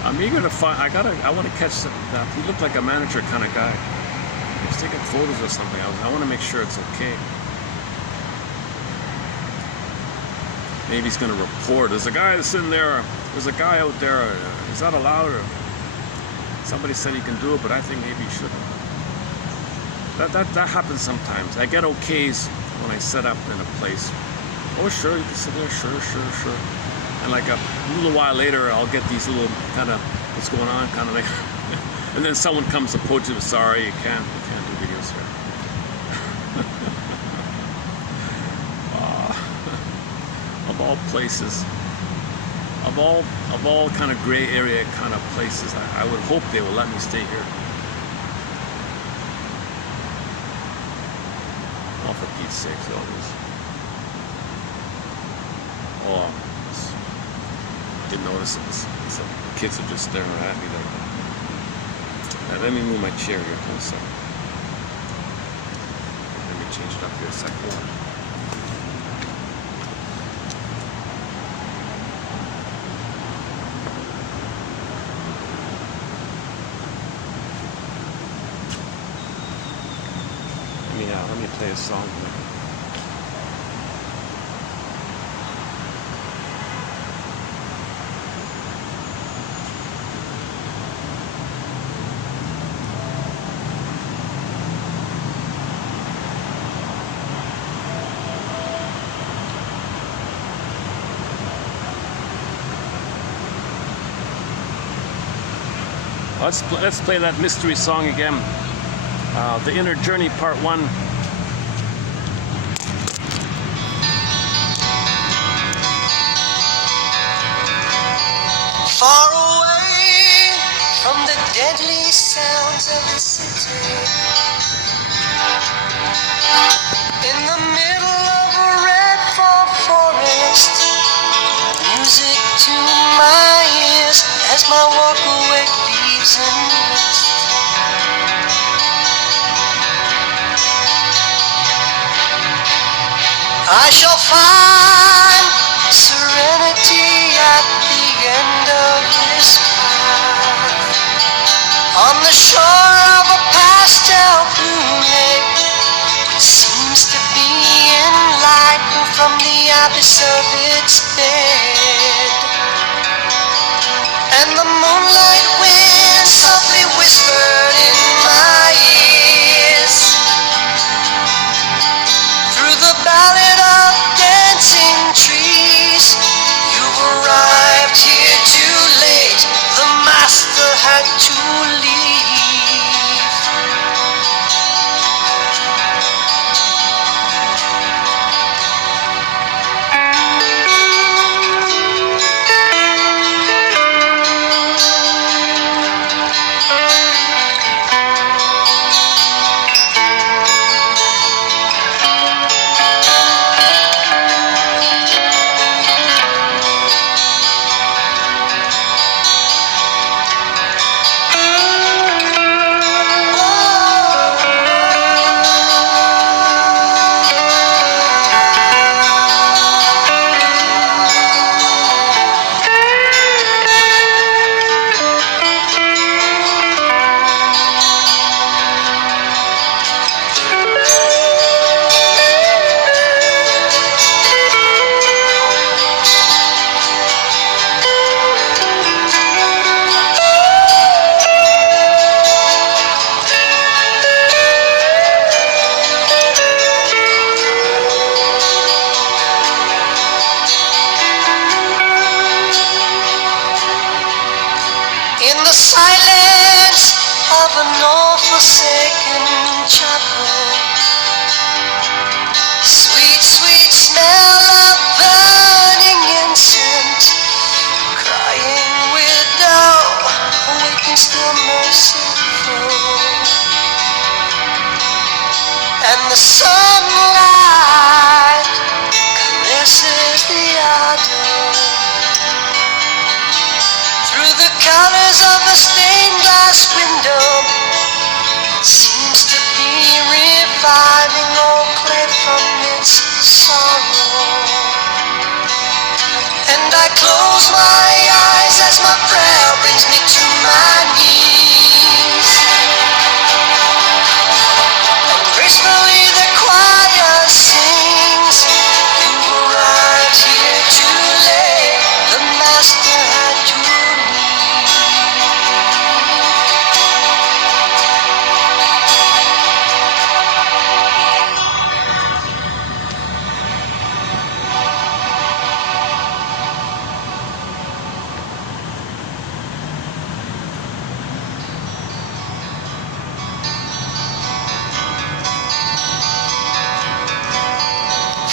I'm eager to find, I want to catch that. He looked like a manager kind of guy. He was taking photos or something. I want to make sure it's okay. Maybe he's going to report. There's a guy that's sitting there. There's a guy out there. Is that allowed? Or somebody said he can do it, but I think maybe he shouldn't. That happens sometimes. I get okays when I set up in a place. Oh, sure, you can sit there. Sure. And like a little while later, I'll get these little kind of what's going on kind of thing. And then someone comes to approach you. Sorry, you can't do videos here. Of all places, of all kind of gray area kind of places, I would hope they will let me stay here. Oh, for Pete's sakes, all this. Oh, didn't notice it. So the kids are just staring at me like that. Now, let me move my chair here for a second. Let me change it up here a second. Let me play a song here. Let's play that mystery song again. The Inner Journey Part 1. Far away from the deadly sounds of the city, in the middle of a red fall forest, music to my ears as my walk awake leaves in mist. I shall find serenity at the end of this path, on the shore of a pastel blue lake, which seems to be enlightened from the abyss of its bed. And the moonlight wind softly whispered in my ears, through the ballad of dancing trees, you've arrived here too late, the master had to leave. In the silence of an all-forsaken chapel, sweet, sweet smell of burning incense, crying widow, awaken still merciful. And the sunlight caresses the ardor, through the colors of a stained glass window, it seems to be reviving all clay from its sorrow. And I close my eyes as my prayer brings me to my knees, and gracefully the choir sings, you arrived here too late, the master had to leave.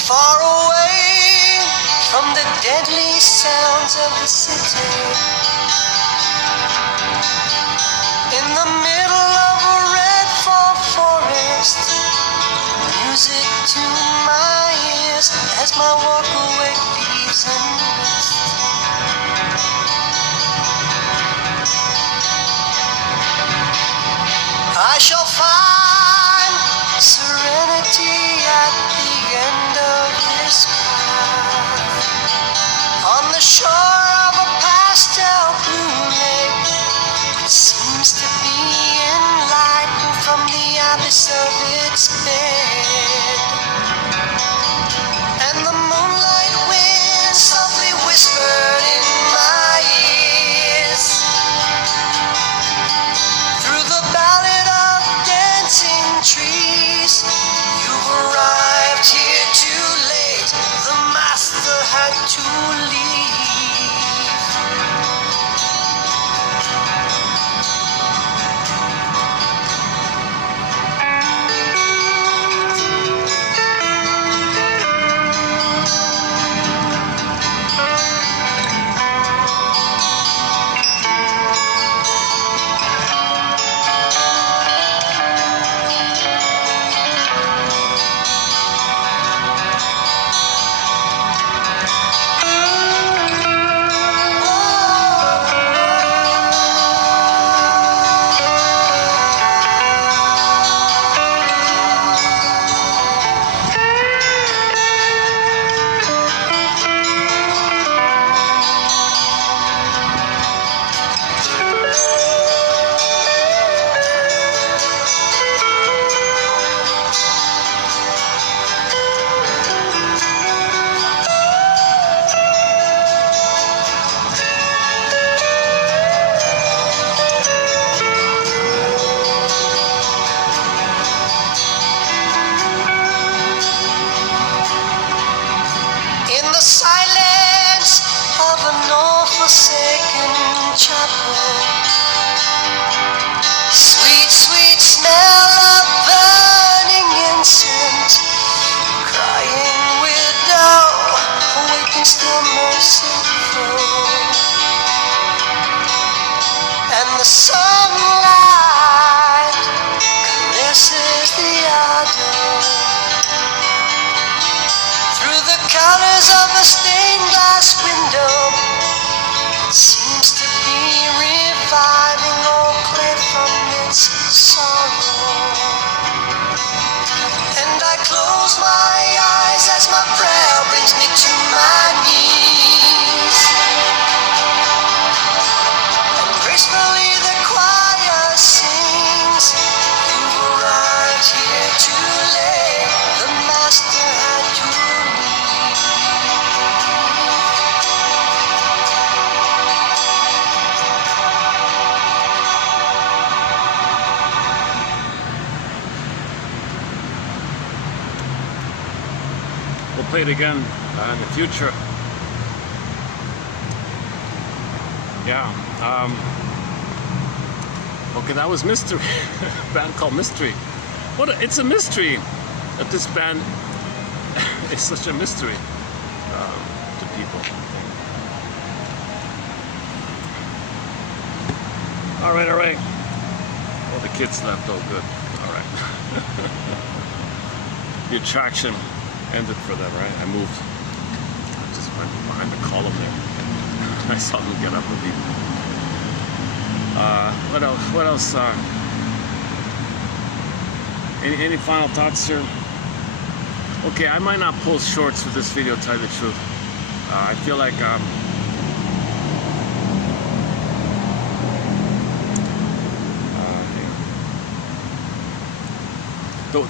Far away from the deadly sounds of the city, in the middle of a red fall forest, music to my ears as my walk awake leaves in mist. I shall find serenity at the end of this path, on the shore of a pastel blue lake, which seems to be silence of an old forsaken chapel. Sweet, sweet smell of burning incense. Crying widow, awaken still merciful. And the sunlight caresses the adult. Through the colors of the stained glass window, it seems to be reviving all clay from its sorrow. And I close my eyes as my prayer brings me to my knees. And gracefully the choir sings, you arrived here too late, the master had your We'll play it again in the future. Yeah. Okay, that was Mystery. A band called Mystery. It's a mystery that this band is such a mystery to people. All right. Well, the kids left. Oh, good. All right. The attraction ended for them, right? I moved. I just went behind the column there. I saw them get up and leave. What else? Any final thoughts here? Okay, I might not post shorts for this video, to tell you the truth. I feel like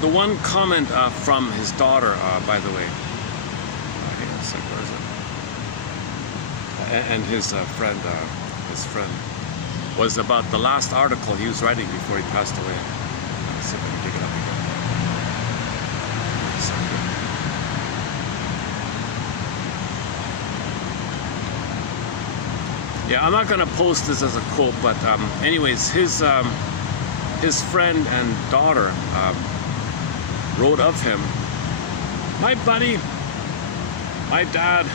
the one comment from his daughter, by the way, where is it? And his friend, was about the last article he was writing before he passed away. Let's see if I can dig it up again. Yeah, I'm not gonna post this as a quote, but anyways, his friend and daughter wrote of him, "My buddy, my dad."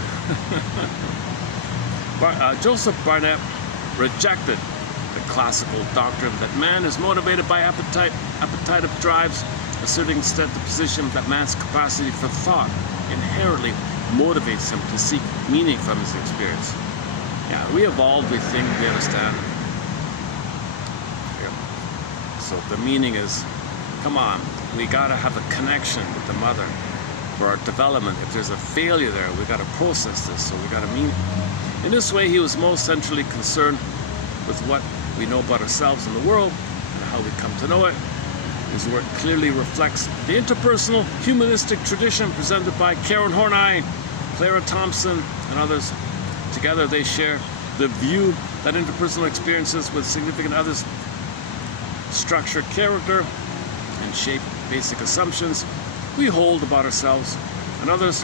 Joseph Barnett rejected the classical doctrine that man is motivated by appetitive drives, asserting instead the position that man's capacity for thought inherently motivates him to seek meaning from his experience. Yeah, we evolved, we think, we understand. Yeah. So the meaning is, come on, we gotta have a connection with the mother for our development. If there's a failure there, we gotta process this, so we gotta mean it. In this way, he was most centrally concerned with what we know about ourselves and the world, and how we come to know it. His work clearly reflects the interpersonal humanistic tradition presented by Karen Horney, Clara Thompson, and others. Together, they share the view that interpersonal experiences with significant others structure character and shape basic assumptions we hold about ourselves and others.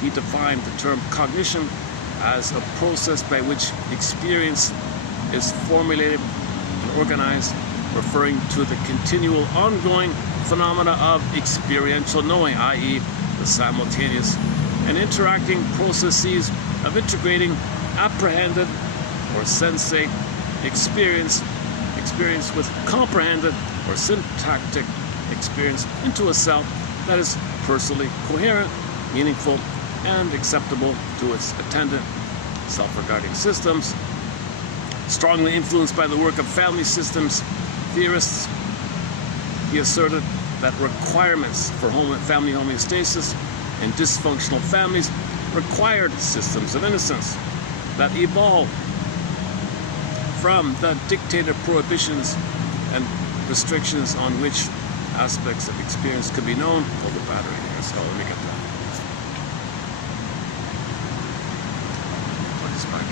He defined the term cognition as a process by which experience is formulated and organized, referring to the continual ongoing phenomena of experiential knowing, i.e. the simultaneous and interacting processes of integrating apprehended or sensate experience with comprehended or syntactic experience into a self that is personally coherent, meaningful, and acceptable to its attendant self-regarding systems. Strongly influenced by the work of family systems theorists, he asserted that requirements for family homeostasis in dysfunctional families required systems of innocence that evolved from the dictated prohibitions and restrictions on which aspects of experience could be known. Oh, the battery here, so let me get that. Put this back in.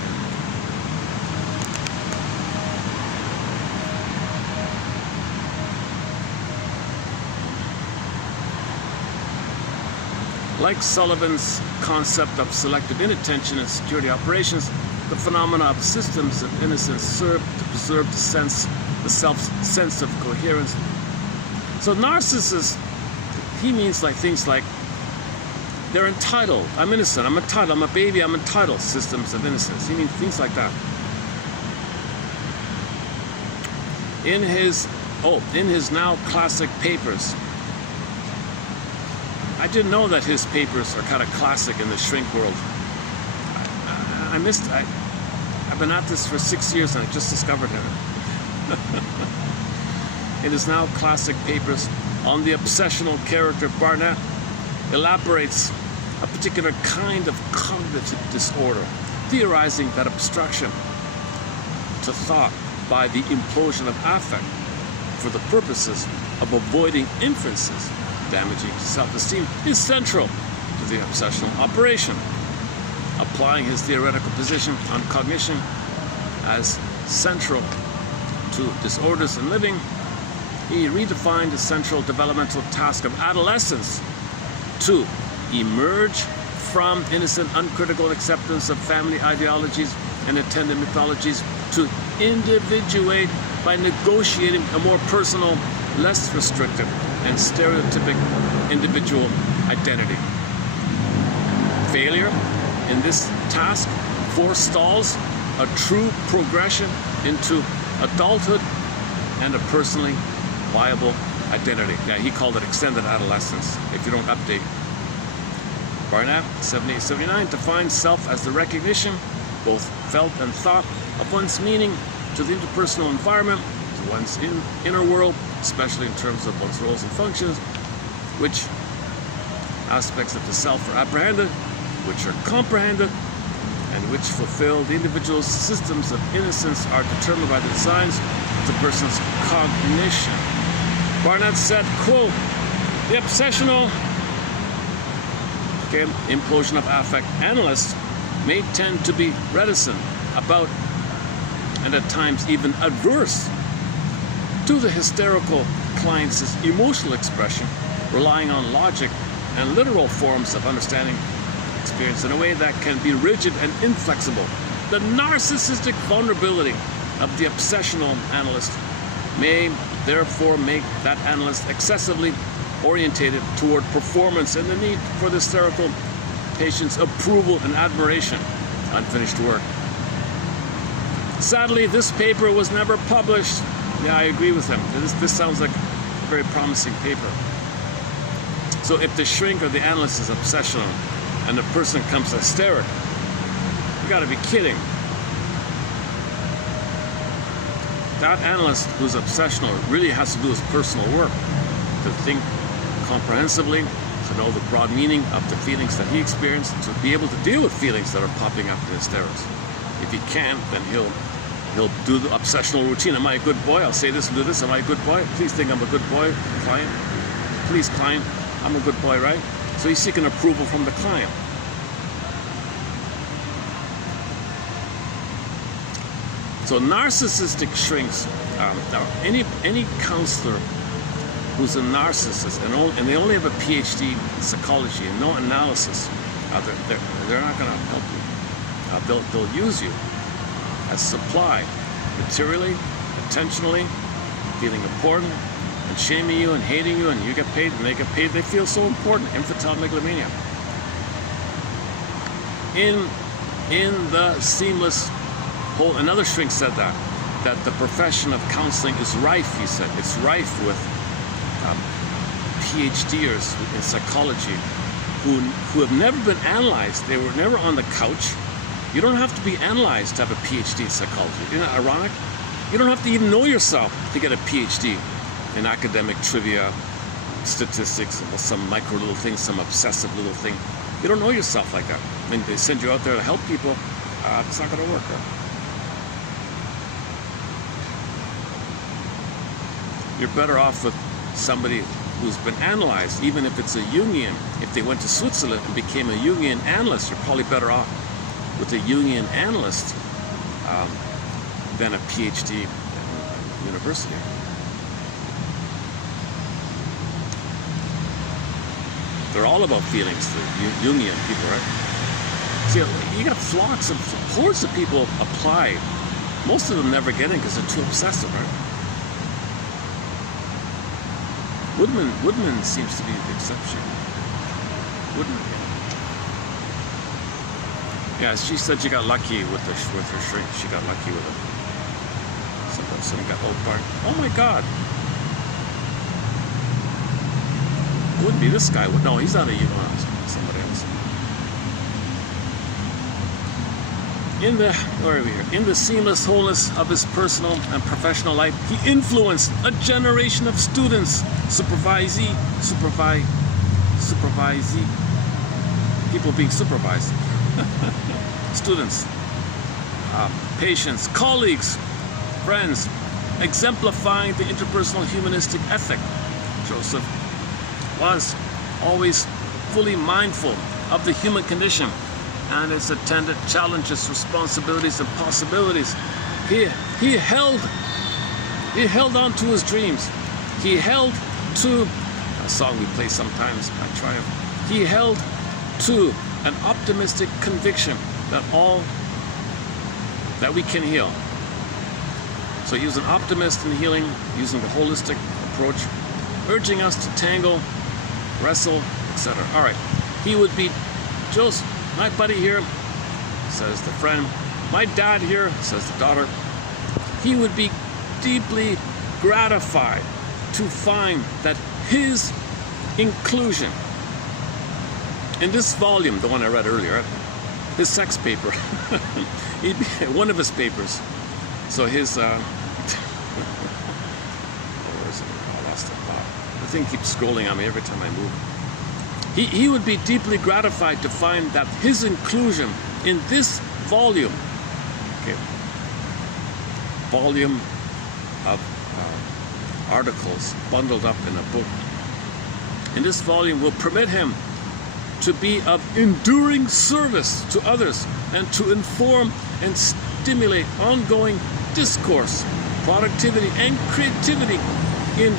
Like Sullivan's concept of selective inattention in security operations, the phenomena of systems of innocence serve to preserve the self's sense of coherence. So narcissists, he means like things like they're entitled. I'm innocent. I'm entitled. I'm a baby. I'm entitled. Systems of innocence. He means things like that. In his now classic papers. I didn't know that his papers are kind of classic in the shrink world. I've been at this for 6 years and I just discovered him. In his now classic papers on the obsessional character, Barnett elaborates a particular kind of cognitive disorder, theorizing that obstruction to thought by the implosion of affect for the purposes of avoiding inferences damaging to self-esteem is central to the obsessional operation. Applying his theoretical position on cognition as central to disorders in living, he redefined the central developmental task of adolescence to emerge from innocent, uncritical acceptance of family ideologies and attendant mythologies to individuate by negotiating a more personal, less restrictive, and stereotypic individual identity. Failure in this task forestalls a true progression into adulthood and a personally viable identity. Yeah, he called it extended adolescence if you don't update. Barnett, 78-79, defines self as the recognition, both felt and thought, of one's meaning to the interpersonal environment, to one's inner world, especially in terms of one's roles and functions, which aspects of the self are apprehended, which are comprehended, and which fulfill the individual's systems of innocence are determined by the designs of the person's cognition. Barnett said, quote, the obsessional implosion of affect analysts may tend to be reticent about and at times even adverse to the hysterical client's emotional expression, relying on logic and literal forms of understanding experience in a way that can be rigid and inflexible. The narcissistic vulnerability of the obsessional analyst may therefore make that analyst excessively orientated toward performance and the need for the hysterical patient's approval and admiration. Unfinished work. Sadly, this paper was never published. Yeah, I agree with him. This sounds like a very promising paper. So if the shrink or the analyst is obsessional and the person comes hysteric, you gotta be kidding. That analyst who's obsessional really has to do his personal work, to think comprehensively, to know the broad meaning of the feelings that he experienced, to be able to deal with feelings that are popping up in hysterics. If he can't, then he'll do the obsessional routine. Am I a good boy? I'll say this and do this. Am I a good boy? Please think I'm a good boy, client. Please, client, I'm a good boy, right? So he's seeking approval from the client. So narcissistic shrinks, any counselor who's a narcissist and they only have a PhD in psychology and no analysis, they're not going to help you. They'll use you as supply, materially, intentionally, feeling important, and shaming you and hating you, and you get paid and they get paid. They feel so important. Infantile megalomania. In the seamless whole, another shrink said that the profession of counseling is rife, he said. It's rife with PhDers in psychology who have never been analyzed. They were never on the couch. You don't have to be analyzed to have a PhD in psychology. Isn't that ironic? You don't have to even know yourself to get a PhD in academic trivia, statistics, some micro little thing, some obsessive little thing. You don't know yourself like that. And they send you out there to help people. It's not going to work. You're better off with somebody who's been analyzed, even if it's a Jungian. If they went to Switzerland and became a Jungian analyst, you're probably better off with a Jungian analyst than a PhD at university. They're all about feelings, the Jungian people, right? See, you got flocks of hordes of people apply. Most of them never get in because they're too obsessive, right? Woodman seems to be the exception. Woodman. Yeah, she said she got lucky with her shrink. She got lucky with it. Someone got old barn. Oh my God! It wouldn't be this guy. No, he's not a Yukon. Somebody else. Where are we here? In the seamless wholeness of his personal and professional life, he influenced a generation of students, supervisee, people being supervised. Students, patients, colleagues, friends, exemplifying the interpersonal humanistic ethic. Joseph was always fully mindful of the human condition and its attendant challenges, responsibilities, and possibilities. He held on to his dreams. He held to a song we play sometimes by Triumph. He held to an optimistic conviction that we can heal. So he was an optimist in healing, using the holistic approach, urging us to tangle, wrestle, etc. All right, he would be, Joseph, my buddy here, says the friend, my dad here, says the daughter, he would be deeply gratified to find that his inclusion in this volume, the one I read earlier, his sex paper, one of his papers. So his, where is it? Oh, I lost it. The thing keeps scrolling on me every time I move. He would be deeply gratified to find that his inclusion in this volume, okay, volume of articles bundled up in a book, in this volume will permit him to be of enduring service to others and to inform and stimulate ongoing discourse, productivity, and creativity in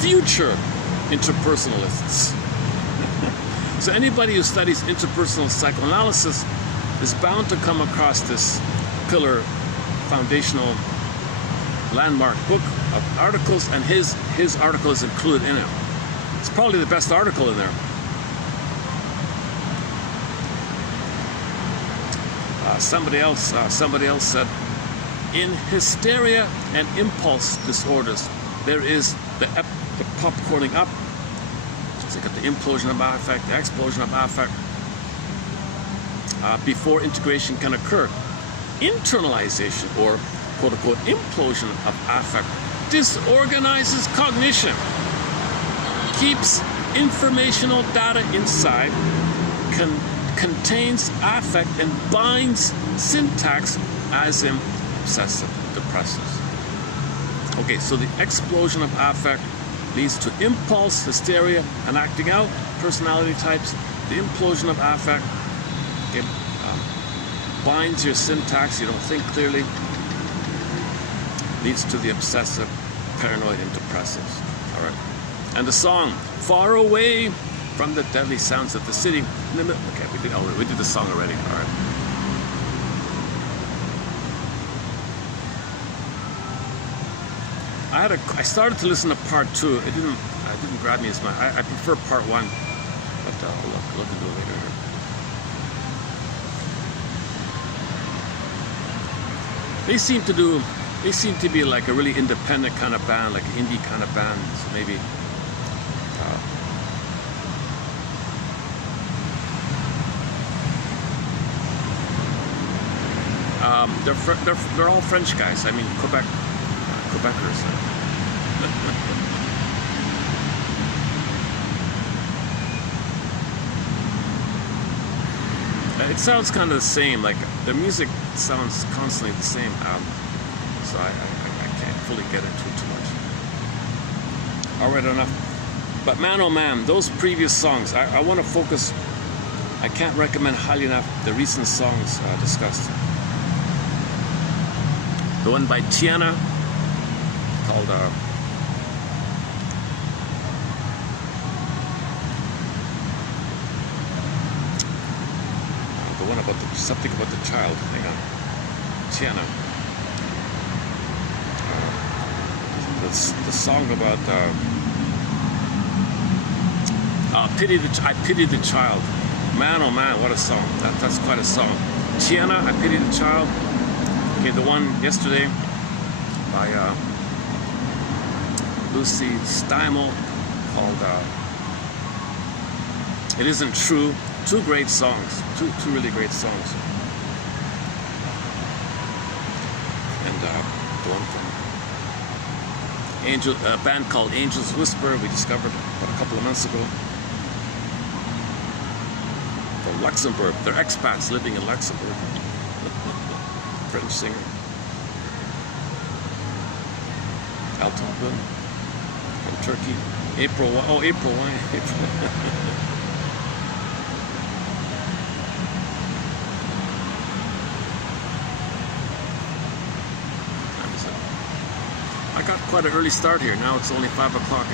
future interpersonalists. So anybody who studies interpersonal psychoanalysis is bound to come across this pillar, foundational, landmark book of articles, and his article is included in it. It's probably the best article in there. Somebody else said, in hysteria and impulse disorders, there is the popcorning up. So you got the implosion of affect, the explosion of affect, before integration can occur. Internalization, or quote-unquote implosion of affect, disorganizes cognition, keeps informational data inside, contains affect, and binds syntax, as in obsessive depressives. Okay, so the explosion of affect leads to impulse, hysteria, and acting out personality types. The implosion of affect, okay, binds your syntax, you don't think clearly, leads to the obsessive, paranoid, and depressives. All right. And the song, Far Away from the Deadly Sounds of the City. Okay, we did the song already. All right. I started to listen to part 2. It didn't grab me as much. I prefer part 1, but I'll look into it later. They seem to be like a really independent kind of band, like an indie kind of band. So maybe. They're all French guys. I mean, Quebecers. It sounds kind of the same. Like the music sounds constantly the same. So I can't fully get into it too much. All right, enough. But man, oh man, those previous songs. I want to focus. I can't recommend highly enough the recent songs discussed. The one by Tiana, called one about something about the child. Hang on. Tiana. The song about I pity the child. Man, oh man, what a song. That's quite a song. Tiana, I pity the child. Okay, the one yesterday by Lucy Steimel called It Isn't True. Two great songs. Two really great songs. And the one from a band called Angel's Whisper, we discovered about a couple of months ago. From Luxembourg. They're expats living in Luxembourg. French singer. Alton Good. From Turkey. April 1. Oh, April 1. I got quite an early start here. Now it's only 5 o'clock.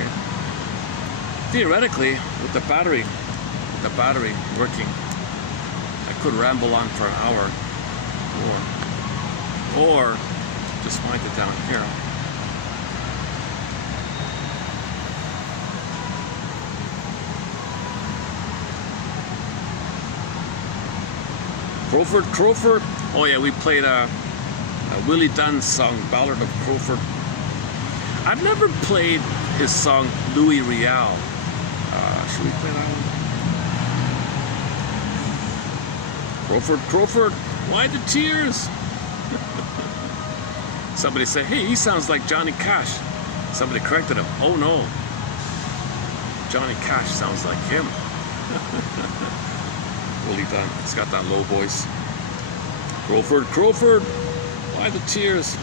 Theoretically, with the battery working, I could ramble on for an hour or just wind it down here. Crowford. Oh yeah, we played a Willie Dunn song, Ballad of Crowford. I've never played his song Louis Riel. Should we play that one? Crowford, why the tears? Somebody said, hey, he sounds like Johnny Cash. Somebody corrected him. Oh no, Johnny Cash sounds like him. Willie Dunn, it's got that low voice. Crowford, why the tears?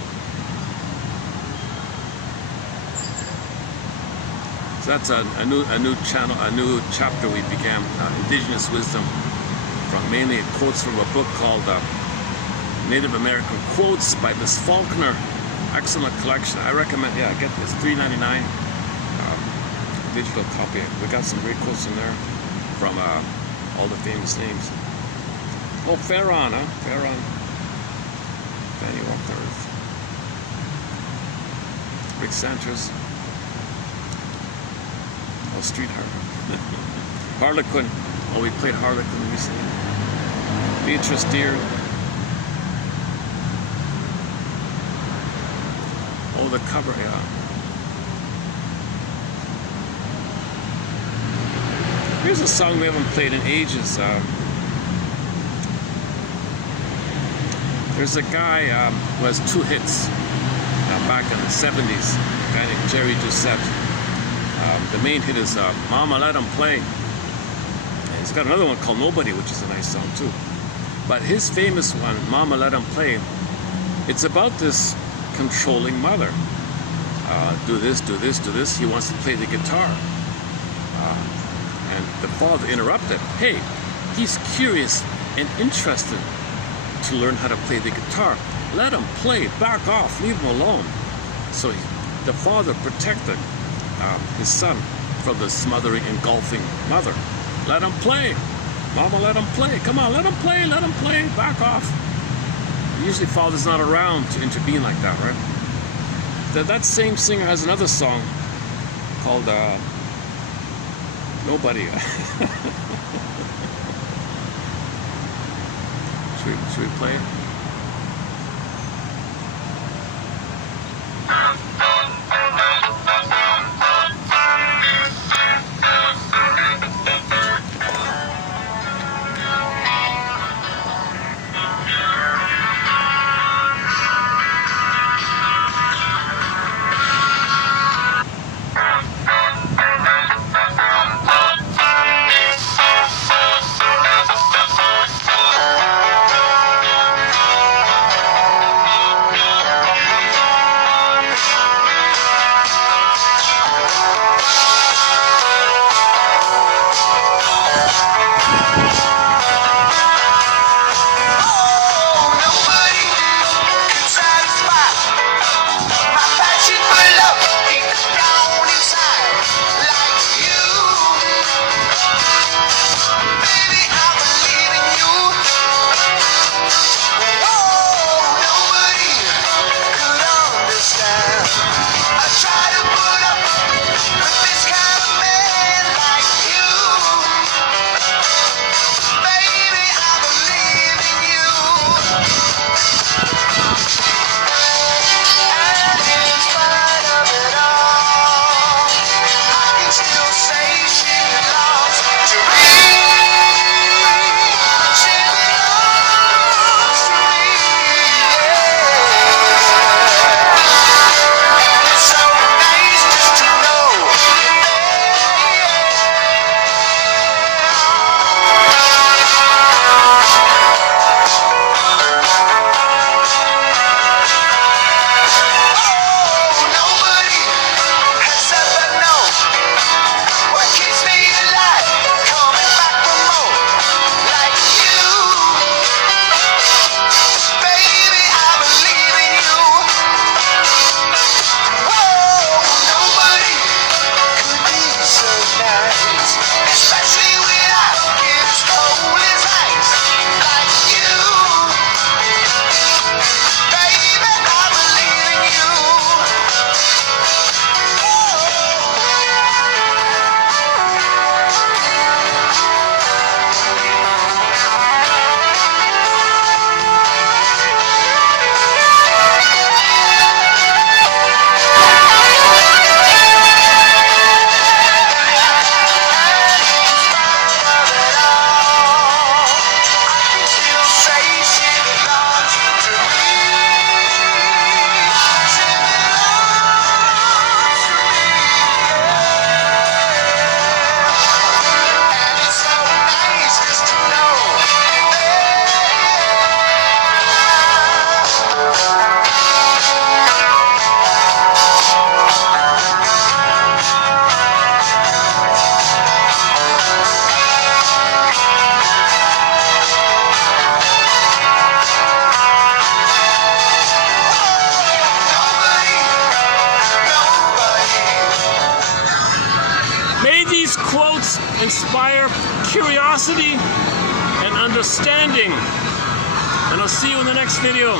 So that's a new channel, a new chapter we began, Indigenous Wisdom, from mainly quotes from a book called Native American Quotes by Miss Faulkner. Excellent collection. I recommend, yeah, get this, $3.99 digital copy. We got some great quotes in there from all the famous names. Oh, Farron, huh? Farron. Fanny Walked the Earth. Rick Sanchez. Oh, Street Harlequin. Oh, we played Harlequin recently. Beatrice Deer. Oh, the cover, yeah. Here's a song we haven't played in ages. There's a guy who has 2 hits back in the 70s, a guy named Jerry Doucette. The main hit is Mama Let 'Em Play. And he's got another one called Nobody, which is a nice song too. But his famous one, Mama Let 'Em Play, it's about this controlling mother. Do this, do this, do this. He wants to play the guitar. And the father interrupted. Hey, he's curious and interested to learn how to play the guitar. Let him play, back off, leave him alone. So the father protected his son from the smothering, engulfing mother. Let him play. Mama, let him play. Come on, let him play, back off. Usually father's not around to intervene like that, right? That same singer has another song called Nobody. Should we play it? inspire curiosity and understanding. And I'll see you in the next video.